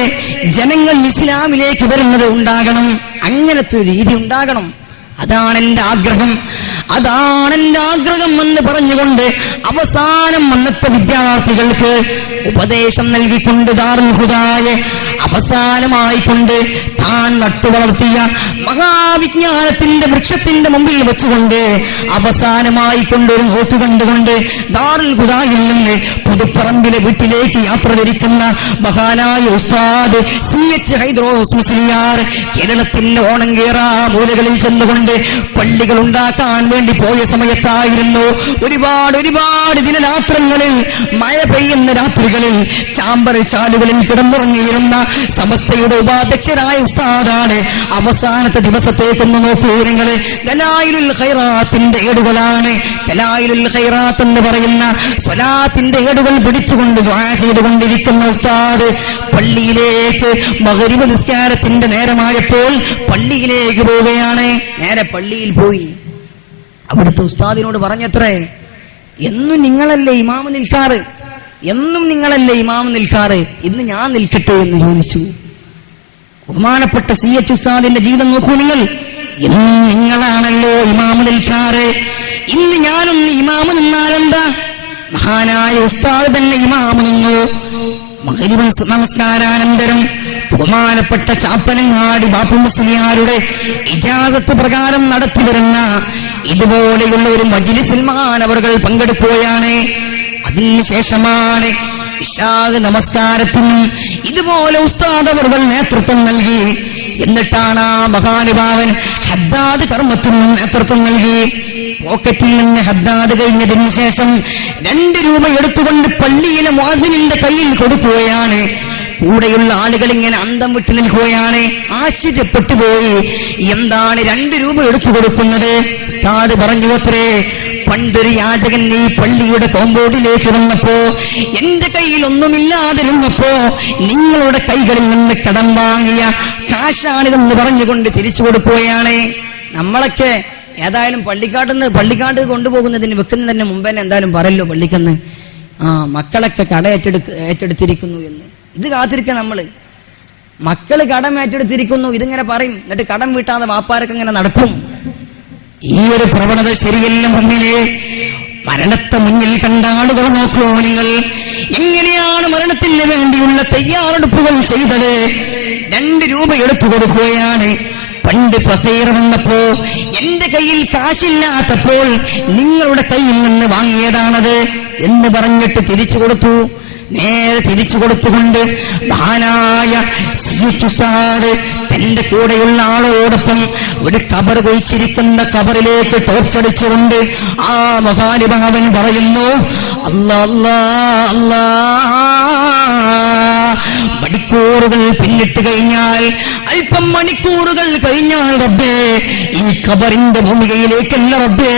ജനങ്ങൾ ഇസ്ലാമിലേക്ക് വരുന്നത് ഉണ്ടാകണം. അങ്ങനത്തെ ഒരു രീതി ഉണ്ടാകണം. അതാണ് എന്റെ ആഗ്രഹം, അതാണ് എന്റെ ആഗ്രഹം എന്ന് പറഞ്ഞുകൊണ്ട് അവസാനം അന്നത്തെ വിദ്യാർത്ഥികൾക്ക് ഉപദേശം നൽകിക്കൊണ്ട് ദാറുൽ ഹുദയെ അവസാനമായിക്കൊണ്ട് താൻ നട്ടുവളർത്തിയ മഹാവിജ്ഞാനത്തിന്റെ വൃക്ഷത്തിന്റെ മുമ്പിൽ വെച്ചുകൊണ്ട് അവസാനമായി കൊണ്ടൊരു നോക്ക് കണ്ടുകൊണ്ട് ദാറുൽ ഹുദയിൽ നിന്ന് പുതുപ്പറമ്പിലെ വീട്ടിലേക്ക് യാത്ര തിരിക്കുന്ന മഹാനായ ഉസ്താദ് CH ഹൈദ്രോസ് മുസ്ലിയാർ കേരളത്തിന്റെ ഓണങ്കേറാ മൂലകളിൽ ചെന്നുകൊണ്ട് പള്ളികൾ ഉണ്ടാക്കാൻ വേണ്ടി പോയ സമയത്തായിരുന്നു ഒരുപാട് ദിനരാത്രങ്ങളിൽ മഴ പെയ്യുന്ന രാത്രികളിൽ ചാമ്പർ ചാലുകളിൽ കിടന്നുറങ്ങിയിരുന്ന സമസ്തയുടെ ഉപാധ്യക്ഷരായ ഉസ്താദാണ്. അവസാനത്തെ ദിവസത്തേക്കൊന്ന് നോക്കൂ നിങ്ങൾ. ദലായിലുൽ ഖൈറാത്തിന്റെ ഏടുകളാണ്. ദലായിലുൽ ഖൈറാത്ത് എന്ന് പറയുന്ന സ്വലാത്തിന്റെ ഏടുകൾ പിടിച്ചുകൊണ്ട് ദുആ ചെയ്തുകൊണ്ടിരിക്കുന്ന ഉസ്താദ് പള്ളിയിലേക്ക് മഗ്രിബ് നിസ്കാരത്തിന്റെ നേരമായപ്പോൾ പള്ളിയിലേക്ക് പോവുകയാണ്. നേരെ പള്ളിയിൽ പോയി അവിടുത്തെ ഉസ്താദിനോട് പറഞ്ഞത്രേ, എന്നും നിങ്ങളല്ലേ ഇമാമ് നിൽക്കാറ്, എന്നും നിങ്ങളല്ലേ ഇമാമ് നിൽക്കാറ്, ഇന്ന് ഞാൻ നിൽക്കട്ടെ എന്ന് ചോദിച്ചു. ബഹുമാനപ്പെട്ട CH ഉസ്താദിന്റെ ജീവിതം നോക്കൂ നിങ്ങൾ. എന്നും നിങ്ങളാണല്ലോ ഇമാമ് നിൽക്കാറ്, ഇന്ന് ഞാനൊന്ന് ഇമാമ് നിന്നാലെന്താ? മഹാനായ ഉസ്താദ് തന്നെ ഇമാമ് നിന്നു. മഗ്രിബ് നമസ്കാരാനന്തരം ബഹുമാനപ്പെട്ട ചാപ്പനങ്ങാടി ബാപ്പു മുസ്ലിയാരുടെ ഇജാസത്ത് പ്രകാരം നടത്തിവരുന്ന ഇതുപോലെയുള്ള ഒരു മജ്ലിസിൽ മഹാനവറുകൾ പങ്കെടുക്കുകയാണ്. അതിനുശേഷമാണ് ഇശാഅ് നമസ്കാരത്തിനും ഇതുപോലെ ഉസ്താദ് അവറുകൾ നേതൃത്വം നൽകി. എന്നിട്ടാണ് ആ മഹാനുഭാവൻ ഹദ്ദാദ് കർമ്മത്തിനും നേതൃത്വം നൽകി. പോക്കറ്റിൽ നിന്ന് ഹദ്ദാദ് കഴിഞ്ഞതിന് ശേഷം 2 രൂപ എടുത്തുകൊണ്ട് പള്ളിയിലെ മുഅദ്ദിനിന്റെ കയ്യിൽ കൊടുക്കുകയാണ്. കൂടെയുള്ള ആളുകൾ ഇങ്ങനെ അന്തം വിട്ടു നിൽക്കുകയാണ്, ആശ്ചര്യപ്പെട്ടു പോയി. എന്താണ് 2 രൂപ എടുത്തു കൊടുക്കുന്നത്? ഉസ്താദ് പറഞ്ഞു അത്രേ, പണ്ടൊരു യാചകൻ ഈ പള്ളിയുടെ കോമ്പൗണ്ടിലേക്ക് വന്നപ്പോ എന്റെ കയ്യിൽ ഒന്നുമില്ലാതിരുന്നപ്പോ നിങ്ങളുടെ കൈകളിൽ നിന്ന് കടം വാങ്ങിയ കാശാണിതെന്ന് പറഞ്ഞുകൊണ്ട് തിരിച്ചു കൊടുക്കുകയാണ്. നമ്മളൊക്കെ ഏതായാലും പള്ളിക്കാട് കൊണ്ടുപോകുന്നതിന് വെക്കുന്നതിന് മുമ്പേ എന്തായാലും പറയല്ലോ പള്ളിക്കന്ന് മക്കളൊക്കെ കട ഏറ്റെടുത്തിരിക്കുന്നു എന്ന്. ഇത് കാത്തിരിക്കുക നമ്മള്. മക്കള് കടം ഏറ്റെടുത്തിരിക്കുന്നു ഇതിങ്ങനെ പറയും, എന്നിട്ട് കടം വീട്ടാതെ വാപ്പാരൊക്കെ ഇങ്ങനെ നടക്കും. ഈ ഒരു പ്രവണത ശരിയല്ല. മുന്നിലെ മരണത്തെ മുന്നിൽ കണ്ട ആളുകൾ നോക്കൂ നിങ്ങൾ. എങ്ങനെയാണ് മരണത്തിന് വേണ്ടിയുള്ള തയ്യാറെടുപ്പുകൾ ചെയ്തത്? 2 രൂപ എടുത്തു കൊടുക്കുകയാണ്. പണ്ട് ഫസീർ വന്നപ്പോ എന്റെ കയ്യിൽ കാശില്ലാത്തപ്പോൾ നിങ്ങളുടെ കയ്യിൽ നിന്ന് വാങ്ങിയതാണത് എന്ന് പറഞ്ഞിട്ട് തിരിച്ചു കൊടുത്തു. നേരെ തിരിച്ചു കൊടുത്തുകൊണ്ട് മഹാനായ CH ഉസ്താദ് തന്റെ കൂടെയുള്ള ആളോടൊപ്പം ഒരു കബർ കുഴിച്ചിരിക്കുന്ന കബറിലേക്ക് ടോർച്ചടിച്ചുകൊണ്ട് ആ മഹാനുഭാവൻ പറയുന്നു, അല്ലാ അല്ലാ അല്ലാ. മണിക്കൂറുകൾ പിന്നിട്ട് കഴിഞ്ഞാൽ, അല്പം മണിക്കൂറുകൾ കഴിഞ്ഞാൽ റബ്ബേ ഈ ഖബറിന്റെ ഭൂമികയിലേക്കല്ല റബ്ബേ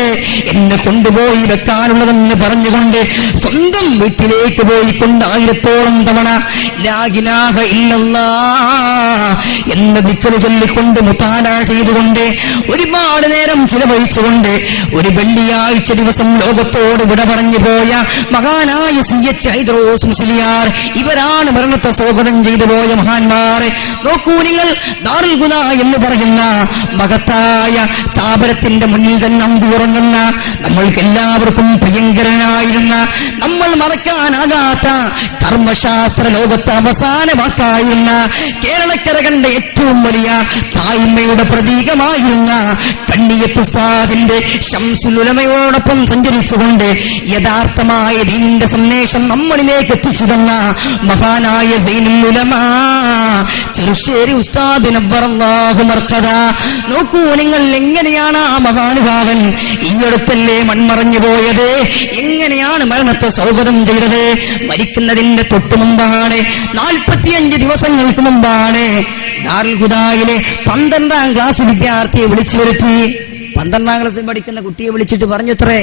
എന്നെ കൊണ്ടുപോയി വെക്കാനുള്ളതെന്ന് പറഞ്ഞുകൊണ്ട് സ്വന്തം വീട്ടിലേക്ക് പോയിക്കൊണ്ട് 1000ഓളം തവണ ലാ ഇലാഹ ഇല്ലല്ലാഹ് എന്ന ദിക്ർ ചൊല്ലിക്കൊണ്ട് മുതാല ചെയ്തുകൊണ്ട് ഒരുപാട് നേരം ചിലവഴിച്ചുകൊണ്ട് ഒരു വെള്ളിയാഴ്ച ദിവസം ലോകത്തോട് വിട പറഞ്ഞു പോയ മഹാനായ CH ഹൈദ്രോസ് മുസ്ലിയാർ. ഇവരാണ് മരണത്തെ സ്വാഗതം ചെയ്തു പോയ മഹാന്മാർ. നോക്കൂ നിങ്ങൾ, ദാറുൽ ഹുദ എന്ന് പറയുന്ന മഹത്തായ സ്ഥാപനത്തിന്റെ മുന്നിൽ തന്നെ അന്തി ഉറങ്ങുന്ന, നമ്മൾക്ക് എല്ലാവർക്കും പ്രിയങ്കരനായിരുന്ന, നമ്മൾ മറക്കാനാകാത്ത കർമ്മശാസ്ത്ര ലോകത്ത് അവസാന വാക്കായിരുന്ന, കേരളക്കര കണ്ട ഏറ്റവും വലിയ തായ്മയുടെ പ്രതീകമായിരുന്ന കണ്ണിയത്ത് ഉസ്താദിന്റെ ശംസുൽ ഉലമയോടൊപ്പം സഞ്ചരിച്ചുകൊണ്ട് യഥാർത്ഥമായ ദീനിന്റെ സന്ദേശം നമ്മളിലേക്ക് എത്തിച്ചു തന്ന മഹാനായ സൈനുൽ ഉലമ ചെറുശ്ശേരി ഉസ്താദ് നവ്വറല്ലാഹു മർഖദ. നോക്കൂ നിങ്ങൾ, എങ്ങനെയാണ് ആ മഹാനുഭാവൻ ഈ അടുത്തല്ലേ മൺമറഞ്ഞു പോയത്? എങ്ങനെയാണ് മരണത്തെ സ്വാഗതം ചെയ്തത്? മരിക്കുന്നതിന്റെ തൊട്ടു മുമ്പാണ്, 45 ദിവസങ്ങൾക്ക് മുമ്പാണ് ദാറുൽ ഹുദയിലെ 12ാം ക്ലാസ് വിദ്യാർത്ഥിയെ വിളിച്ചു വരുത്തി. 12ാം ക്ലാസ്സിൽ പഠിക്കുന്ന കുട്ടിയെ വിളിച്ചിട്ട് പറഞ്ഞുത്രേ,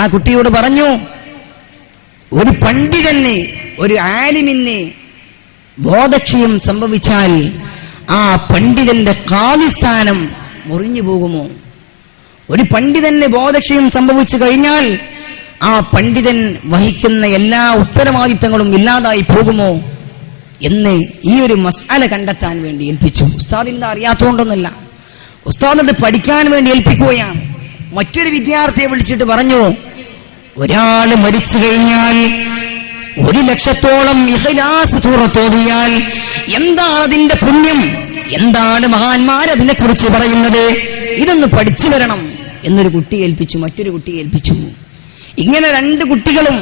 ആ കുട്ടിയോട് പറഞ്ഞു, ഒരു പണ്ഡിതന്, ഒരു ആലിമിന് ബോധക്ഷയം സംഭവിച്ചാൽ ആ പണ്ഡിതന്റെ ഖാദിസ്ഥാനം മുറിഞ്ഞു പോകുമോ? ഒരു പണ്ഡിതന് ബോധക്ഷയം സംഭവിച്ചു കഴിഞ്ഞാൽ ആ പണ്ഡിതൻ വഹിക്കുന്ന എല്ലാ ഉത്തരവാദിത്തങ്ങളും ഇല്ലാതായി പോകുമോ എന്ന് ഈ ഒരു മസ്അല കണ്ടെത്താൻ വേണ്ടി ഏൽപ്പിച്ചു. ഉസ്താദിന്റെ അറിയാത്തതുകൊണ്ടൊന്നുമല്ല, ഉസ്താദ് പഠിക്കാൻ വേണ്ടി ഏൽപ്പിക്കുകയാണ്. മറ്റൊരു വിദ്യാർത്ഥിയെ വിളിച്ചിട്ട് പറഞ്ഞു, ഒരാള് മരിച്ചു കഴിഞ്ഞാൽ 1,00,000-ഓളം ഇഖ്ലാസ് സൂറത്ത് ഓതിയാൽ എന്താണ് അതിന്റെ പുണ്യം, എന്താണ് മഹാന്മാർ അതിനെ കുറിച്ച് പറയുന്നത്, ഇതൊന്ന് പഠിച്ചു വരണം എന്നൊരു കുട്ടി ഏൽപ്പിച്ചു, മറ്റൊരു കുട്ടി ഏൽപ്പിച്ചു. ഇങ്ങനെ 2 കുട്ടികളും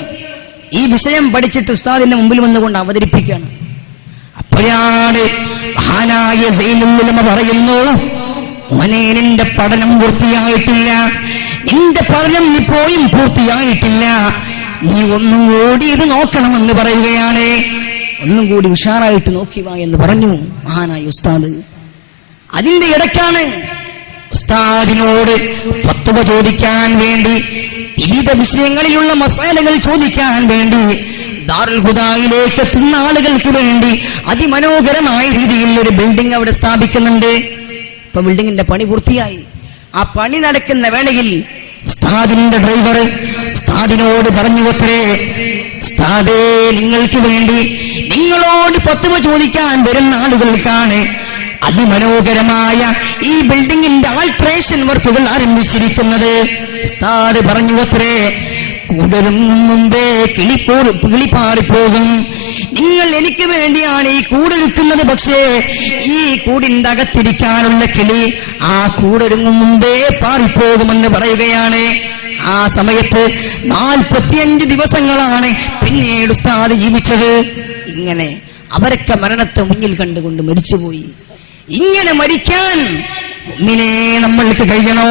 ഈ വിഷയം പഠിച്ചിട്ട് ഉസ്താദിന്റെ മുമ്പിൽ വന്നുകൊണ്ട് അവതരിപ്പിക്കുകയാണ്. അപ്പോഴാണ് മഹാനായ സൈനുൽ ഉലമ പറയുന്നു, മോനെ, നിന്റെ പഠനം പൂർത്തിയായിട്ടില്ല, നിന്റെ പഠനം ഇപ്പോഴും പൂർത്തിയായിട്ടില്ല, നീ ഒന്നും കൂടി ഇത് നോക്കണമെന്ന് പറയുകയാണ്. ഒന്നും കൂടി ഉഷാറായിട്ട് നോക്കി വാ എന്ന് പറഞ്ഞു മഹാനായ ഉസ്താദ്. അതിന്റെ ഇടയ്ക്കാണ് ഉസ്താദിനോട് ഫത്വ ചോദിക്കാൻ വേണ്ടി, വിവിധ വിഷയങ്ങളിലുള്ള മസാലകൾ ചോദിക്കാൻ വേണ്ടി ദാറുൽ ഹുദായിലേക്ക് എത്തുന്ന ആളുകൾക്ക് വേണ്ടി അതിമനോഹരമായ രീതിയിൽ ഒരു ബിൽഡിംഗ് അവിടെ സ്ഥാപിക്കുന്നുണ്ട്. ഇപ്പൊ ബിൽഡിങ്ങിന്റെ പണി പൂർത്തിയായി. ആ പണി നടക്കുന്ന വേളയിൽ ഉസ്താദിന്റെ ഡ്രൈവർ ഉസ്താദിനോട് പറഞ്ഞു, അത്രേ ഉസ്താദേ, നിങ്ങൾക്ക് വേണ്ടി നിങ്ങളോട് ഫത്വ ചോദിക്കാൻ വരുന്ന ആളുകൾക്കാണ് അതിമനോഹരമായ ഈ ബിൽഡിങ്ങിന്റെ ആൾട്രേഷൻ വർക്കുകൾ ആരംഭിച്ചിരിക്കുന്നത്. ഉസ്താദ് പറഞ്ഞു, അത്രേ കൂടൊരുങ്ങും മുമ്പേ കിളിപ്പാറിപ്പോകും. നിങ്ങൾ എനിക്ക് വേണ്ടിയാണ് ഈ കൂട് നിൽക്കുന്നത്, പക്ഷേ ഈ കൂടിന്റെ അകത്തിരിക്കാനുള്ള കിളി ആ കൂടൊരുങ്ങും മുമ്പേ പാറിപ്പോകുമെന്ന് പറയുകയാണ്. ആ സമയത്ത് 45 ദിവസങ്ങളാണ് പിന്നീട് ഉസ്താദ് ജീവിച്ചത്. ഇങ്ങനെ അവരൊക്കെ മരണത്തെ മുന്നിൽ കണ്ടുകൊണ്ട് മരിച്ചുപോയി. ഇങ്ങനെ മരിക്കാൻ മുമ്പിനെ നമ്മൾക്ക് കഴിയണോ?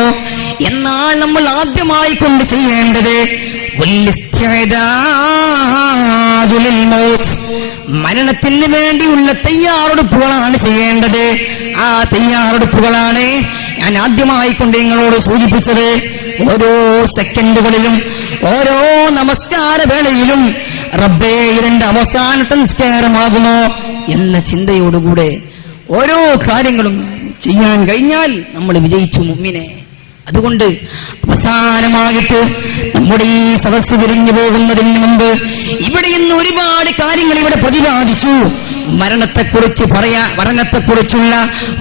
എന്നാൽ നമ്മൾ ആദ്യമായി കൊണ്ട് ചെയ്യേണ്ടത് മരണത്തിന് വേണ്ടിയുള്ള തയ്യാറെടുപ്പുകളാണ് ചെയ്യേണ്ടത്. ആ തയ്യാറെടുപ്പുകളാണ് ഞാൻ ആദ്യമായി കൊണ്ട് നിങ്ങളോട് സൂചിപ്പിച്ചത്. ഓരോ സെക്കൻഡുകളിലും, ഓരോ നമസ്കാര വേളയിലും റബ്ബേ, ഇതെന്റെ അവസാനത്തെ നിസ്കാരമാകുമോ എന്ന ചിന്തയോടുകൂടെ ഓരോ കാര്യങ്ങളും ചെയ്യാൻ കഴിഞ്ഞാൽ നമ്മൾ വിജയിച്ചു മുമ്മിനെ. അതുകൊണ്ട് അവസാനമായിട്ട് നമ്മുടെ ഈ സദസ്സ് പിരിഞ്ഞു പോകുന്നതിന് മുമ്പ് ഇവിടെ ഇന്ന് ഒരുപാട് കാര്യങ്ങൾ ഇവിടെ പ്രതിപാദിച്ചു. മരണത്തെക്കുറിച്ചുള്ള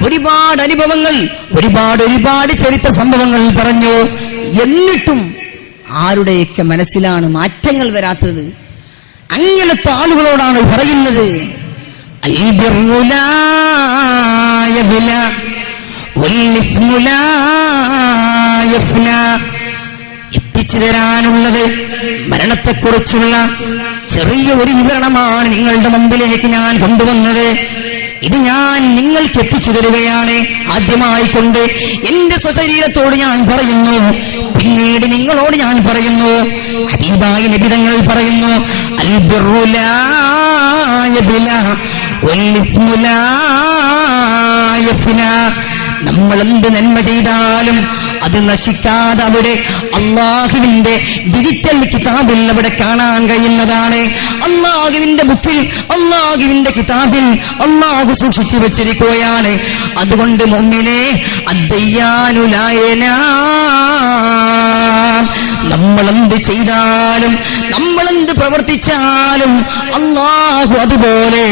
ഒരുപാട് അനുഭവങ്ങൾ, ഒരുപാട് ചരിത്ര സംഭവങ്ങൾ പറഞ്ഞു. എന്നിട്ടും ആരുടെയൊക്കെ മനസ്സിലാണ് മാറ്റങ്ങൾ വരാത്തത്? അങ്ങനത്തെ ആളുകളോടാണ് പറയുന്നത്, എത്തിച്ചു തരാനുള്ളത് മരണത്തെക്കുറിച്ചുള്ള ചെറിയ ഒരു വിവരണമാണ് നിങ്ങളുടെ മുമ്പിലേക്ക് ഞാൻ കൊണ്ടുവന്നത്. ഇത് ഞാൻ നിങ്ങൾക്ക് എത്തിച്ചു തരികയാണ്. ആദ്യമായി കൊണ്ട് എന്റെ സ്വശരീരത്തോട് ഞാൻ പറയുന്നു, പിന്നീട് നിങ്ങളോട് ഞാൻ പറയുന്നു. ഹബീബായ നബി തങ്ങൾ പറയുന്നു, അൽ ബിർറു ലാ യബ്ല വൽ ഇസ്മു ലാ യഫ്ന. നമ്മൾ എന്ത് നന്മ ചെയ്താലും അത് നശിക്കാതെ അവിടെ അള്ളാഹുവിന്റെ ഡിജിറ്റൽ കിതാബിൽ അവിടെ കാണാൻ കഴിയുന്നതാണ്. അള്ളാഹുവിന്റെ ബുക്കിൽ, അള്ളാഹുവിന്റെ കിതാബിൽ അള്ളാഹു സൂക്ഷിച്ചു വെച്ചിരിക്കുകയാണ്. അതുകൊണ്ട് മുഅ്മിനേ, അദ്ദയ്യാനു ലാ യനാം. നമ്മളെന്ത് ചെയ്താലും, നമ്മളെന്ത് പ്രവർത്തിച്ചാലും അള്ളാഹു അതുപോലെ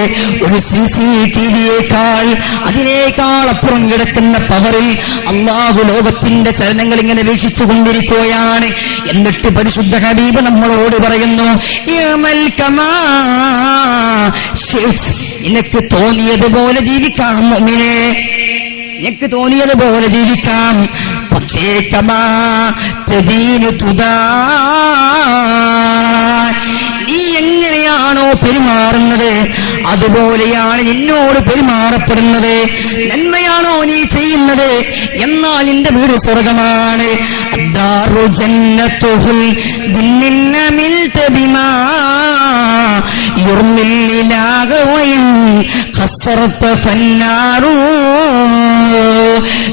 ഒരു CCTV-യേക്കാൾ അതിനേക്കാൾ അപ്പുറം കിടക്കുന്ന പവറിൽ അള്ളാഹു ലോകത്തിന്റെ ചലനങ്ങൾ ഇങ്ങനെ വീക്ഷിച്ചു കൊണ്ടിരിക്കുകയാണ്. എന്നിട്ട് പരിശുദ്ധ ഹബീബ് നമ്മളോട് പറയുന്നു, നിനക്ക് തോന്നിയതുപോലെ ജീവിക്കാം മുഅ്മിനേ, നിനക്ക് തോന്നിയതുപോലെ ജീവിക്കാം. പക്ഷേ കമാ തദീനു തുദാ, നീ എങ്ങനെയാണോ പെരുമാറുന്നത് അതുപോലെയാണ് നിന്നോട് പെരുമാറപ്പെടുന്നത്. നന്മയാണോ നീ ചെയ്യുന്നത്, എന്നാൽ നിന്റെ വീട് സ്വർഗമാണ്. അദ്ദാറു ജന്നത്തുൽ ദിന്നിൻ അമിൽത ബിമാ യുർമില്ലാഹുവൈൻ ഖസ്റത ഫന്നാറു.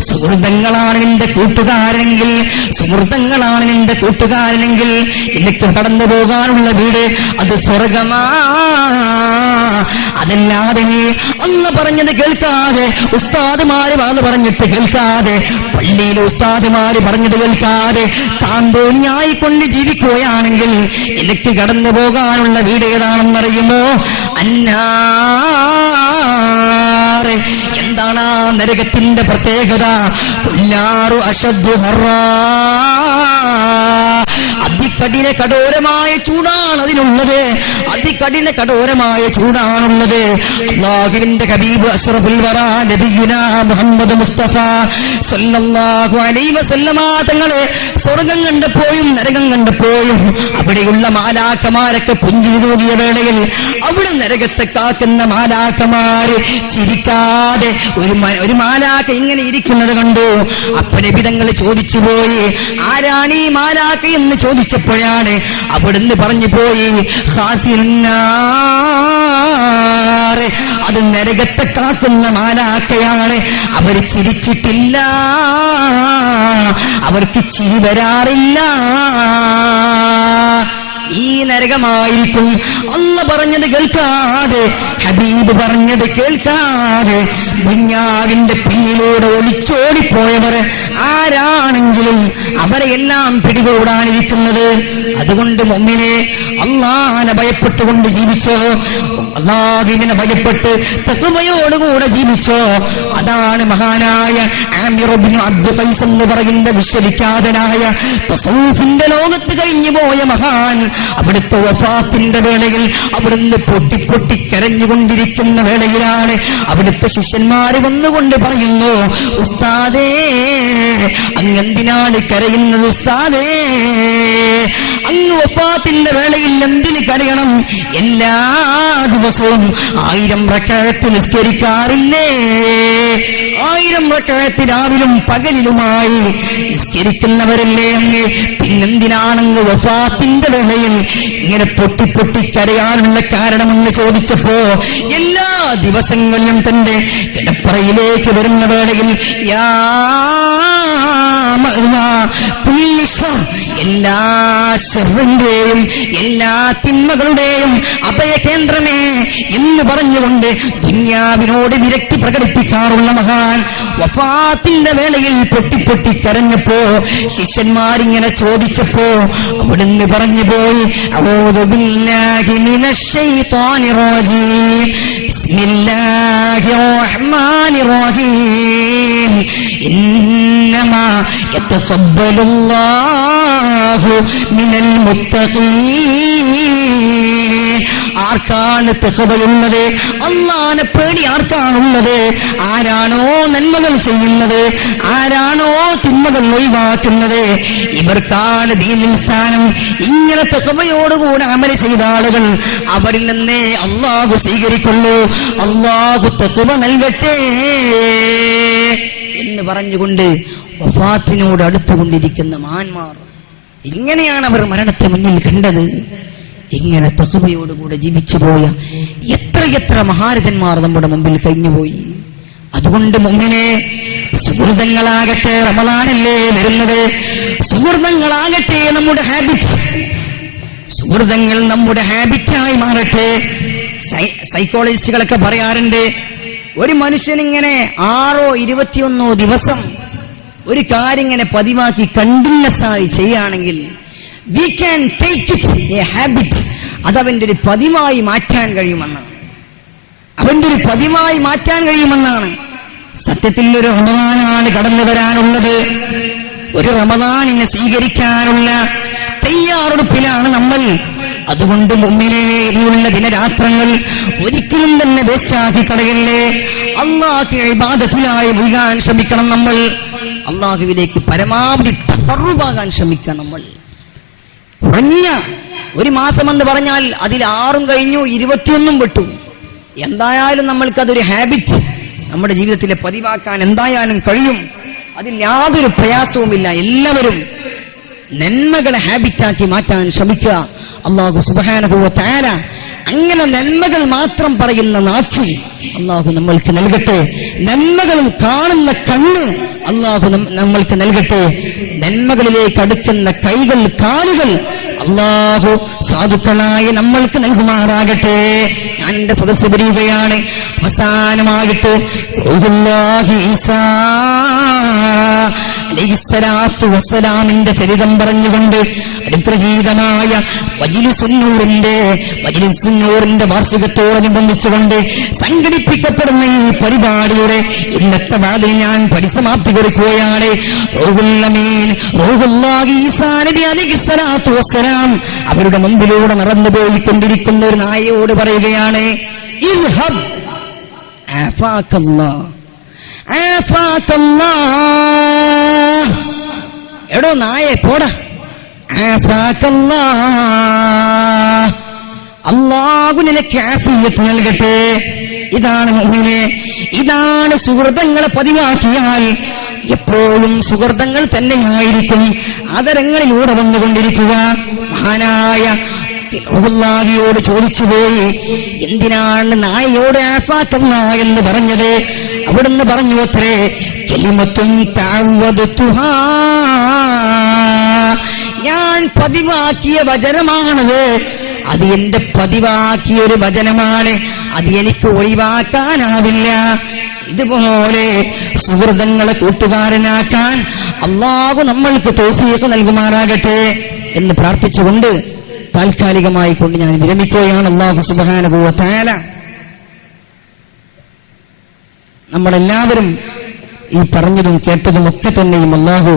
സുഹൃതങ്ങളാണ് നിന്റെ കൂട്ടുകാരെങ്കിൽ, സുഹൃതങ്ങളാണ് നിന്റെ കൂട്ടുകാരനെങ്കിൽ നിനക്ക് കടന്നു പോകാനുള്ള വീട് അത് സ്വർഗമാ. അതല്ലാതെ നീ അല്ല പറഞ്ഞത് കേൾക്കാതെ, ഉസ്താദുമാര് വാത് പറഞ്ഞിട്ട് കേൾക്കാതെ, പള്ളിയിലെ ഉസ്താദുമാര് പറഞ്ഞത് കേൾക്കാതെ താൻ തോന്നിയായിക്കൊണ്ട് ജീവിക്കുകയാണെങ്കിൽ എനിക്ക് കടന്നു പോകാനുള്ള വീട് ഏതാണെന്നറിയുമോ? അന്നാറ്. എന്താണ് ആ നരകത്തിന്റെ പ്രത്യേകത? പുല്ലാറു അശദ്ദു ഹർറാ. അതികഠിന കഠോരമായ ചൂടാണ് അതിനുള്ളത്. അതികഠിന കഠോരമായ ചൂടാണുള്ളത്. അല്ലാഹുവിന്റെ ഹബീബ് അഷ്റഫുൽ വറാ നബിയുനാ മുഹമ്മദ് മുസ്തഫ സല്ലല്ലാഹു അലൈഹി വസല്ലമ തങ്ങളെ സ്വർഗം കണ്ടപ്പോഴും നരകം കണ്ടപ്പോഴും അവിടെയുള്ള മാലാഖമാരൊക്കെ പുഞ്ചിരി തൂകിയ വേളയിൽ അവിടെ നരകത്തെ കാക്കുന്ന മാലാഖമാര് ചിരിക്കാതെ ഒരു മാലാഖ ഇങ്ങനെ ഇരിക്കുന്നത് കണ്ടു. അപ്പൊ നബി തങ്ങൾ ചോദിച്ചുപോയി, ആരാണ് ഈ മാലാഖ എന്ന് ചോദിച്ചപ്പോഴാണ് അവിടുന്ന് പറഞ്ഞു പോയി, ഖാസിനാർ. അത് നരകത്തെ കാക്കുന്ന മാലാഖയാണ്. അവർ ചിരിച്ചിട്ടില്ല, അവർക്ക് ചിരി വരാറില്ല. ഈ നരകമായിരിക്കും. അല്ല പറഞ്ഞത് കേൾക്കാതെ, ഹബീബ് പറഞ്ഞത് കേൾക്കാതെ ദുനിയാവിന്റെ പിന്നിലൂടെ ഒളിച്ചോടിപ്പോയവർ ആരാണെങ്കിലും അവരെയെല്ലാം പിടികൂടാനിരിക്കുന്നത്. അതുകൊണ്ട് മുഅ്മിനെ അല്ലാഹനെ ഭയപ്പെട്ടുകൊണ്ട് ജീവിച്ചോ, അല്ലാഹുവിനെ ഭയപ്പെട്ട് തഖ്വയോടുകൂടെ ജീവിച്ചോ. അതാണ് മഹാനായ ആമിർ ഇബ്നു അബ്ദു ഖൈസ് എന്ന് പറയുന്ന വിശ്വവിഖ്യാതനായ തസവ്വുഫിന്റെ ലോകത്ത് കഴിഞ്ഞു പോയ മഹാൻ. അവിടുത്തെ വഫാത്തിന്റെ വേളയിൽ അവിടുന്ന് പൊട്ടി കരഞ്ഞുകൊണ്ടിരിക്കുന്ന വേളയിലാണ് അവിടുത്തെ ശിഷ്യന്മാര് വന്നുകൊണ്ട് പറയുന്നു, ഉസ്താദേ അങ്ങെന്തിനാണ് കരയുന്നത്? ഉസ്താദേ അങ്ങ് വഫാത്തിന്റെ വേളയിൽ എന്തിന് കരയണം? എല്ലാ ദിവസവും 1000 റക്അത്ത് നിസ്കരിക്കാറില്ലേ? 1000 റക്അത്ത് രാവിലും പകലിലുമായി നിസ്കരിക്കുന്നവരല്ലേ അങ്ങ്? പിന്നെന്തിനാണങ്ങ് വഫാത്തിന്റെ വേളയിൽ ഇങ്ങനെ പൊട്ടി കരയാനുള്ള കാരണമെന്ന് ചോദിച്ചപ്പോ, എല്ലാ ദിവസങ്ങളിലും തന്റെ കിടപ്പറയിലേക്ക് വരുന്ന വേളയിൽ എല്ലാ ശർറിന്റെയും എല്ലാ തിന്മകളുടെയും അഭയകേന്ദ്രമേ എന്ന് പറഞ്ഞുകൊണ്ട് ദുനിയാവിനോട് വിരക്തി പ്രകടിപ്പിക്കാറുള്ള മഹാൻ വഫാത്തിന്റെ വേളയിൽ പൊട്ടി കരഞ്ഞപ്പോ ശിഷ്യന്മാരിങ്ങനെ ചോദിച്ചപ്പോ അവിടുന്ന് പറഞ്ഞു പോയി, അഊദു ബില്ലാഹി മിനശ് ശൈത്വാനിർ റജീം ബിസ്മില്ലാഹിർ റഹ്മാനിർ റഹീം ഇന്നമാ യതഖബ്ബലുല്ലാഹു മിനൽ മുത്തഖീൻ. ആർക്കാണ് തഖ്വയുള്ളത്? അല്ലാഹുവിനെ പേടി ആർക്കാണുള്ളത്? ആരാണോ നന്മകൾ ചെയ്യുന്നത്, ആരാണോ തിന്മകൾ ഒഴിവാക്കുന്നത്, ഇവർക്കാണ് ദീനിൽ സ്ഥാനം. ഇങ്ങനെ തഖ്വയോടുകൂടെ അമൽ ചെയ്ത ആളുകൾ അവരിൽ നിന്നേ അല്ലാഹു സ്വീകരിക്കുള്ളൂ. അല്ലാഹു തഖ്വ നൽകട്ടെ എന്ന് പറഞ്ഞുകൊണ്ട് വഫാത്തിനോട് അടുത്തുകൊണ്ടിരിക്കുന്ന മഹാന്മാർ ഇങ്ങനെയാണ് അവർ മരണത്തെ മുന്നിൽ കണ്ടത്. ഇങ്ങനെ തഖ്വയോടുകൂടെ ജീവിച്ചു പോയ എത്ര മഹാരഥന്മാർ നമ്മുടെ മുമ്പിൽ കഴിഞ്ഞുപോയി. അതുകൊണ്ട് മുഅ്മിനേ, സുഹൃതങ്ങളാകട്ടെ റമളാനല്ലേ വരുന്നത്, സുഹൃതങ്ങളാകട്ടെ നമ്മുടെ ഹാബിറ്റ്, സുഹൃതങ്ങൾ നമ്മുടെ ഹാബിറ്റായി മാറട്ടെ. സൈക്കോളജിസ്റ്റുകളൊക്കെ പറയാറുണ്ട്, ഒരു മനുഷ്യനിങ്ങനെ 6-21 ദിവസം ഒരു കാര്യം ഇങ്ങനെ പതിവാക്കി കണ്ടിന്യൂസ് ആയി ചെയ്യുകയാണെങ്കിൽ we can take it a habit. അതവന്റെ ഒരു പതിവായി മാറ്റാൻ കഴിയുമെന്നാണ്. അവന്റെ ഒരു പതിവായി മാറ്റാൻ കഴിയുമെന്നാണ്. സത്യത്തിൽ ഒരു റമദാനാണ് കടന്നു വരാനുള്ളത്. ഒരു റമദാനിനെ സ്വീകരിക്കാനുള്ള തയ്യാറെടുപ്പിലാണ് നമ്മൾ. അതുകൊണ്ട് മുഅ്മിനീനുള്ള ദിനരാത്രങ്ങൾ ഒരിക്കലും തന്നെ വേസ്റ്റാക്കി കളയല്ലേ. അല്ലാഹുവിന്റെ ഇബാദത്തിലായി മുഴുകാൻ ശ്രമിക്കണം നമ്മൾ. അല്ലാഹുവിലേക്ക് പരമാവധി തഖർറുബാകാൻ ശ്രമിക്കണം നമ്മൾ. കുറഞ്ഞ ഒരു മാസം എന്ന് പറഞ്ഞാൽ അതിൽ 6 കഴിഞ്ഞു, 21 വിട്ടു. എന്തായാലും നമ്മൾക്കതൊരു ഹാബിറ്റ് നമ്മുടെ ജീവിതത്തിലെ പതിവാക്കാൻ എന്തായാലും കഴിയും. അതിൽ യാതൊരു പ്രയാസവുമില്ല. എല്ലാവരും നന്മകളെ ഹാബിറ്റാക്കി മാറ്റാൻ ശ്രമിക്കുക. അല്ലാഹു സുബ്ഹാനഹു വ തആല അങ്ങനെ നന്മകൾ മാത്രം പറയുന്ന നാക്ക് അല്ലാഹു നമ്മൾക്ക് നൽകട്ടെ. നന്മകൾ കാണുന്ന കണ്ണ് അല്ലാഹു നമ്മൾക്ക് നൽകട്ടെ. നന്മകളിലേക്ക് അടുക്കുന്ന കൈകൾ, കാലുകൾ അല്ലാഹു സാധുക്കളായ നമ്മൾക്ക് നൽകുമാറാകട്ടെ. ഞാൻ എന്റെ സദസ്സ് പിരിയുകയാണ്. അവസാനമായിട്ട് ഈസാ അലൈഹിസ്സലാത്തു വസ്സലാമിന്റെ ചരിതം പറഞ്ഞുകൊണ്ട് അനുഗ്രഹീതമായ മജ്ലിസുന്നൂറിന്റെ വാർഷികത്തോടനുബന്ധിച്ചുകൊണ്ട് സംഘടിപ്പിക്കപ്പെടുന്ന ഈ പരിപാടിയുടെ ഇന്നത്തെ വാതിൽ ഞാൻ പരിസമാപ്തി കുറിക്കുകയാണ്. റൂഹുല്ലാഹി ഈസാ നബി അലൈഹിസ്സലാത്തു വസ്സലാം അവരുടെ മുമ്പിലൂടെ നടന്നുപോയിക്കൊണ്ടിരിക്കുന്ന ഒരു നായയോട് പറയുകയാണ്, ഇൽഹബ് ആഫാകല്ലാഹ് ആഫാകല്ലാഹ്. എടോ നായേ പോടാ. ആഫാകല്ലാഹ്, അല്ലാഹു നിനക്ക് ആഫിയത്ത് നൽകട്ടെ. ഇതാണ് മുഅ്മിനെ, ഇതാണ് സുഹൃതങ്ങളെ പതിവാക്കിയാൽ എപ്പോഴും സുഹൃതങ്ങൾ തന്നെയായിരിക്കും അതരങ്ങളിലൂടെ വന്നുകൊണ്ടിരിക്കുക. മഹാനായ റസൂലുള്ളാഹിയോട് ചോദിച്ചുപോയി, എന്തിനാണ് നായയോട് ആഫാകല്ലാഹ് എന്ന് പറഞ്ഞത്? അവിടുന്ന് പറഞ്ഞു അത്രേ, കലിമത്തുൻ തഅവ്വദതുഹാ, ഞാൻ പതിവാക്കിയ വചനമാണത്. അത് എന്റെ പതിവാക്കിയ ഒരു വചനമാണ്. അത് എനിക്ക് ഒഴിവാക്കാനാവില്ല. ഇതുപോലെ സുഹൃതങ്ങളെ കൂട്ടുകാരനാക്കാൻ അല്ലാഹു നമ്മൾക്ക് തൗഫീഖ് നൽകുമാറാകട്ടെ എന്ന് പ്രാർത്ഥിച്ചുകൊണ്ട് താൽക്കാലികമായി കൊണ്ട് ഞാൻ വിരമിക്കുകയാണ്. അല്ലാഹു സുബ്ഹാനഹു വ തആല നമ്മളെല്ലാവരും ഈ പറഞ്ഞതും കേട്ടതും ഒക്കെ തന്നെയും അല്ലാഹു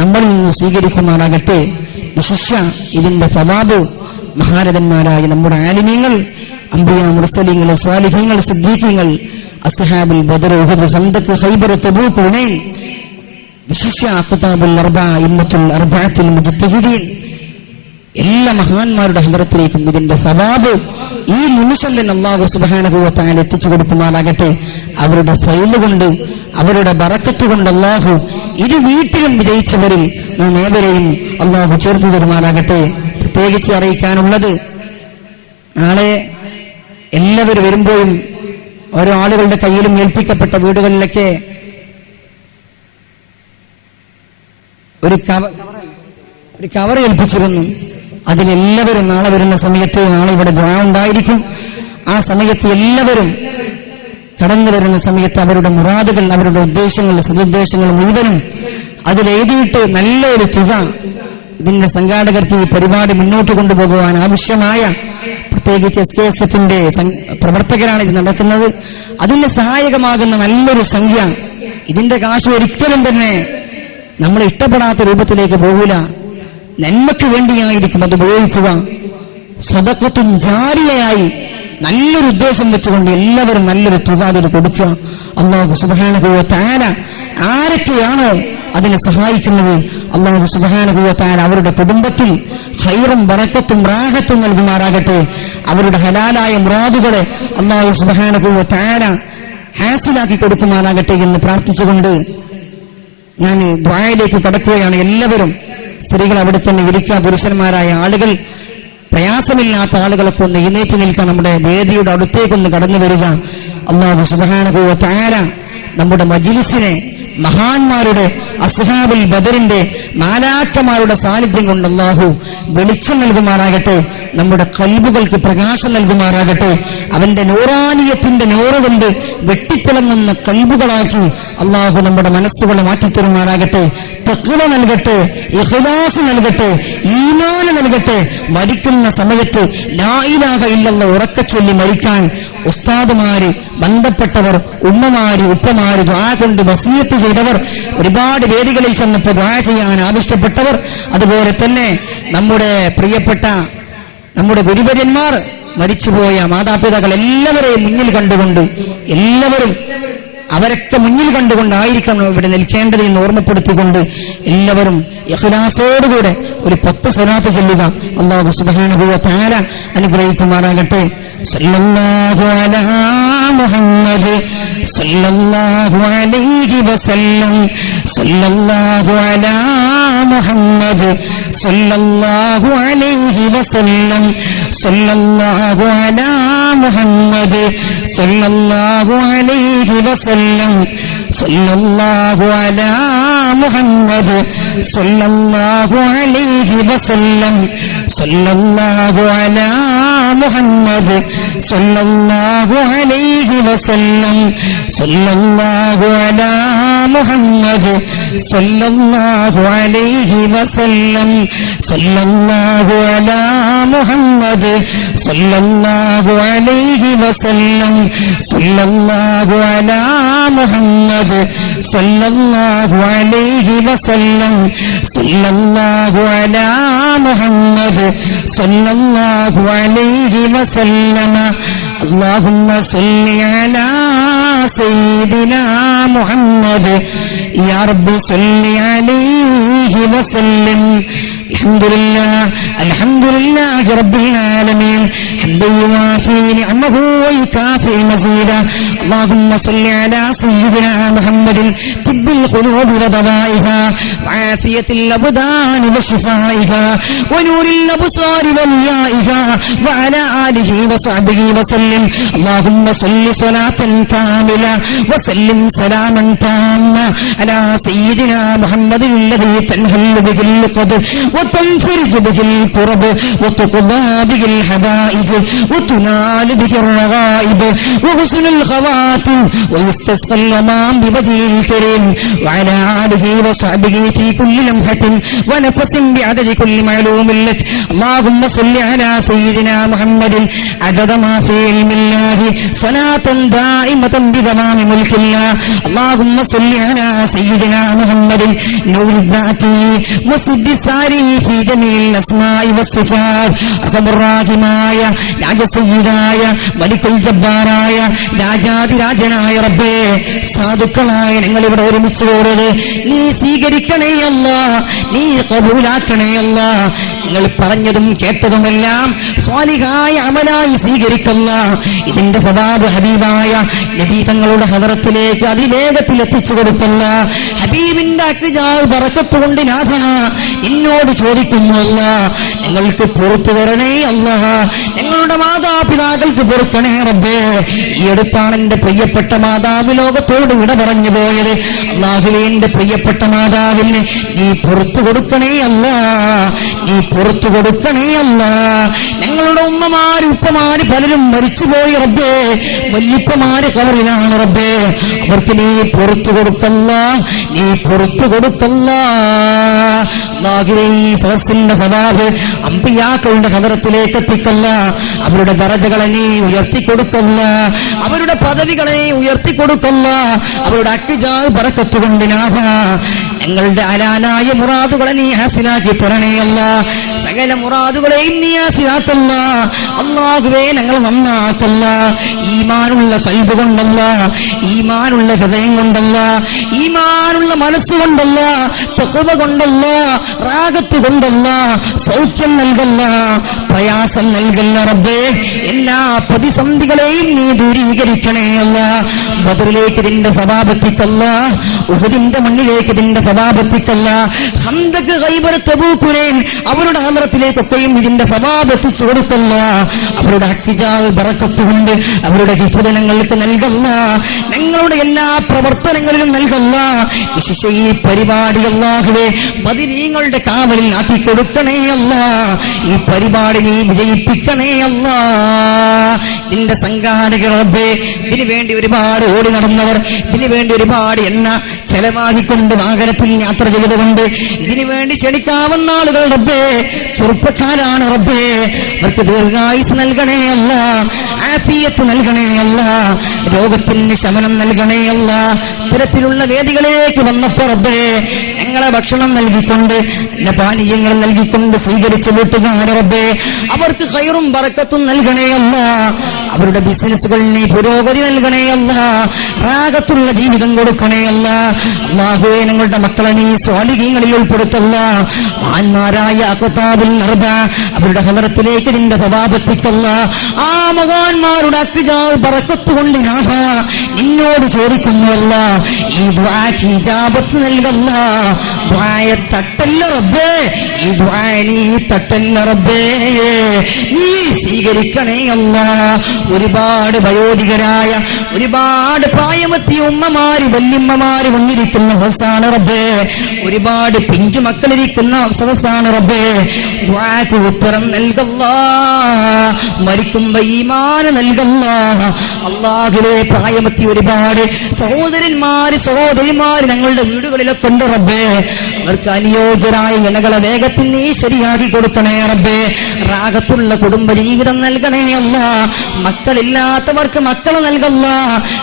നമ്മളിൽ നിന്ന് സ്വീകരിക്കുമാറാകട്ടെ. വിശിഷ്യ ഇതിന്റെ സവാബ് മഹാരഥന്മാരായ നമ്മുടെ ആലിമീങ്ങൾ, അംബിയാ, മുർസലീങ്ങൾ, സ്വാലിഹീങ്ങൾ, സിദ്ദീഖീങ്ങൾ, അസ്ഹാബുൽ ബദർ, ഉഹദ്, ഖന്ദഖ്, ഖൈബർ, തബൂക്ക്, ഹുനൈൻ, വിശിഷ്യ അഖ്താബുൽ അർബഅ, ഇമ്മത്തുൽ അർബഅത്തുൽ മുജ്തഹിദീൻ, എല്ലാ മഹാന്മാരുടെ ഹദറത്തിലേക്കും ഇതിന്റെ സവാബ് ഈ നിമിഷം തന്നെ അല്ലാഹു സുബ്ഹാനഹു വ തആല എത്തിച്ചു കൊടുക്കുമാറാകട്ടെ. അവരുടെ ഫൈല് കൊണ്ട്, അവരുടെ ബറക്കത്ത് കൊണ്ട് അല്ലാഹു ഇരു വീട്ടിലും വിജയിച്ചവരിൽ നാം ഏവരെയും അല്ലാഹു ചേർത്തു തരുമാറാകട്ടെ. പ്രത്യേകിച്ച് അറിയിക്കാനുള്ളത്, നാളെ എല്ലാവരും വരുമ്പോഴും ഓരോ ആളുകളുടെ കയ്യിലും ഏൽപ്പിക്കപ്പെട്ട വീടുകളിലൊക്കെ ഒരു കവർ ഏൽപ്പിച്ചിരുന്നു. അതിലെല്ലാവരും നാളെ വരുന്ന സമയത്ത്, നാളെ ഇവിടെ ദുആ ഉണ്ടായിരിക്കും, ആ സമയത്ത് എല്ലാവരും കടന്നു വരുന്ന സമയത്ത് അവരുടെ മുറാദുകൾ, അവരുടെ ഉദ്ദേശങ്ങൾ, സദുദ്ദേശങ്ങൾ മുഴുവനും അതിലെഴുതിയിട്ട് നല്ലൊരു തുക ഇതിന്റെ സംഘാടകർക്ക് ഈ പരിപാടി മുന്നോട്ട് കൊണ്ടുപോകുവാൻ ആവശ്യമായ, പ്രത്യേകിച്ച് SKSF-ന്റെ പ്രവർത്തകരാണ് ഇത് നടത്തുന്നത്, അതിന് സഹായകമാകുന്ന നല്ലൊരു സംഖ്യ. ഇതിന്റെ കാശ് ഒരിക്കലും തന്നെ നമ്മൾ ഇഷ്ടപ്പെടാത്ത രൂപത്തിലേക്ക് പോകൂല. നന്മയ്ക്ക് വേണ്ടിയായിരിക്കും അത് ഉപയോഗിക്കുക. സദഖത്തുൻ ജാരിയയായി നല്ലൊരു ഉദ്ദേശം വെച്ചുകൊണ്ട് എല്ലാവരും നല്ലൊരു തുക അതിന് കൊടുക്കുക. അല്ലാഹു സുബ്ഹാനഹു വ തആല ആരൊക്കെയാണോ അതിനെ സഹായിക്കുന്നത്, അല്ലാഹു സുബ്ഹാനഹു വ തആല അവരുടെ കുടുംബത്തിൽ ഖൈറും ബറക്കത്തും റാഹത്തും നൽകുമാറാകട്ടെ. അവരുടെ ഹലാലായ മുറാദുകളെ അല്ലാഹു സുബ്ഹാനഹു വ തആല ഹാസിലാക്കി കൊടുക്കുമാറാകട്ടെ എന്ന് പ്രാർത്ഥിച്ചുകൊണ്ട് ഞാൻ ദുആയിലേക്ക് കടക്കുകയാണ്. എല്ലാവരും സ്ത്രീകൾ അവിടെ തന്നെ ഇരിക്കുക, പുരുഷന്മാരായ ആളുകൾ, പ്രയാസമില്ലാത്ത ആളുകളൊക്കെ ഒന്ന് എഴുന്നേറ്റ് നിൽക്കാൻ നമ്മുടെ വേദിയുടെ അടുത്തേക്കൊന്ന് കടന്നു വരിക. അല്ലാഹു സുബ്ഹാനഹു വ തആല നമ്മുടെ മജ്ലിസിനെ മഹാന്മാരുടെ, അസ്ഹാബുൽ ബദറിന്റെ, മാലാക്കമാരുടെ സാന്നിധ്യം കൊണ്ട് അല്ലാഹു വെളിച്ചം നൽകുമാറാകട്ടെ. നമ്മുടെ ഖൽബുകൾക്ക് പ്രകാശം നൽകുമാറാകട്ടെ. അവന്റെ നൂറാനിയത്തിന്റെ നൂറ് കൊണ്ട് വെട്ടിത്തിളങ്ങുന്ന ഖൽബുകളാക്കി അല്ലാഹു നമ്മുടെ മനസ്സുകളെ മാറ്റിത്തരുമാറാകട്ടെ. തഖ്വ നൽകട്ടെ, ഇഖ്ലാസ് നൽകട്ടെ, ഈമാൻ നൽകട്ടെ. മരിക്കുന്ന സമയത്ത് ലാ ഇലാഹ ഇല്ലല്ലാഹ് ഉറക്കച്ചൊല്ലി മരിക്കാൻ ഉസ്താദുമാര്, ബന്ധപ്പെട്ടവർ, ഉമ്മമാര്, ഉപ്പമാര്, ദുആ കൊണ്ട് വസിയത്ത് ചെയ്തവർ, ഒരുപാട് വേദികളിൽ ചെന്നപ്പോൾ ദുആ ചെയ്യാൻ ആവശ്യപ്പെട്ടവർ, അതുപോലെ തന്നെ നമ്മുടെ പ്രിയപ്പെട്ട നമ്മുടെ ഗുരുവര്യന്മാർ, മരിച്ചുപോയ മാതാപിതാക്കൾ, എല്ലാവരെയും മുന്നിൽ കണ്ടുകൊണ്ട്, എല്ലാവരും അവരൊക്കെ മുന്നിൽ കണ്ടുകൊണ്ടായിരിക്കണം ഇവിടെ നിൽക്കേണ്ടത് എന്ന് ഓർമ്മപ്പെടുത്തിക്കൊണ്ട് എല്ലാവരും ഇഖ്ലാസോടുകൂടെ ഒരു 10 സ്വലാത്ത് ചൊല്ലുക. അല്ലാഹു സുബ്ഹാനഹു വ തആല അനുഗ്രഹിക്കുമാറാകട്ടെ. സല്ലല്ലാഹു അലാ മുഹമ്മദ് സല്ലല്ലാഹു അലൈഹി വസല്ലം സല്ലല്ലാഹു അലാ മുഹമ്മദ് സല്ലല്ലാഹു അലൈഹി വസല്ലം സല്ലല്ലാഹു അലാ മുഹമ്മദ് സല്ലല്ലാഹു അലൈഹി വസല്ലം സല്ലല്ലാഹു അലാ മുഹമ്മദ് സല്ലല്ലാഹു അലൈഹി വസല്ലം സല്ലല്ലാഹു അലാ മുഹമ്മദ് സല്ലല്ലാഹു അലൈഹി വസല്ലം സല്ലല്ലാഹു അലാ മുഹമ്മദ് സല്ലല്ലാഹു അലൈഹി വസല്ലം സല്ലല്ലാഹു അലാ മുഹമ്മദ് സല്ലല്ലാഹു അലൈഹി വസല്ലം സല്ലല്ലാഹു അലാ മുഹമ്മദ് സല്ലല്ലാഹു അലൈഹി വസല്ലം സല്ലല്ലാഹു അലാ മുഹമ്മദ് സല്ലല്ലാഹു അലൈഹി വസല്ലം اللهم صل على سيدنا محمد يا رب صل عليه وسلم الحمد لله رب العالمين حمدا يوافي نعمه ويكافئ مزيدا اللهم صل على سيدنا محمد طب القلوب ودوائها وعافية الأبدان وشفائها ونور الأبصار وليائها وعلى آله وصحبه وسلم اللهم صل صلاة كاملة وسلم سلاما تاما على سيدنا محمد الذي تنهل به اللقد وتنفرج به الكرب وتقضى به الحبائج وتنال به الرغائب وحسن الخواتم ويستسقى الغمام بوجهه الكريم وعلى آله وصحبه في كل لمحة ونفس بعدد كل معلوم لك اللهم صل على سيدنا محمد عدد ما في علم الله صلاة دائمة بدمام ملك الله اللهم صل على سيدنا محمد نور الذات وسد الساري في جميع الأسماء والصفات أرحم الراحماയ രാജസയ്യിദായ മലിക്കുൽ ജബ്ബാറായ രാജാതിരാജനായ റബ്ബേ സാധുക്കളായ ഞങ്ങൾ ഇവിടെ ഒരുമിച്ച് കൂടരുത് നീ സ്വീകരിക്കണേ അല്ലാഹ് നീ ഖബൂലാക്കണേ അല്ലാഹ് നിങ്ങൾ പറഞ്ഞതും കേട്ടതുമെല്ലാം സ്വാലിഹായ അമലായി സ്വീകരിക്കല്ല ഇതിന്റെ സവാബ് ഹബീബായ നബി തങ്ങളുടെ ഹദറത്തിലേക്ക് അതിവേഗത്തിൽ എത്തിച്ചു കൊടുക്കല്ല ഹബീബിന്റെ അക്ജാൽ ബറക്കത്ത് കൊണ്ട് നാഥ എന്നോട് ചോദിക്കുന്നു അല്ല ഞങ്ങൾക്ക് പുറത്തു തരണേ അല്ല ഞങ്ങളുടെ മാതാപിതാക്കൾക്ക് പൊറുക്കണേ റബ്ബേ ഈ അടുത്താണ് എന്റെ പ്രിയപ്പെട്ട മാതാവ് ലോകത്തോട് വിട പറഞ്ഞു പോയത് അല്ലാഹുവേ എന്റെ പ്രിയപ്പെട്ട മാതാവിന് നീ പുറത്തു കൊടുക്കണേ അല്ല നീ പുറത്തു കൊടുക്കണേ അല്ല ഞങ്ങളുടെ ഉമ്മമാര് ഉപ്പമാര് പലരും മരിച്ചുപോയി റബ്ബേ വല്യപ്പമാര് കവറിലാണ് റബ്ബേ അവർക്ക് നീ പുറത്തു കൊടുക്കല്ല നീ പുറത്തു കൊടുക്കല്ല അല്ലാഹുവേ ഈ സദസ്സിന്റെ സവാബ് അമ്പിയാക്കളുടെ ഹദറത്തിലേക്ക് എത്തിക്കല്ല അവരുടെ ദറജകളെ നീ ഉയർത്തിക്കൊടുക്കല്ല അവരുടെ പദവികളെ നീ ഉയർത്തിക്കൊടുക്കല്ല അവരുടെ അക്ജാൽ ബറക്കത്ത് കൊണ്ട് നാഥ ഞങ്ങളുടെ ഹലാലായ മുറാദുകളെ നീ ഹാസിലാക്കി തരണേയല്ല സകല മുറാദുകളെയും നീ ഹാസിലാക്കല്ല അല്ലാഹുവേ ഞങ്ങൾ നന്നാക്കല്ല ഈമാനുള്ള ഖൽബ് കൊണ്ടല്ല ഈമാനുള്ള ഹൃദയം കൊണ്ടല്ല ഈമാനുള്ള മനസ്സുകൊണ്ടല്ല തഖ്വ കൊണ്ടല്ല റാഗത്ത് കൊണ്ടല്ല സൗഖ്യം നൽകല്ല പ്രയാസം നൽകല്ല റബ്ബേ എല്ലാ പ്രതിസന്ധികളെയും നീ ദൂരീകരിക്കണേ അല്ല ബദറിലേക്ക് ഇതിന്റെ സവാബത്തിക്കല്ല ഉഹുദിന്റെ മണ്ണിലേക്ക് ഇതിന്റെ സവാബത്തിക്കല്ല ഹംദക്ക് ഖൈബർ തബൂക്കുരേൻ അവരുടെ ഹദറത്തിലേക്കൊക്കെയും ഇതിന്റെ സവാബെത്തിച്ചു കൊടുക്കല്ല അവരുടെ ഹക്കിജാൽ ബറക്കത്ത് കൊണ്ട് അവരുടെ ഹിഫ്ദ് ഞങ്ങൾക്ക് നൽകല്ല ഞങ്ങളുടെ എല്ലാ പ്രവർത്തനങ്ങളിലും നൽകല്ല വിശേഷ ഈ പരിപാടി അല്ലാഹുവേ മദീനയുടെ കാവലിൽ ആക്കി കൊടുക്കണേ അല്ല ഈ പരിപാടി നീ വിജയിപ്പിക്കണേ അല്ല നിന്റെ സംഘാടകർ റബ്ബേ ഇതിനു വേണ്ടി ഒരുപാട് ഓടി നടന്നവർ ഇതിനു വേണ്ടി ഒരുപാട് എണ്ണ ചെലവാക്കിക്കൊണ്ട് വാഹനത്തിൽ യാത്ര ചെയ്തുകൊണ്ട് ഇതിനു വേണ്ടി ക്ഷണിക്കാവുന്ന ആളുകൾ റബ്ബേ ചെറുപ്പക്കാരാണ് റബ്ബേ അവർക്ക് ദീർഘായുസ് നൽകണേ അല്ല ആഫിയത്ത് നൽകണേ അല്ല രോഗത്തിന് ശമനം നൽകണേ അല്ല ഇത്തരത്തിലുള്ള വേദികളിലേക്ക് വന്നപ്പോ റബ്ബേ ഞങ്ങളെ ഭക്ഷണം നൽകിക്കൊണ്ട് പാനീയങ്ങൾ നൽകിക്കൊണ്ട് സ്വീകരിച്ച വീട്ടുകാരെ റബ്ബേ അവർക്ക് ഖൈറും ബറക്കത്തും നൽകണേ അല്ല അവരുടെ ബിസിനസ്സുകളിൽ പുരോഗതി നൽകണേ അല്ല, റാഹത്തുള്ള ജീവിതം കൊടുക്കണേ അല്ല. അല്ലാഹുവേ, ഞങ്ങളുടെ മക്കളെ നീ സ്വാലിഹീങ്ങളിൽ ഉൾപ്പെടുത്തല്ല. മഹാന്മാരായ അഖ്താബുൽ അർബ അവരുടെ ഹദറത്തിലേക്ക് നിന്റെ സവാബത്തിക്കല്ല. ആ മഹാന്മാരുടെ അക്ജാവ് ബറക്കത്ത് കൊണ്ട് നാഥ നിന്നോട് ചോദിക്കുന്നുവല്ല, ഈ ദുആക്ക് ഇജാബത്ത് നൽകല്ല. ദുആയെ തട്ടല്ല റബ്ബേ, ഈ ദുആയെ നീ തട്ടല്ല റബ്ബേ, നീ സ്വീകരിക്കണേ അല്ല. ഒരുപാട് വയോധികരായ ഒരുപാട് പ്രായമെത്തിയ ഉമ്മമാര് വല്യമ്മമാര് വന്നിരിക്കുന്ന സദസ്സാണ് റബ്ബേ. ഒരുപാട് പിഞ്ചു മക്കളിരിക്കുന്ന സദസ്സാണ് റബ്ബേ. ദുആക്ക് ഉത്തരം നൽകല്ല, മരിക്കുമ്പോ ഈമാന് നൽകല്ല. അല്ലാഹുവേ, പ്രായമെത്തിയ ഒരുപാട് സഹോദരന്മാര് സഹോദരിമാര് ഞങ്ങളുടെ വീടുകളിലൊക്കെ ഉണ്ട് റബ്ബേ. അവർക്ക് അനുയോജ്യരായ ഇണകളെ വേഗത്തിൽ നീ ശരിയാക്കി കൊടുക്കണേ റബ്ബേ. റാഹത്തുള്ള കുടുംബജീവിതം നൽകണേ അല്ല. മക്കളില്ലാത്തവർക്ക് മക്കളെ നൽകല്ല.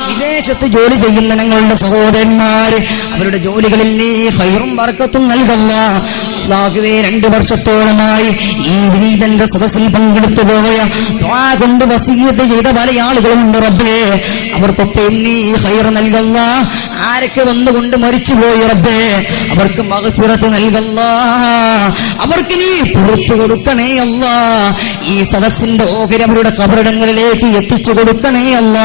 വിദേശത്ത് ജോലി ചെയ്യുന്ന ഞങ്ങളുടെ സഹോദരന്മാര് അവരുടെ ജോലികളിൽ നീ ഖൈറും ബർക്കത്തും നൽകല്ല. അല്ലാഹുവേ, 2 വർഷത്തോളമായി ഈ വിനീതന്റെ സദസ്സിൽ പങ്കെടുത്തു പോയ ദുആ കൊണ്ട് വസിയ്യത്ത് ചെയ്ത പല ആളുകളുണ്ട് റബ്ബേ. അവർക്കൊക്കെ നീ ഖൈർ നൽകല്ല. ആരൊക്കെ വന്നുകൊണ്ട് മരിച്ചുപോയി റബ്ബേ, അവർക്ക് മഗ്ഫിറത്ത് നൽകല്ല. അവർക്ക് നീ പുറത്തു കൊടുക്കണേ അല്ല. ഈ സദസ്സിന്റെ ഓഹരി അവരുടെ ഖബറിടങ്ങളിലേക്ക് എത്തിച്ചു കൊടുക്കണേ അല്ല.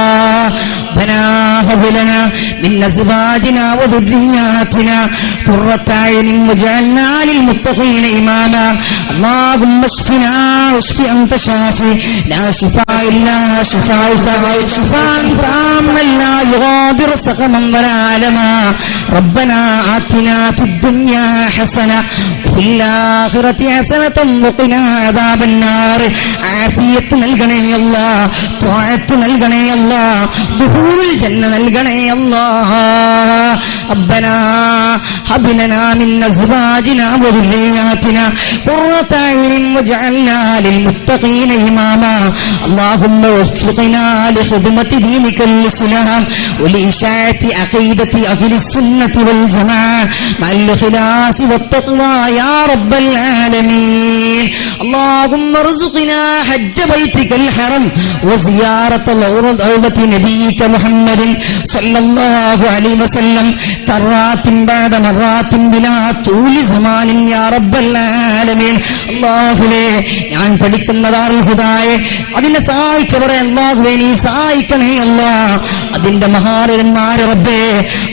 ഹബ് ലനാ മിൻ അസ്വാജിനാ വദുർരിയാതിനാ ഖുർറത അയ്നിൻ വജഅൽനാ ലിൽമുത്തഖീന ഇമാമാ. അല്ലാഹുമ്മ ശ്ഫിനാ വശ്ഫി അൻത ശാഫി ലാ ശിഫാ ഇല്ലാ ശിഫാഉക ശിഫാൻ തഅമ്മൽ ലാ യുഗാദിറു സഖമൻ വലാ അലമാ. റബ്ബനാ ആതിനാ ഫിദ് ദുനിയാ ഹസന വഫിൽ ആഖിറതി ഹസനതൻ വഖിനാ അദാബൻ നാർ. ആഫിയത്ത് നൽകണേ അല്ലാ, ത്വാഅത്ത് നൽകണേ അല്ലാ, ദുഖൂൽ ജന്ന നൽകണേ അല്ലാ. ربنا هب لنا من ازواجنا وذرياتنا قرة اعين واجعلنا للمتقين اماما. اللهم وفقنا لخدمة دينك الاسلام ولإشاعة عقيدة اهل السنة والجماعة مع الاخلاص والتقوى يا رب العالمين. اللهم ارزقنا حج بيتك الحرم وزيارة روضة نبيك محمد صلى الله عليه وسلم كرات بعد مرات بلا طول زمان يا رب العالمين. അല്ലാഹുവേ, ഞാൻ പഠിക്കുന്ന ദാറുൽ ഹുദായെ അതിനെ സഹായിച്ചവരെ അല്ലാഹുവേ നീ സഹായിക്കണേ അല്ല. അതിന്റെ മഹാരഥന്മാരെ റബ്ബേ,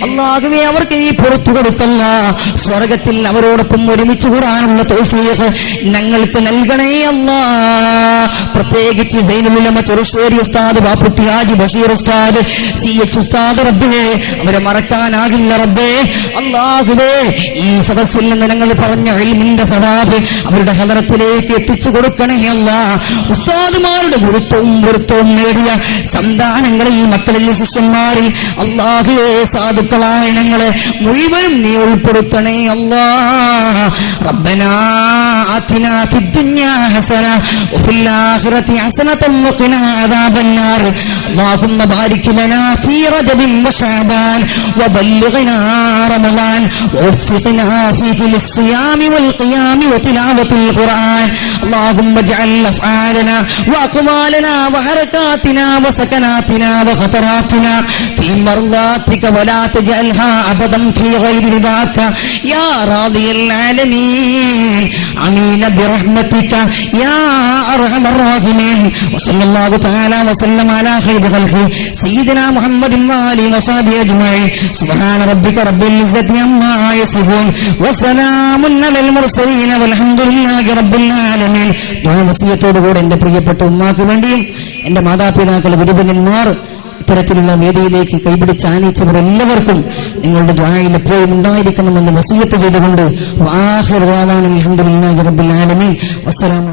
അല്ലാഹുവേ അവർക്ക് നീ പുറത്തു കൊടുക്കല്ല. സ്വർഗത്തിൽ അവരോടൊപ്പം ഒരുമിച്ച് കൂടാനുള്ള തൗഫീഖ് ഞങ്ങൾക്ക് നൽകണേ അല്ല. പ്രത്യേകിച്ച് സൈനുൽ ഉലമ ചെറുശ്ശേരി ഉസ്താദ്, ബാപ്പുട്ടി ഹാജി ബഷീർ ഉസ്താദ്, CH ഉസ്താദ് റബ്ബേ, അവരെ മറക്കാനാകില്ല റബ്ബേ. അല്ലാഹുവേ, ഈ സദസ്സിൽ നിന്ന് ഞങ്ങൾ പറഞ്ഞ ഇൽമിന്റെ സവാബ് അവരുടെ ഹദറത്തിലേക്ക് എത്തിച്ചു കൊടുക്കണേ അല്ല. ഉസ്താദുമാരുടെ ഗുരുത്വവും നേടിയ സന്താനങ്ങളിൽ മക്കളിൽ ശിഷ്യന്മാരിൽ അല്ലാഹുവേ സാധുക്കളായ ഞങ്ങളെ മുഴുവനും നീ ഉൾപ്പെടുത്തണേ അല്ലാ. റബ്ബനാ ആതിനാ ഫിദ് ദുനിയാ ഹസന വഫിൽ ആഖിറതി ഹസനതൻ വഖിനാ അദാബൻ നാർ. اللهم بارك لنا في رجب وشعبان وبلغنا رمضان ووفقنا في الصيام والقيام وتلاوة القرآن. اللهم اجعل أفعالنا وأقوالنا وحركاتنا وسكناتنا وخطراتنا في مرضاتك ولا تجعلها أبدا في غير رضاك يا راضي العالمين. آمين برحمتك يا أرحم الراحمين. وصلى الله تعالى وسلم على خير خلقه سيدنا محمد وآله وصحبه أجمعين. سبحان ربك رب العزة عما يصفون وسلام على المرسلين والحمد لله رب العالمين. വസിയത്തോടുകൂടെ എന്റെ പ്രിയപ്പെട്ട ഉമ്മാക്ക് വേണ്ടിയും എന്റെ മാതാപിതാക്കൾ ഗുരുബന്യന്മാർ ഇത്തരത്തിലുള്ള വേദിയിലേക്ക് കൈപിടിച്ച് ആനയിച്ചവർ എല്ലാവർക്കും നിങ്ങളുടെ ദുആയിൽ എപ്പോഴും ഉണ്ടായിരിക്കണമെന്ന് വസിയത്ത് ചെയ്തുകൊണ്ട് ആഖിറു ദഅവാനാ അൽഹംദുലില്ലാഹി റബ്ബിൽ ആലമീൻ. വസ്സലാമു